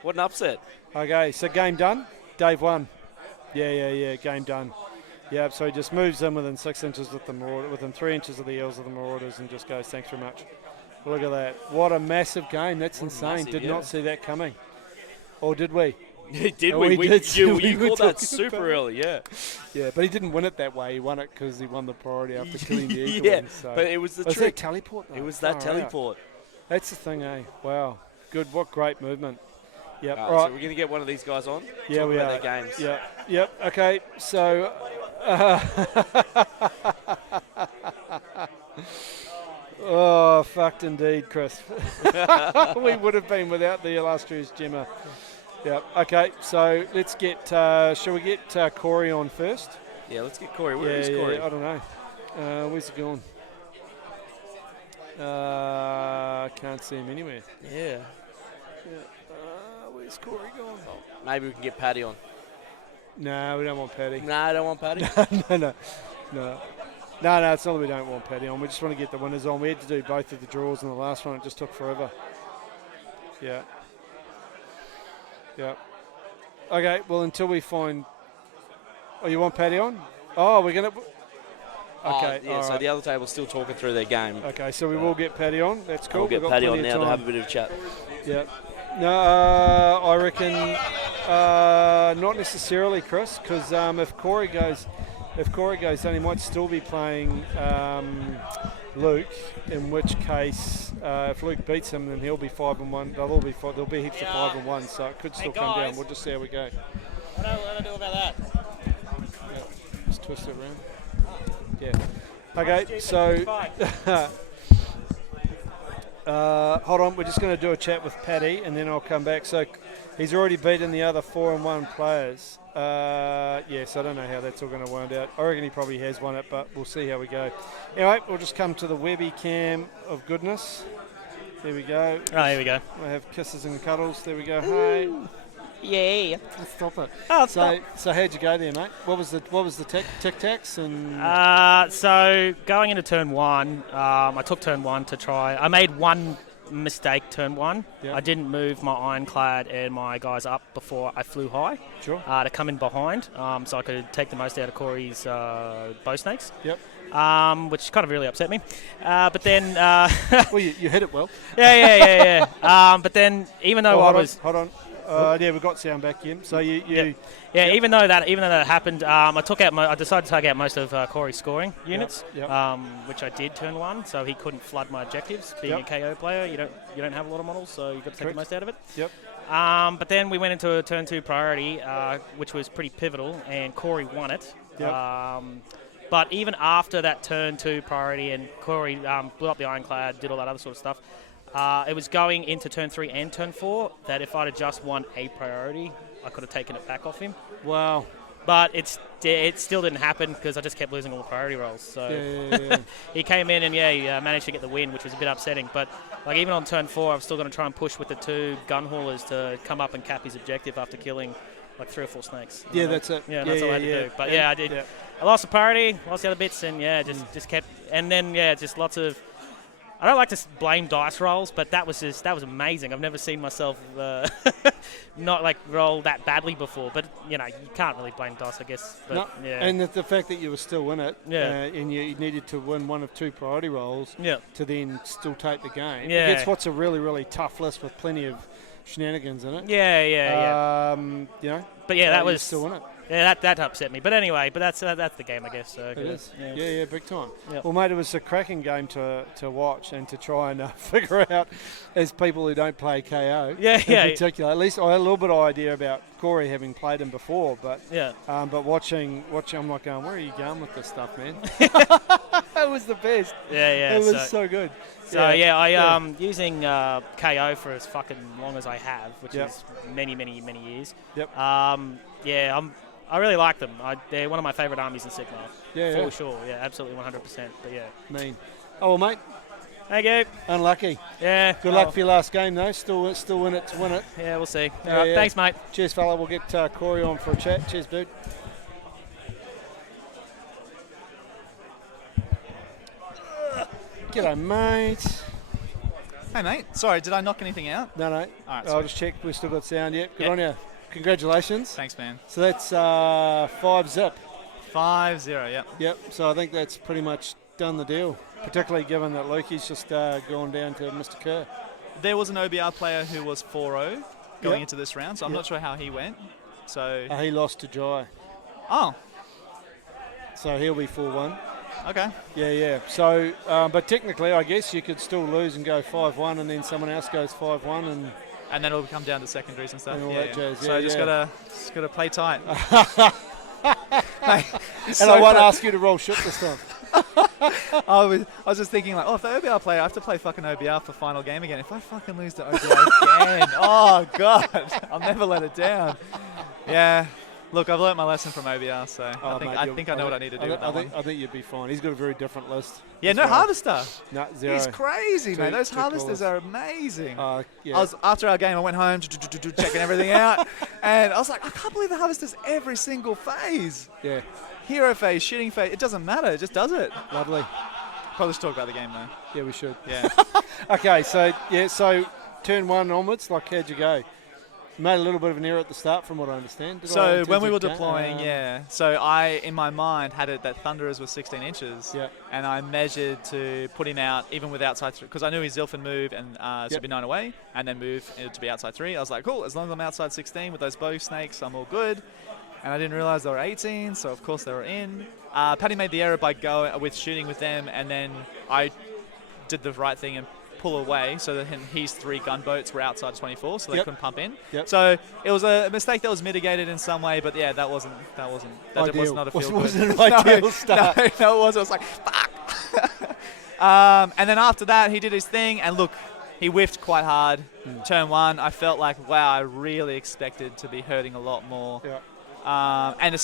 What an upset. Okay, so game done. Dave won. Yeah. Game done. Yeah, so he just moves in within 6 inches with the Marauder, within 3 inches of the eels of the Marauders, and just goes, thanks very much. Look at that. What a massive game. That's insane. Did not see that coming. Or did we? Did Oh, we? we did. You We were called that talking super about early, yeah. Yeah, but he didn't win it that way. He won it because he won the priority after killing the Eagle Yeah, Wings, so. but it was the Was trick. that teleport, though? It was that Far teleport. out. That's the thing, eh? Wow. Good. What great movement. Yep. All All right, right. so we're going to get one of these guys on. Yeah, talk we about are. their games. Yep. Okay, so... oh, fucked indeed, Chris. We would have been without the illustrious Gemma. Yep. Okay, so let's get... shall we get Corey on first? Yeah, let's get Corey. Where is Corey? I don't know. Where's he gone? Can't see him anywhere. Yeah. Where's Corey gone? Maybe we can get Paddy on. No, we don't want Paddy. No, I don't want Paddy. No, it's not that we don't want Paddy on. We just want to get the winners on. We had to do both of the draws in the last one. It just took forever. Yeah. Okay, well, until we find... Oh, you want Paddy on? Oh, we're going to... Okay, yeah, so right. the other table's still talking through their game. Okay, so we will get Paddy on. That's cool. We'll get We've got Paddy on plenty of now to time. have a bit of a chat. Yeah. No, I reckon not necessarily, Chris, because if Corey goes, then he might still be playing Luke. In which case, if Luke beats him, then he'll be 5-1. There'll be heaps of 5-1, so it could still come down. We'll just see how we go. What do I do about that? Yeah, just twist it around. Yeah. Okay, so hold on. We're just going to do a chat with Paddy, and then I'll come back. So he's already beaten the other 4-1 players. Yes, I don't know how that's all going to wind out. I reckon he probably has won it, but we'll see how we go. Anyway, we'll just come to the Webby cam of goodness. There we go. Oh, here we go. I have kisses and cuddles. There we go. Hey. Yeah. Stop it. Oh, So how'd you go there, mate? What was the tic-tacs and? So going into turn one, I took turn one to try. I made one mistake turn one. Yep. I didn't move my ironclad and my guys up before I flew high. Sure. To come in behind, so I could take the most out of Corey's bow snakes. Yep. Which kind of really upset me. But then... Well, you hit it well. Yeah. But then, even though Hold I was... on. Yeah, we got sound back in. So you yeah. Even though that happened, I decided to take out most of Corey's scoring units, which I did turn 1. So he couldn't flood my objectives. Being a KO player, you don't have a lot of models, so you've got to take the most out of it. Yep. But then we went into a turn 2 priority, which was pretty pivotal, and Corey won it. Yep. But even after that turn 2 priority, and Corey blew up the Ironclad, did all that other sort of stuff, it was going into turn 3 and turn 4 that if I'd have just won a priority, I could have taken it back off him. Wow. But it still didn't happen because I just kept losing all the priority rolls. So Yeah. he came in and he managed to get the win, which was a bit upsetting. But like even on turn 4, I'm still going to try and push with the 2 gun haulers to come up and cap his objective after killing like 3 or 4 snakes. Yeah, that's it. Yeah, that's all I had to do. But I did. Yeah. I lost the priority, lost the other bits, and just kept. And then just lots of. I don't like to blame dice rolls, but that was amazing. I've never seen myself not like roll that badly before. But you can't really blame dice, I guess. But, No, and the fact that you were still in it, and you needed to win one of 2 priority rolls to then still take the game. Yeah. Against what's a really, really tough list with plenty of shenanigans in it. Yeah. But that was still in it. Yeah, that upset me. But anyway, that's the game, I guess. So it is. Yeah, big time. Yep. Well, mate, it was a cracking game to watch and to try and figure out as people who don't play KO. In particular, at least I had a little bit of idea about Corey having played him before, but watching, I'm like going, where are you going with this stuff, man? It was the best. Yeah. It was so good. So I using KO for as fucking long as I have, which is many years. Yep. I really like them. They're one of my favourite armies in Sigmar. For sure. Yeah, absolutely 100%. But mean. Oh, well, mate. Thank you. Unlucky. Yeah. Good luck for your last game, though. Still in it to win it. Yeah, we'll see. All right, thanks, mate. Cheers, fella. We'll get Corey on for a chat. Cheers, dude. G'day, mate. Hey, mate. Sorry, did I knock anything out? No. All right, I'll just check. We've still got sound. Yep. Good on you. Congratulations. Thanks, man. So that's 5-zip. 5-0, Yep. So I think that's pretty much done the deal, particularly given that Lukey's just gone down to Mr. Kerr. There was an OBR player who was 4-0 going into this round, so I'm not sure how he went. So he lost to Jai. Oh. So he'll be 4-1. Okay. Yeah. So, but technically, I guess you could still lose and go 5-1, and then someone else goes 5-1, and then it'll come down to secondaries and stuff. And all that jazz. So just gotta play tight. Mate, and I won't ask you to roll shit this time. I was just thinking like, if the OBR player, I have to play fucking OBR for final game again. If I fucking lose to OBR again, oh god, I'll never let it down. Yeah. Look, I've learnt my lesson from OBR, so I think I know what I need to do with that one. I think you'd be fine. He's got a very different list. Yeah, no harvester. No, 0. He's crazy, mate. Those harvesters are amazing. After our game, I went home, checking everything out, and I was like, I can't believe the harvesters every single phase. Yeah. Hero phase, shooting phase, it doesn't matter. It just does it. Lovely. Probably should talk about the game, though. Yeah, we should. Yeah. Okay, so turn 1 onwards, how'd you go? Made a little bit of an error at the start, from what I understand. So when we were deploying, so I, in my mind, had it that Thunderers was 16 inches, and I measured to put him out even with outside 3, because I knew his Zilfin move and so be 9 away, and then move to be outside 3. I was like, cool, as long as I'm outside 16 with those bow snakes, I'm all good. And I didn't realize they were 18, so of course they were in. Paddy made the error by shooting with them, and then I did the right thing and pull away so that his 3 gunboats were outside 24, so they couldn't pump in. So it was a mistake that was mitigated in some way, but that was not a feel good. Wasn't an ideal start. No, it was. I was like, fuck. And then after that, he did his thing, and look, he whiffed quite hard. Turn 1, I felt like, wow, I really expected to be hurting a lot more. And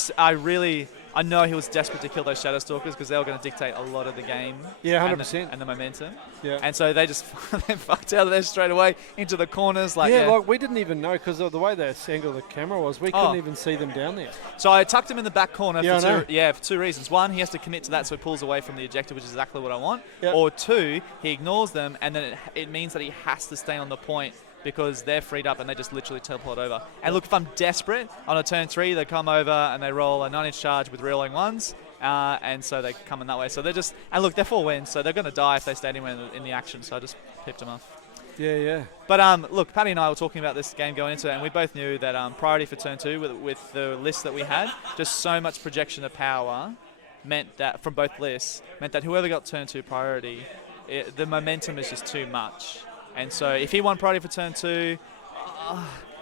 I know he was desperate to kill those Shadow Stalkers because they were going to dictate a lot of the game. Yeah, 100%. And the momentum. Yeah. And so they just fucked out of there straight away into the corners. Like we didn't even know because of the way the angle of the camera was. We couldn't even see them down there. So I tucked him in the back corner for 2 reasons. One, he has to commit to that so he pulls away from the objective, which is exactly what I want. Yep. Or 2, he ignores them and then it means that he has to stay on the point because they're freed up and they just literally teleport over. And look, if I'm desperate, on a turn 3, they come over and they roll a 9-inch charge with reeling 1s, and so they come in that way. So they're just... And look, they're 4 wins, so they're going to die if they stay anywhere in the action, so I just pipped them off. Yeah. But look, Paddy and I were talking about this game going into it, and we both knew that priority for turn 2 with the list that we had, just so much projection of power meant that from both lists meant that whoever got turn 2 priority, the momentum is just too much. And so if he won priority for turn 2,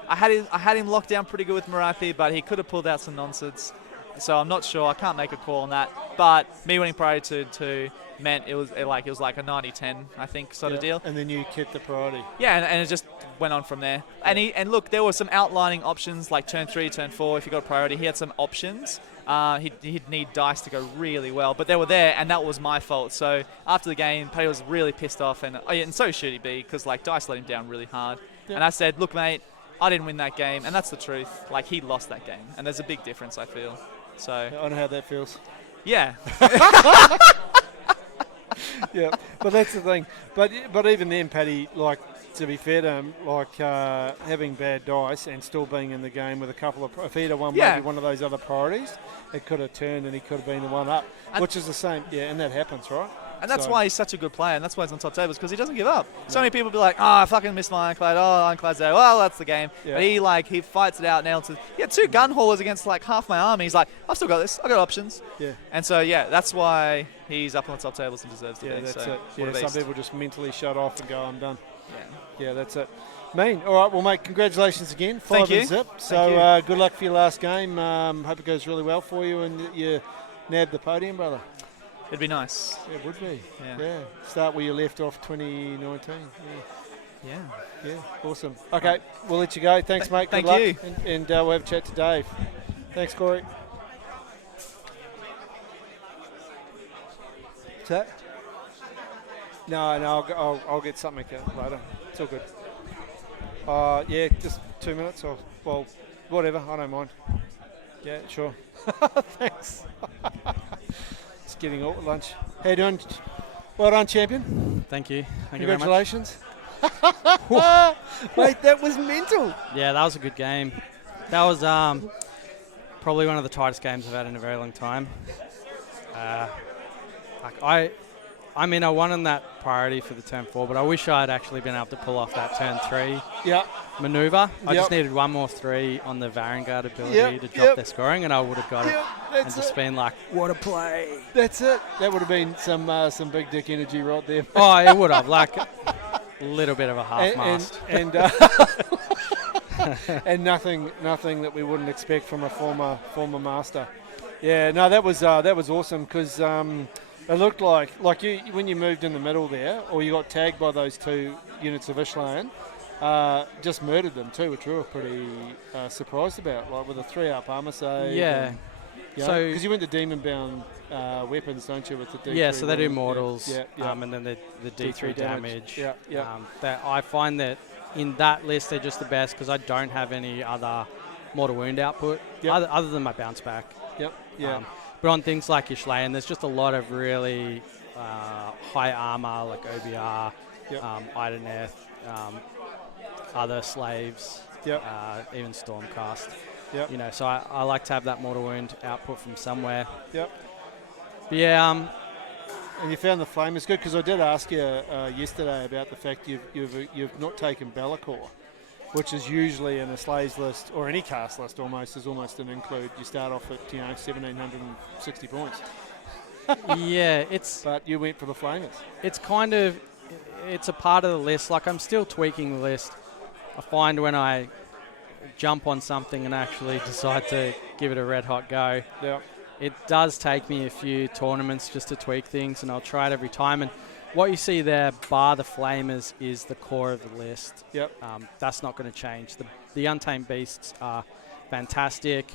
I had him locked down pretty good with Marathi, but he could have pulled out some nonsense. So I'm not sure. I can't make a call on that. But me winning priority to 2 meant it was like a 90-10, I think, sort of deal. And then you kept the priority. Yeah, and it just went on from there. And look, there were some outlining options like turn 3, turn 4. If you got priority, he had some options. He'd need dice to go really well, but they were there, and that was my fault. So after the game, Paddy was really pissed off, and so should he be, because like dice let him down really hard. Yep. And I said, look, mate, I didn't win that game, and that's the truth. Like, he lost that game, and there's a big difference, I feel. So I know how that feels. Yeah. Yeah, but that's the thing. But even then, Paddy, like, to be fair to him, like having bad dice and still being in the game with a couple of, if he'd have won maybe one of those other priorities, it could have turned and he could have been the one up, which is the same. Yeah, and that happens, right? And that's why he's such a good player, and that's why he's on top tables, because he doesn't give up. So many people be like, I fucking missed my Ironclad. Ironclad's there. Well, that's the game. Yeah. But he fights it out now. He had 2 gun haulers against like half my army. He's like, I've still got this. I've got options. Yeah. And so, that's why he's up on the top tables and deserves to be. That's so, it. Yeah, some people just mentally shut off and go, I'm done. Yeah, that's it. Mean. All right, well, mate, congratulations again. 5 and zip. So good luck for your last game. Hope it goes really well for you and you nab the podium, brother. It'd be nice. Yeah, it would be. Yeah. Start where you left off 2019. Yeah. Awesome. Okay, we'll let you go. Thanks, mate. Good luck. You. And we'll have a chat to Dave. Thanks, Corey. What's that? No, I'll get something later. It's all good. Yeah, just 2 minutes or, well, whatever. I don't mind. Yeah, sure. Thanks. Just getting all lunch. How you doing? Well done, champion. Thank you. Congratulations. Mate, that was mental. Yeah, that was a good game. That was probably one of the tightest games I've had in a very long time. I mean, I won on that priority for the turn 4, but I wish I had actually been able to pull off that turn 3 maneuver. I just needed one more 3 on the Vanguard ability to drop their scoring, and I would have got it. And just been like, what a play. That's it. That would have been some big dick energy right there. Oh, it would have. Like a little bit of a half-mast. And nothing that we wouldn't expect from a former master. Yeah, no, that was awesome because it looked like you when you moved in the middle there, or you got tagged by those 2 units of Ishlan, just murdered them too, which we were pretty surprised about, like with a 3-up armor save. Yeah. So because you went to demon-bound weapons, don't you, with the D3? Yeah, so they do mortals, and then the D3 damage. I find that in that list they're just the best because I don't have any other mortal wound output other than my bounce back. But on things like Ishlayan, there's just a lot of really high armor like OBR, Idoneth, other slaves, even Stormcast. So I like to have that mortal wound output from somewhere. But and you found the flame is good because I did ask you yesterday about the fact you've not taken Bellicor, which is usually in a slaves list or any cast list almost is almost an include. You start off at 1,760 points. But you went for the flamers. It's a part of the list. Like I'm still tweaking the list. I find when I jump on something and actually decide to give it a red hot go, it does take me a few tournaments just to tweak things, and I'll try it every time. And what you see there, bar the flamers, is the core of the list. That's not going to change. The Untamed Beasts are fantastic.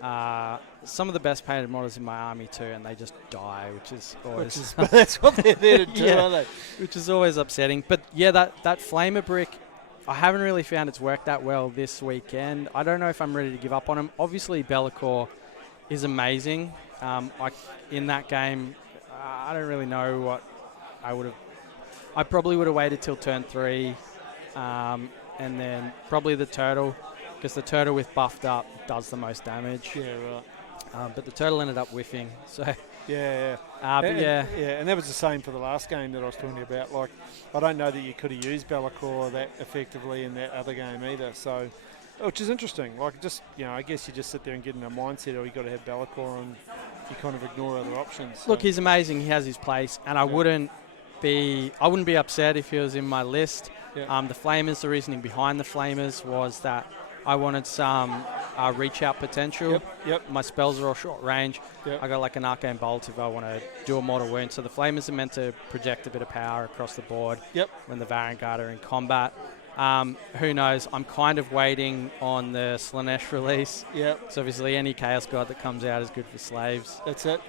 Some of the best painted models in my army too, and they just die, which is always... that's what they're there to do, aren't they? Which is always upsetting. But yeah, that flamer brick, I haven't really found it's worked that well this weekend. I don't know if I'm ready to give up on him. Obviously, Bellicor is amazing. In that game, I don't really know what I would have... I probably would have waited till turn 3, and then probably the turtle, because the turtle with buffed up does the most damage. Yeah, right. But the turtle ended up whiffing, so Yeah. And that was the same for the last game that I was talking about. Like, I don't know that you could have used Be'lakor that effectively in that other game either. So, which is interesting. Like, just I guess you just sit there and get in a mindset, or you got to have Be'lakor, and you kind of ignore other options. So. Look, he's amazing. He has his place, and I wouldn't be upset if he was in my list. Yeah. The Flamers, the reasoning behind the Flamers was that I wanted some reach out potential. Yep. My spells are all short range. Yep. I got like an Arcane Bolt if I want to do a mortal wound. So the Flamers are meant to project a bit of power across the board when the Vanguard are in combat. Who knows? I'm kind of waiting on the Slanesh release. Yep. So obviously any Chaos God that comes out is good for slaves. That's it.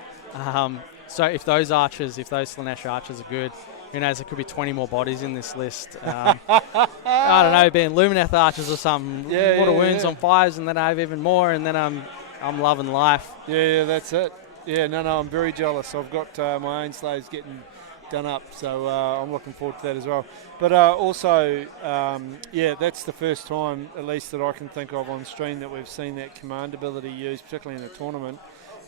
So if those Slanesh archers are good, who knows, there could be 20 more bodies in this list. I don't know, being Lumineth archers or something. Mortal wounds on 5s, and then I have even more, and then I'm loving life. Yeah, that's it. Yeah, no, I'm very jealous. I've got my own slaves getting done up, so I'm looking forward to that as well. But also, that's the first time, at least that I can think of on stream, that we've seen that command ability used, particularly in the tournament,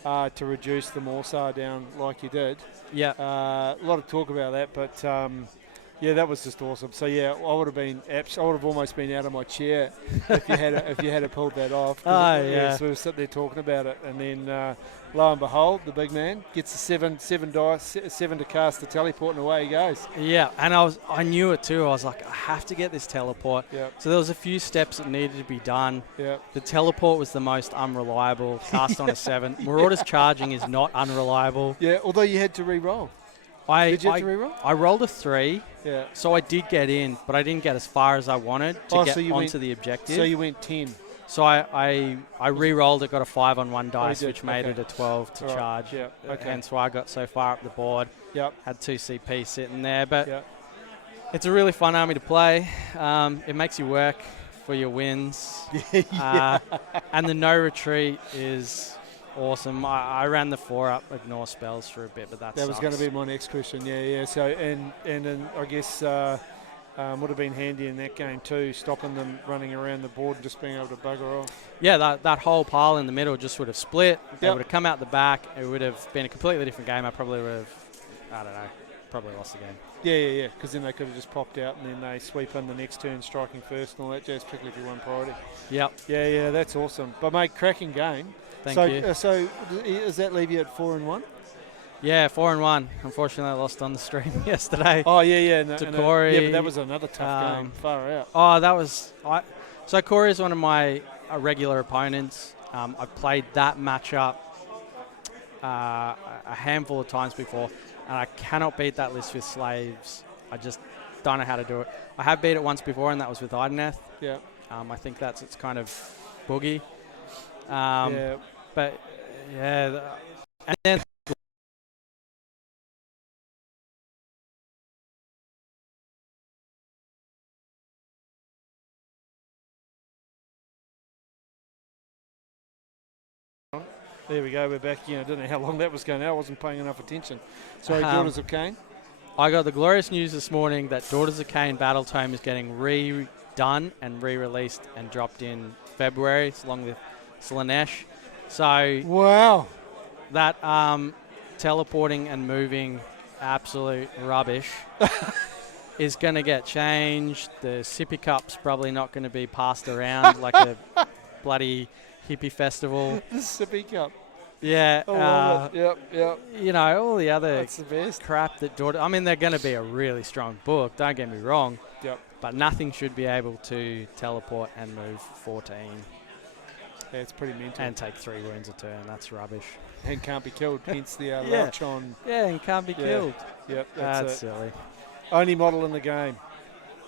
to reduce the Morsar down like you did. Yeah. A lot of talk about that, but that was just awesome. So I would have almost been out of my chair if you had pulled that off. So we were sitting there talking about it, and then lo and behold, the big man gets the seven dice, 7 to cast the teleport, and away he goes. Yeah, and I knew it too. I was like, I have to get this teleport. Yep. So there was a few steps that needed to be done. Yep. The teleport was the most unreliable. Cast on a 7. Marauder's charging is not unreliable. Yeah, although you had to re-roll. Did you have to re-roll? I rolled a 3. Yeah. So I did get in, but I didn't get as far as I wanted to get onto the objective. So you went 10. So I re-rolled it, got a 5 on 1 dice, which made it a 12 to All right. charge. Yeah. Okay. Hence why I got so far up the board. Yep. Had 2 CP sitting there, but Yep. it's a really fun army to play. It makes you work for your wins. And the no retreat is awesome. I ran the 4-up ignore spells for a bit, but that was going to be my next question. Yeah. So and I guess would have been handy in that game too, stopping them running around the board and just being able to bugger off. Yeah, that whole pile in the middle just would have split. They would have come out the back. It would have been a completely different game. I probably would have, probably lost the game. Yeah, because then they could have just popped out and then they sweep in the next turn, striking first and all that jazz, particularly if you won priority. Yep. Yeah, that's awesome. But mate, cracking game. Thank you. So does that leave you at 4-1? Yeah, 4-1. Unfortunately, I lost on the stream yesterday. Oh, yeah. To Corey. Yeah, but that was another tough game. Far out. Oh, that was... So Corey is one of my regular opponents. I've played that matchup a handful of times before, and I cannot beat that list with slaves. I just don't know how to do it. I have beat it once before, and that was with Idoneth. Yeah. I think that's its kind of boogie. Yeah. But, yeah... And then... There we go, we're back. I don't know how long that was going. I wasn't paying enough attention. Sorry, Daughters of Cain? I got the glorious news this morning that Daughters of Cain Battle Tome is getting redone and re-released and dropped in February, along with Slanesh. So wow, that teleporting and moving absolute rubbish is going to get changed. The sippy cup's probably not going to be passed around like a bloody hippie festival. The sippy cup. Yeah. Yep. All the other That's the best crap that they're going to be a really strong book, don't get me wrong. Yep. But nothing should be able to teleport and move 14. Yeah, it's pretty mental. And take 3 wounds a turn. That's rubbish. And can't be killed, hence the latch on. Yeah, and can't be killed. Yep, that's silly. Only model in the game,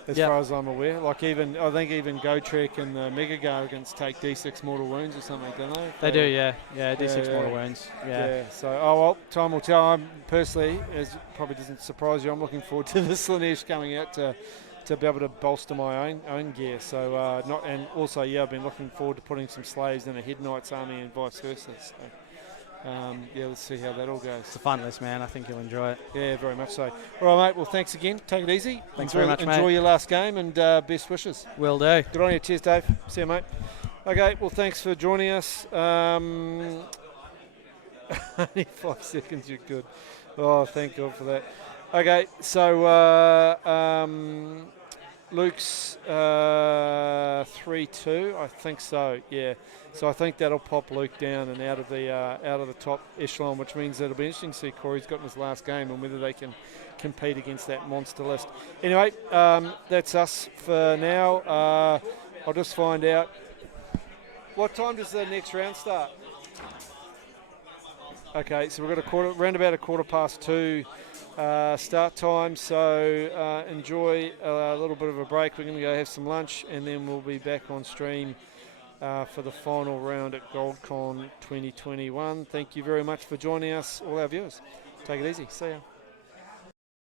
as far as I'm aware. I think even GoTrek and the Mega Gargants take D6 mortal wounds or something, don't they? They do, yeah. Yeah, D6 mortal wounds. Yeah. So, time will tell. I'm personally, as probably doesn't surprise you, I'm looking forward to the Slanesh coming out to be able to bolster my own gear. So, I've been looking forward to putting some slaves in a Head Knight's army and vice versa. So, let's see how that all goes. It's a fun list, man. I think you'll enjoy it. Yeah, very much so. All right, mate. Well, thanks again. Take it easy. Thanks very much, mate. Enjoy your last game and best wishes. Will do. Good on you. Cheers, Dave. See you, mate. Okay, well, thanks for joining us. Only 5 seconds, you're good. Oh, thank God for that. Okay, so Luke's 3-2, I think so. Yeah, so I think that'll pop Luke down and out of the top echelon, which means it'll be interesting to see Corey's got in his last game and whether they can compete against that monster list. Anyway, that's us for now. I'll just find out. What time does the next round start? Okay, so we've got round about 2:15 start time, so enjoy a little bit of a break. We're going to go have some lunch, and then we'll be back on stream for the final round at GoldCon 2021. Thank you very much for joining us, all our viewers. Take it easy. See ya.